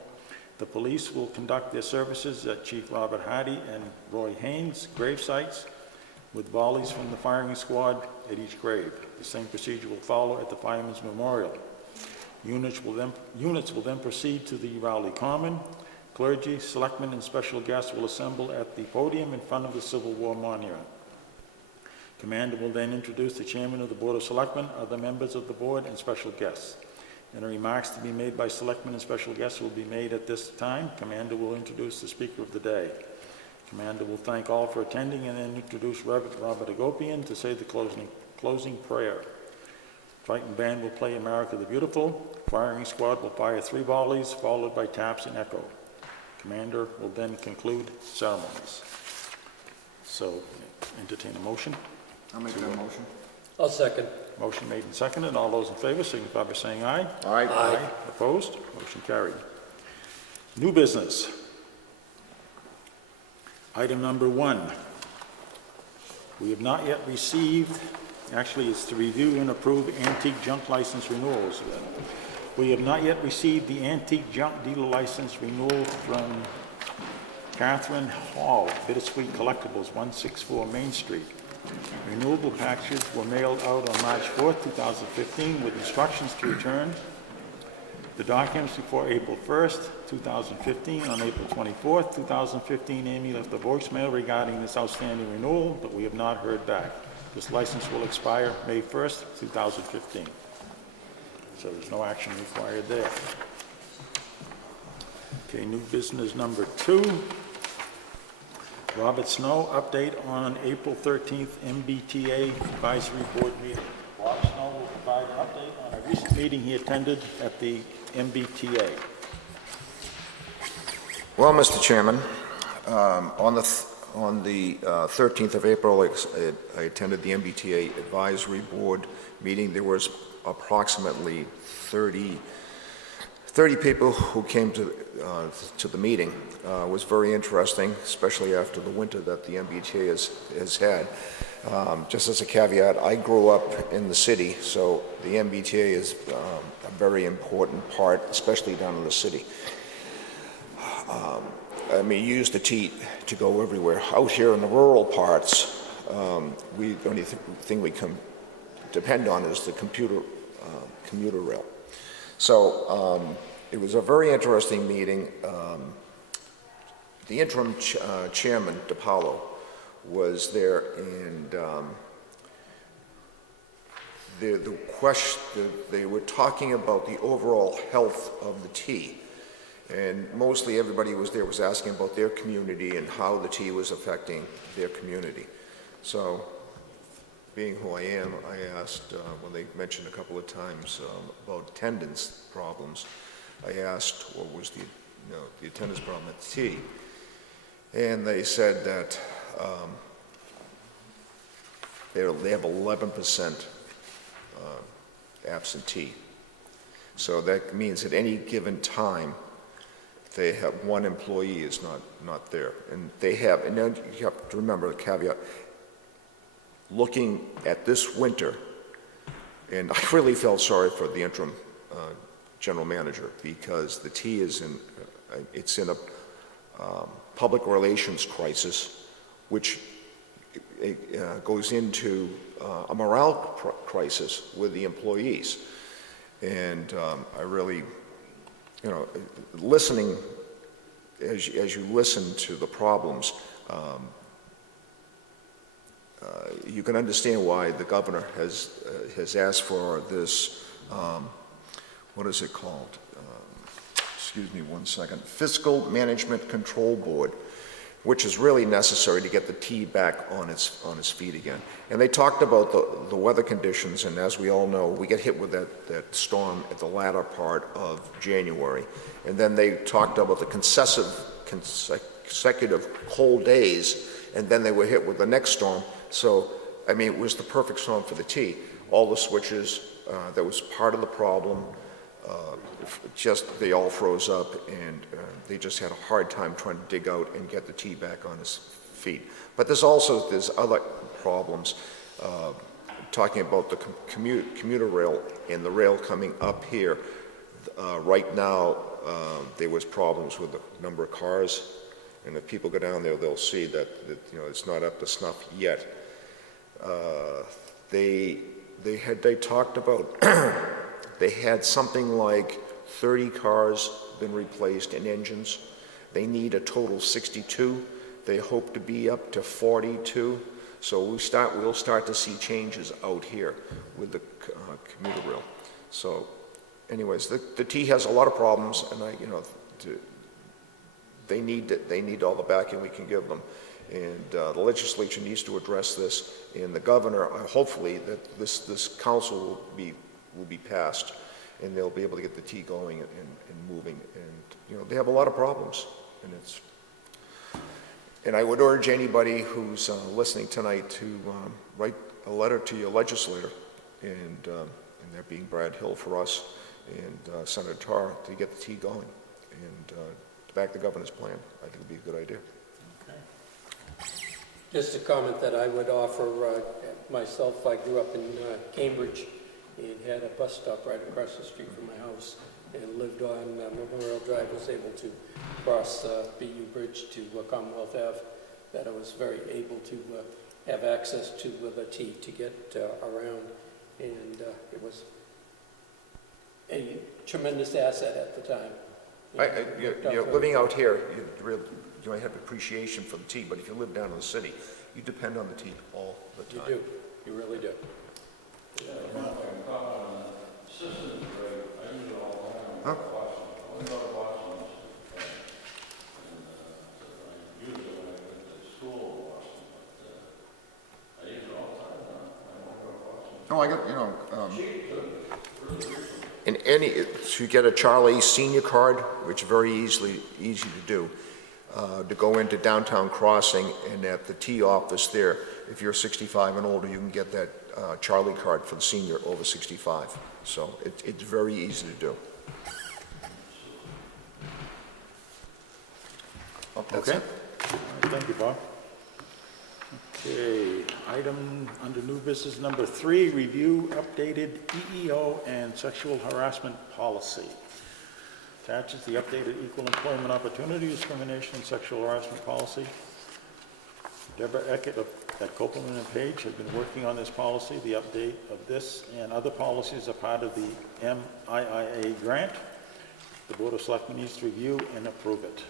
the police will conduct their services at Chief Robert Hardy and Roy Haynes' grave sites with volleys from the firing squad at each grave. The same procedure will follow at the Firemen's Memorial. Units will then proceed to the Rowley Common. Clergy, selectmen, and special guests will assemble at the podium in front of the Civil War Monument. Commander will then introduce the chairman of the Board of Selectmen, other members of the board, and special guests. Any remarks to be made by selectmen and special guests will be made at this time. Commander will introduce the speaker of the day. Commander will thank all for attending and then introduce Reverend Robert Agopian to say the closing prayer. Triton Band will play America the Beautiful. Firing squad will fire 3 volleys, followed by taps and echo. Commander will then conclude ceremonies. So, entertain a motion. I'll make that motion. I'll second. Motion made and seconded. All those in favor signify by saying aye. Aye. Aye. Opposed? Motion carried. New business. Item number 1. We have not yet received, actually it's to review and approve antique junk license renewals. We have not yet received the antique junk dealer license renewal from Catherine Hall, Bittersweet Collectibles, 164 Main Street. Renewable packages were mailed out on March 4th, 2015 with instructions to return the documents before April 1st, 2015. On April 24th, 2015, Amy left a voicemail regarding this outstanding renewal, but we have not heard back. This license will expire May 1st, 2015. So there's no action required there. Okay, new business number 2. Robert Snow, update on April 13th MBTA Advisory Board meeting. Bob Snow will provide an update on a recent meeting he attended at the MBTA. Well, Mr. Chairman, on the 13th of April, I attended the MBTA Advisory Board meeting. There was approximately 30 people who came to the meeting. It was very interesting, especially after the winter that the MBTA has had. Just as a caveat, I grew up in the city, so the MBTA is a very important part, especially down in the city. I mean, you use the T to go everywhere. Out here in the rural parts, the only thing we can depend on is the commuter rail. So it was a very interesting meeting. The interim chairman, DiPaolo, was there, and they were talking about the overall health of the T. And mostly everybody was asking about their community and how the T was affecting their community. So, being who I am, I asked, when they mentioned a couple of times about attendance problems, I asked what was the attendance problem at the T. And they said that they have 11% absentee. So that means at any given time, they have one employee is not there. And and then you have to remember the caveat, looking at this winter, and I really felt sorry for the interim general manager, because the T is it's in a public relations crisis, which goes into a morale crisis with the employees. And I really, listening, as you listen to the problems, you can understand why the governor has asked for this, what is it called? Excuse me one second. Fiscal Management Control Board, which is really necessary to get the T back on its feet again. And they talked about the weather conditions, and as we all know, we get hit with that storm at the latter part of January. And then they talked about the consecutive cold days, and then they were hit with the next storm. So, I mean, it was the perfect storm for the T. All the switches, that was part of the problem. They all froze up, and they just had a hard time trying to dig out and get the T back on his feet. But there's other problems. talking about the commuter rail and the rail coming up here. Right now, there was problems with the number of cars, and if people go down there, they'll see that you know, it's not up to snuff yet. They talked about they had something like 30 cars been replaced in engines. They need a total of 62. They hope to be up to 42. So we'll start to see changes out here with the commuter rail. So, anyways, the T has a lot of problems, and they need all the backing we can give them. And the legislature needs to address this, and the governor, hopefully, that this council will be passed, and they'll be able to get the T going and moving. And they have a lot of problems, and I would urge anybody who's listening tonight to write a letter to your legislator, and that being Brad Hill for us, and Senator Tarr, to get the T going, and to back the governor's plan. I think it would be a good idea. Just a comment that I would offer myself. I grew up in Cambridge and had a bus stop right across the street from my house, and lived on Memorial Drive. Was able to cross BU Bridge to Commonwealth Ave. That I was very able to have access to the T to get around, and it was a tremendous asset at the time. Living out here, you might have appreciation for the T, but if you live down in the city, you depend on the T all the time. You do. You really do. Huh? No, I got, to get a Charlie senior card, which is very easy to do, to go into downtown Crossing, and at the T office there, if you're 65 and older, you can get that Charlie card for the senior over 65. So it's very easy to do. Okay. Thank you, Bob. Okay, item under new business number 3, review updated EEO and sexual harassment policy. Attaches the updated equal employment opportunity discrimination and sexual harassment policy. Deborah Eckert at Copeland and Page have been working on this policy. The update of this and other policies are part of the MIIA grant. The Board of Selectmen needs to review and approve it.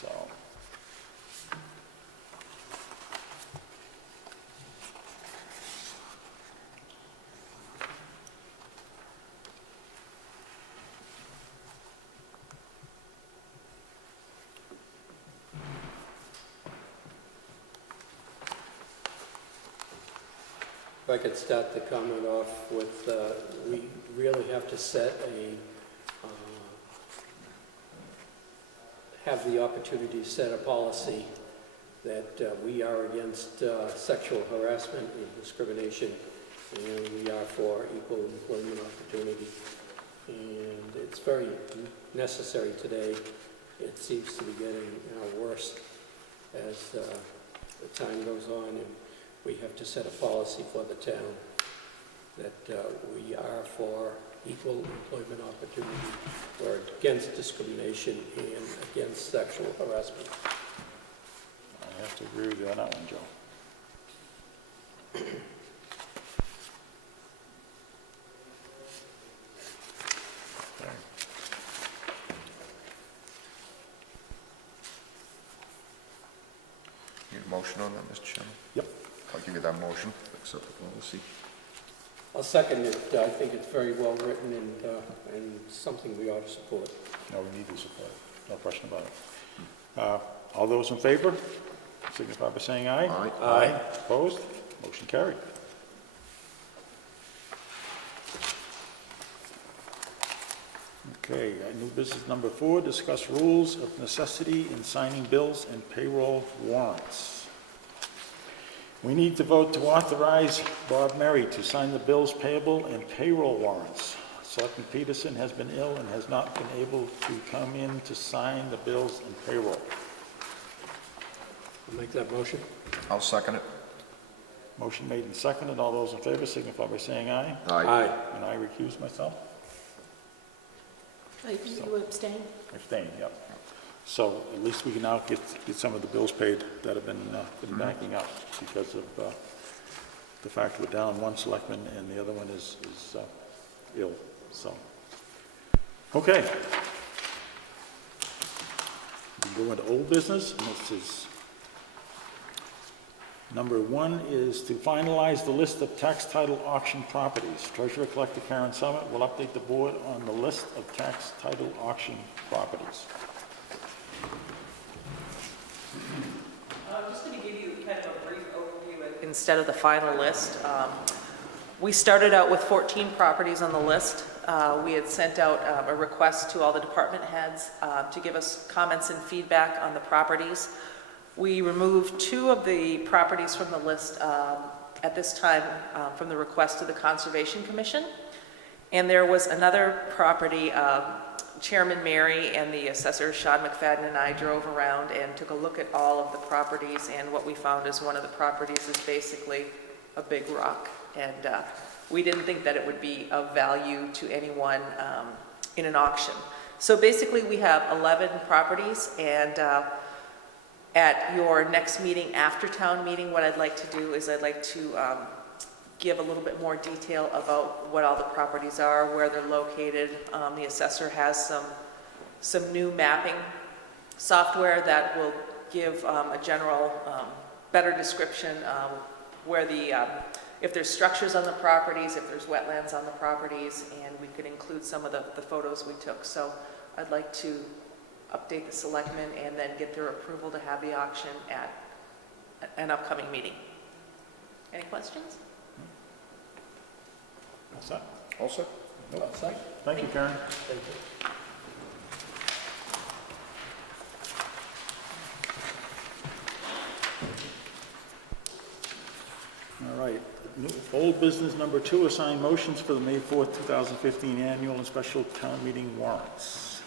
So, If I could start the comment off with, we really have to set have the opportunity to set a policy that we are against sexual harassment and discrimination, and we are for equal employment opportunity. And it's very necessary today. It seems to be getting worse as the time goes on, and we have to set a policy for the town that we are for equal employment opportunity, we're against discrimination and against sexual harassment. I have to agree with you on that one, Joe. Okay. Need a motion on that, Mr. Chairman? Yep. I'll give you that motion, accept the policy. I'll second it. I think it's very well written and something we ought to support. No, we need to support it. No question about it. All those in favor, signify by saying aye. Aye. Aye. Opposed? Motion carried. Okay, new business number 4, discuss rules of necessity in signing bills and payroll warrants. We need to vote to authorize Bob Murray to sign the bills payable and payroll warrants. Selectman Peterson has been ill and has not been able to come in to sign the bills and payroll. I'll make that motion. I'll second it. Motion made and seconded. All those in favor signify by saying aye. Aye. And I recuse myself. You abstain? Abstain, yep. So at least we can now get some of the bills paid that have been backing up because of the fact we're down one selectman and the other one is ill, so. Okay. We go into old business, and this is, number one is to finalize the list of tax title auction properties. Treasurer Collector Karen Summit will update the board on the list of tax title auction properties. I'm just going to give you kind of a brief overview instead of the final list. We started out with 14 properties on the list. We had sent out a request to all the department heads to give us comments and feedback on the properties. We removed 2 of the properties from the list at this time from the request to the Conservation Commission. And there was another property, Chairman Mary and the assessor Sean McFadden and I drove around and took a look at all of the properties, and what we found is one of the properties is basically a big rock, and we didn't think that it would be of value to anyone in an auction. So basically we have 11 properties, and at your next meeting after town meeting, what I'd like to do is I'd like to give a little bit more detail about what all the properties are, where they're located. The assessor has some new mapping software that will give a general, better description where if there's structures on the properties, if there's wetlands on the properties, and we could include some of the photos we took. So I'd like to update the selectmen and then get their approval to have the auction at an upcoming meeting. Any questions? All set? All set? Nope. All set. Thank you, Karen. Thank you. All right. Old business number 2, assign motions for the May 4th, 2015 annual and special town meeting warrants.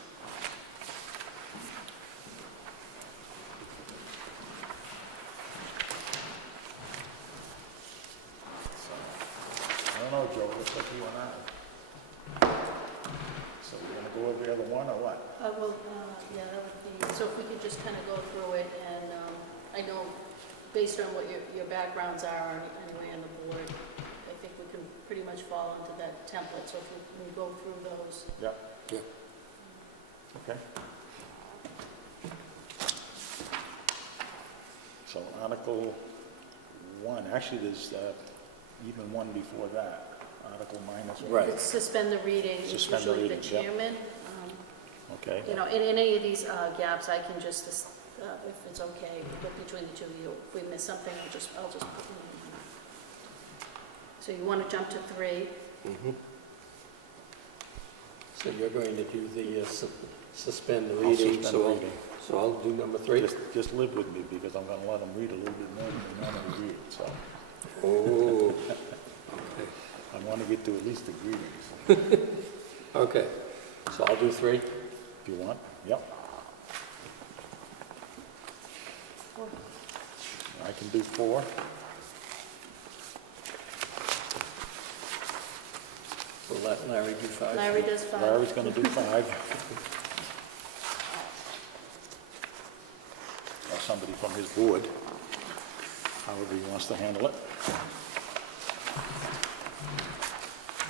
I don't know, Joe, looks like you and I. So we're gonna go over the other one, or what? Yeah, that would be, so if we could just kind of go through it, and I know, based on what your backgrounds are anyway on the board, I think we can pretty much fall into that template, so if we can go through those. Yep. Yeah. Okay. So Article 1, actually there's even one before that, Article -1. Right. It's suspend the reading, it's Suspend the usually the reading, yep. chairman. Okay. You know, in any of these gaps, I can just, if it's okay, look between the two of you. If we miss something, I'll just put them in. So you want to jump to 3. Mm-hmm. So you're going to do the suspend the I'll reading, suspend the reading. so I'll do number 3. Just live with me, because I'm gonna let them read a little bit more than they normally read, so. Oh, I wanna get to at least the greetings, okay. So I'll do 3. if you want. Yep. I can do 4. We'll let Larry do 5. Larry does 5. Larry's gonna do 5. Or somebody from his board, however he wants to handle it.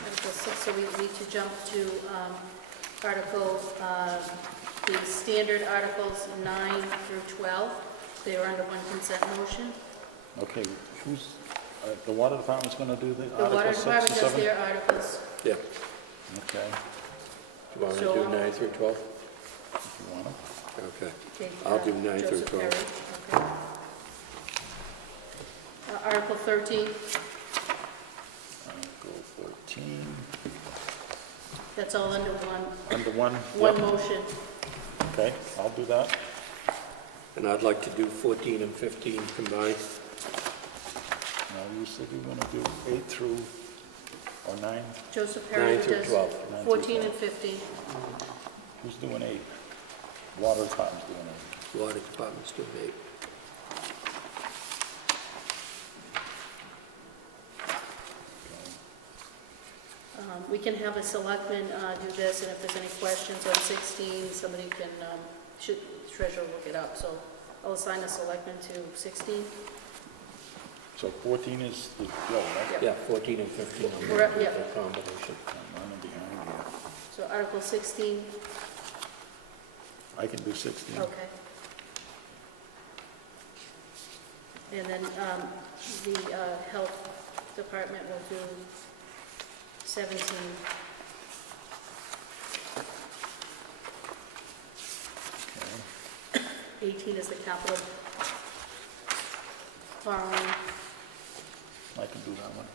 Article 6, so we need to jump to the standard articles 9 through 12. They are under one consent motion. Okay, who's, the water department's gonna do the The water Article 6 department and does 7? their articles. Yeah. Okay, Do you want me to do 9 through 12? if you want to. Okay. Okay, I'll do 9 through Joseph 12. Perry, okay. Article 13, Article 14, that's all under one under 1. motion. Okay, I'll do that. And I'd like to do 14 and 15 combined. Now, you said you were going to do 8 through, or 9? Joseph Perry 9 through does 12. 9 through 14 12. and 15. Who's doing 8? Water department's doing 8. Water department's doing 8. can have a selectman do this, and if there's any questions on 16, somebody can, treasurer look it up. So I'll assign a selectman to 16. So 14 is the Joe, right? Yeah, 14 and 15 on We're at- the yeah. combination. I'm running behind here. So Article 16, I can do 16. okay. And then the health department will do 17. Okay. 18 is the capital borrowing. I can do that one.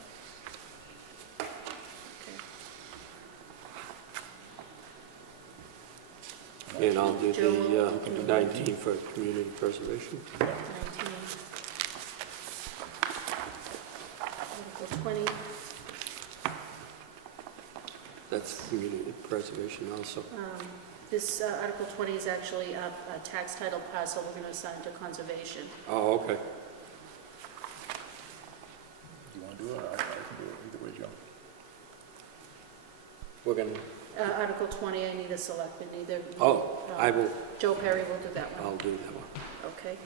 And I'll do Joe, the you can do 19 for community preservation. 19. Article 20, That's community preservation also. this Article 20 is actually a tax title parcel we're going to assign to conservation. Oh, okay. You want to do it? I can do it either way, Joe. We're going to, Article 20, I need a selectman, either. I will, Joe Perry will do that one. I'll do that one. Okay.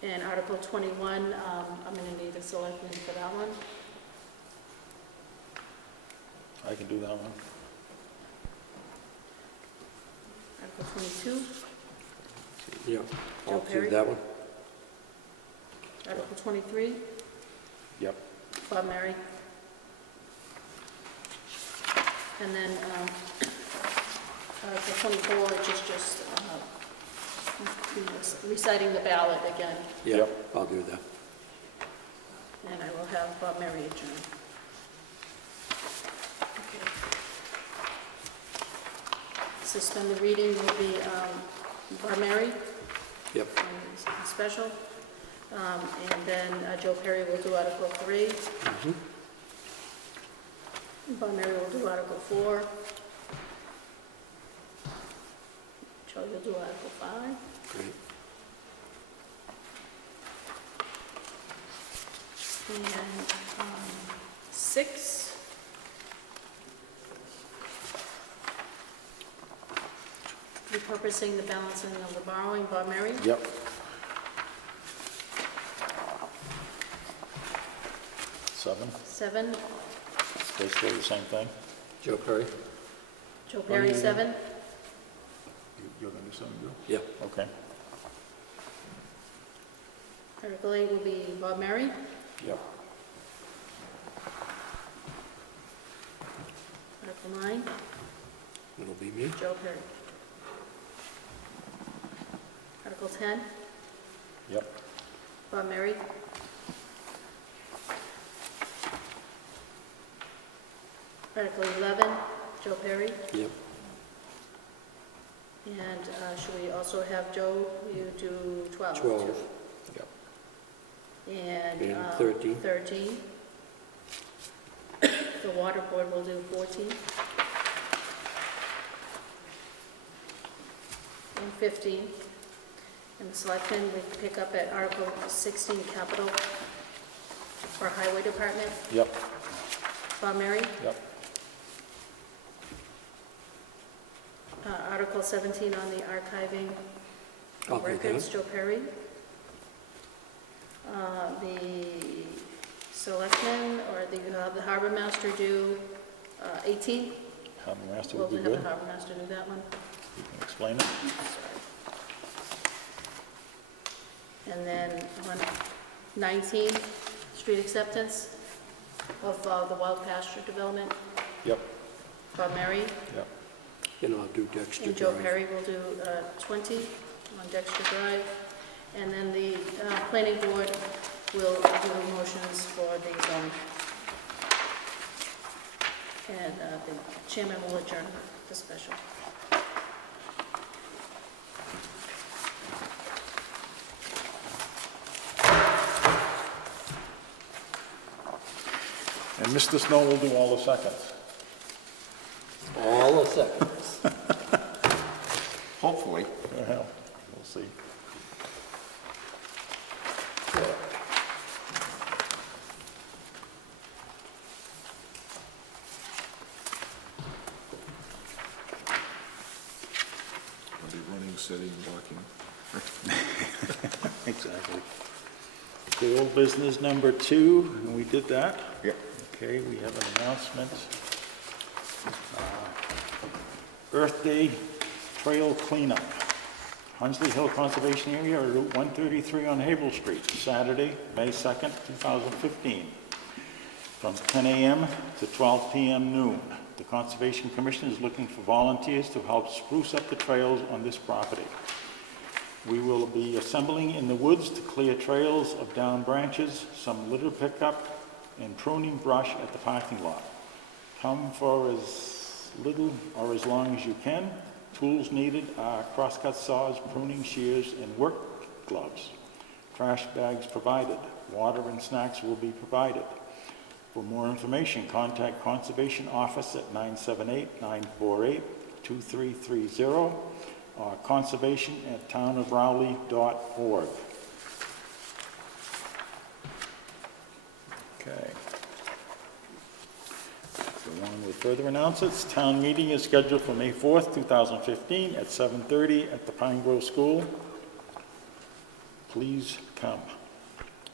And Article 21, I'm going to need a selectman for that one. I can do that one. Article 22, Yeah, I'll Joe Perry? do that one. Article 23, Yep. Bob Mary. And then Article 24, which is just reciting the ballot again, Yeah, I'll do that. and I will have Bob Mary adjourn. Okay. Suspend the reading will be Bob Mary, Yep. special, and then Joe Perry will do Article 3. Mhm. Bob Mary will do Article 4. Joe, you'll do Article 5. Great. And 6. Repurposing the balancing of the borrowing, Bob Mary. Yep. Seven. 7. It's basically the same thing. Joe Perry? Joe Perry, 7. You're going to do something, Joe? Yeah. Okay. Article 8 will be Bob Mary. Yep. Article 9, It'll be me. Joe Perry. Article 10, Yep. Bob Mary. Article 11, Joe Perry. Yep. And should we also have Joe, you do 12? 12. too? Yep. And And 13. 13. The water board will do 14. And 15. And the selectmen, we pick up at Article 16, capital for highway department. Yep. Bob Mary. Yep. Article 17 on the archiving I'll do records, that. Joe Perry. The selectmen, or the harbor master do 18. Harbor master We'll would be have the good. harbor master do that one. You can explain it. And then on 19, street acceptance of the wild pasture development, Yep. Bob Mary. Yep. And I'll do Dexter And Joe Drive. Perry will do 20 on Dexter Drive. And then the planning board will do the motions for the zoning. And the chairman will adjourn the special. And Mr. Snow will do all the seconds. All the seconds. Hopefully. Well, we'll see. sitting, walking. Exactly. Okay, old business number 2, and we did that. Yep. Okay, we have an announcement. Earth Day Trail Cleanup. Hunsley Hill Conservation Area, Route 133 on Havel Street, Saturday, May 2nd, 2015, from 10 a.m. to 12 p.m. noon. The Conservation Commission is looking for volunteers to help spruce up the trails on this property. We will be assembling in the woods to clear trails of downed branches, some litter pickup, and pruning brush at the parking lot. Come for as little or as long as you can. Tools needed are crosscut saws, pruning shears, and work gloves. Trash bags provided. Water and snacks will be provided. For more information, contact Conservation Office at 978-948-2330 or conservation@townofrowley.org. Okay. So on with further announcements, town meeting is scheduled for May 4th, 2015 at 7:30 at the Pine Grove School. Please come.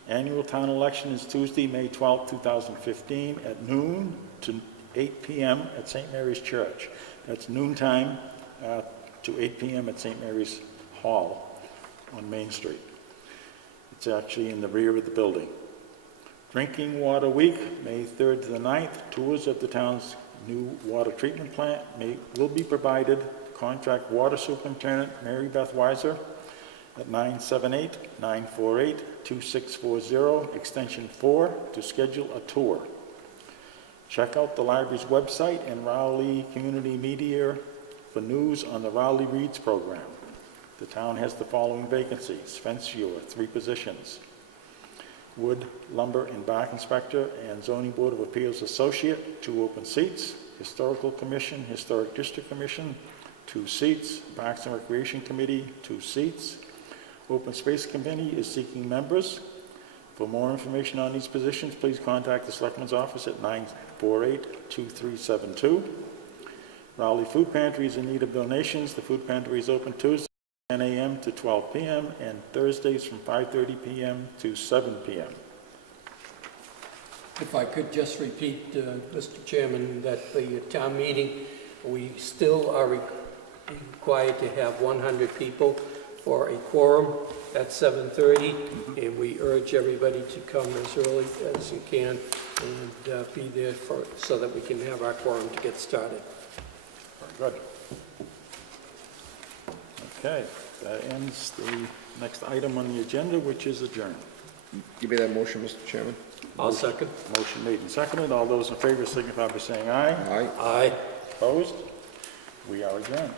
Annual town election is Tuesday, May 12th, 2015 at noon to 8 p.m. at St. Mary's Church. That's noontime to 8 p.m. at St. Mary's Hall on Main Street. It's actually in the rear of the building. Drinking Water Week, May 3rd to the 9th. Tours of the town's new water treatment plant will be provided. Contract Water Superintendent Mary Beth Weiser at 978-948-2640, extension 4, to schedule a tour. Check out the library's website and Rowley Community Media for news on the Rowley Reads program. The town has the following vacancies: fence viewer, 3 positions; wood, lumber, and bark inspector and zoning board of appeals associate, 2 open seats; historical commission, historic district commission, 2 seats; parks and recreation committee, 2 seats. Open space committee is seeking members. For more information on these positions, please contact the Selectman's office at 948-2372. Rowley Food Pantry is in need of donations. The food pantry is open Tuesday, 10 a.m. to 12 p.m. and Thursdays from 5:30 p.m. to 7 p.m. If I could just repeat, Mr. Chairman, that the town meeting, we still are required to have 100 people for a quorum at 7:30, and we urge everybody to come as early as you can and be there so that we can have our quorum to get started. Very good. Okay, that ends the next item on the agenda, which is adjourned. Give me that motion, Mr. Chairman. I'll second. Motion made and seconded. All those in favor signify by saying aye. Aye. Aye. Opposed? We are adjourned.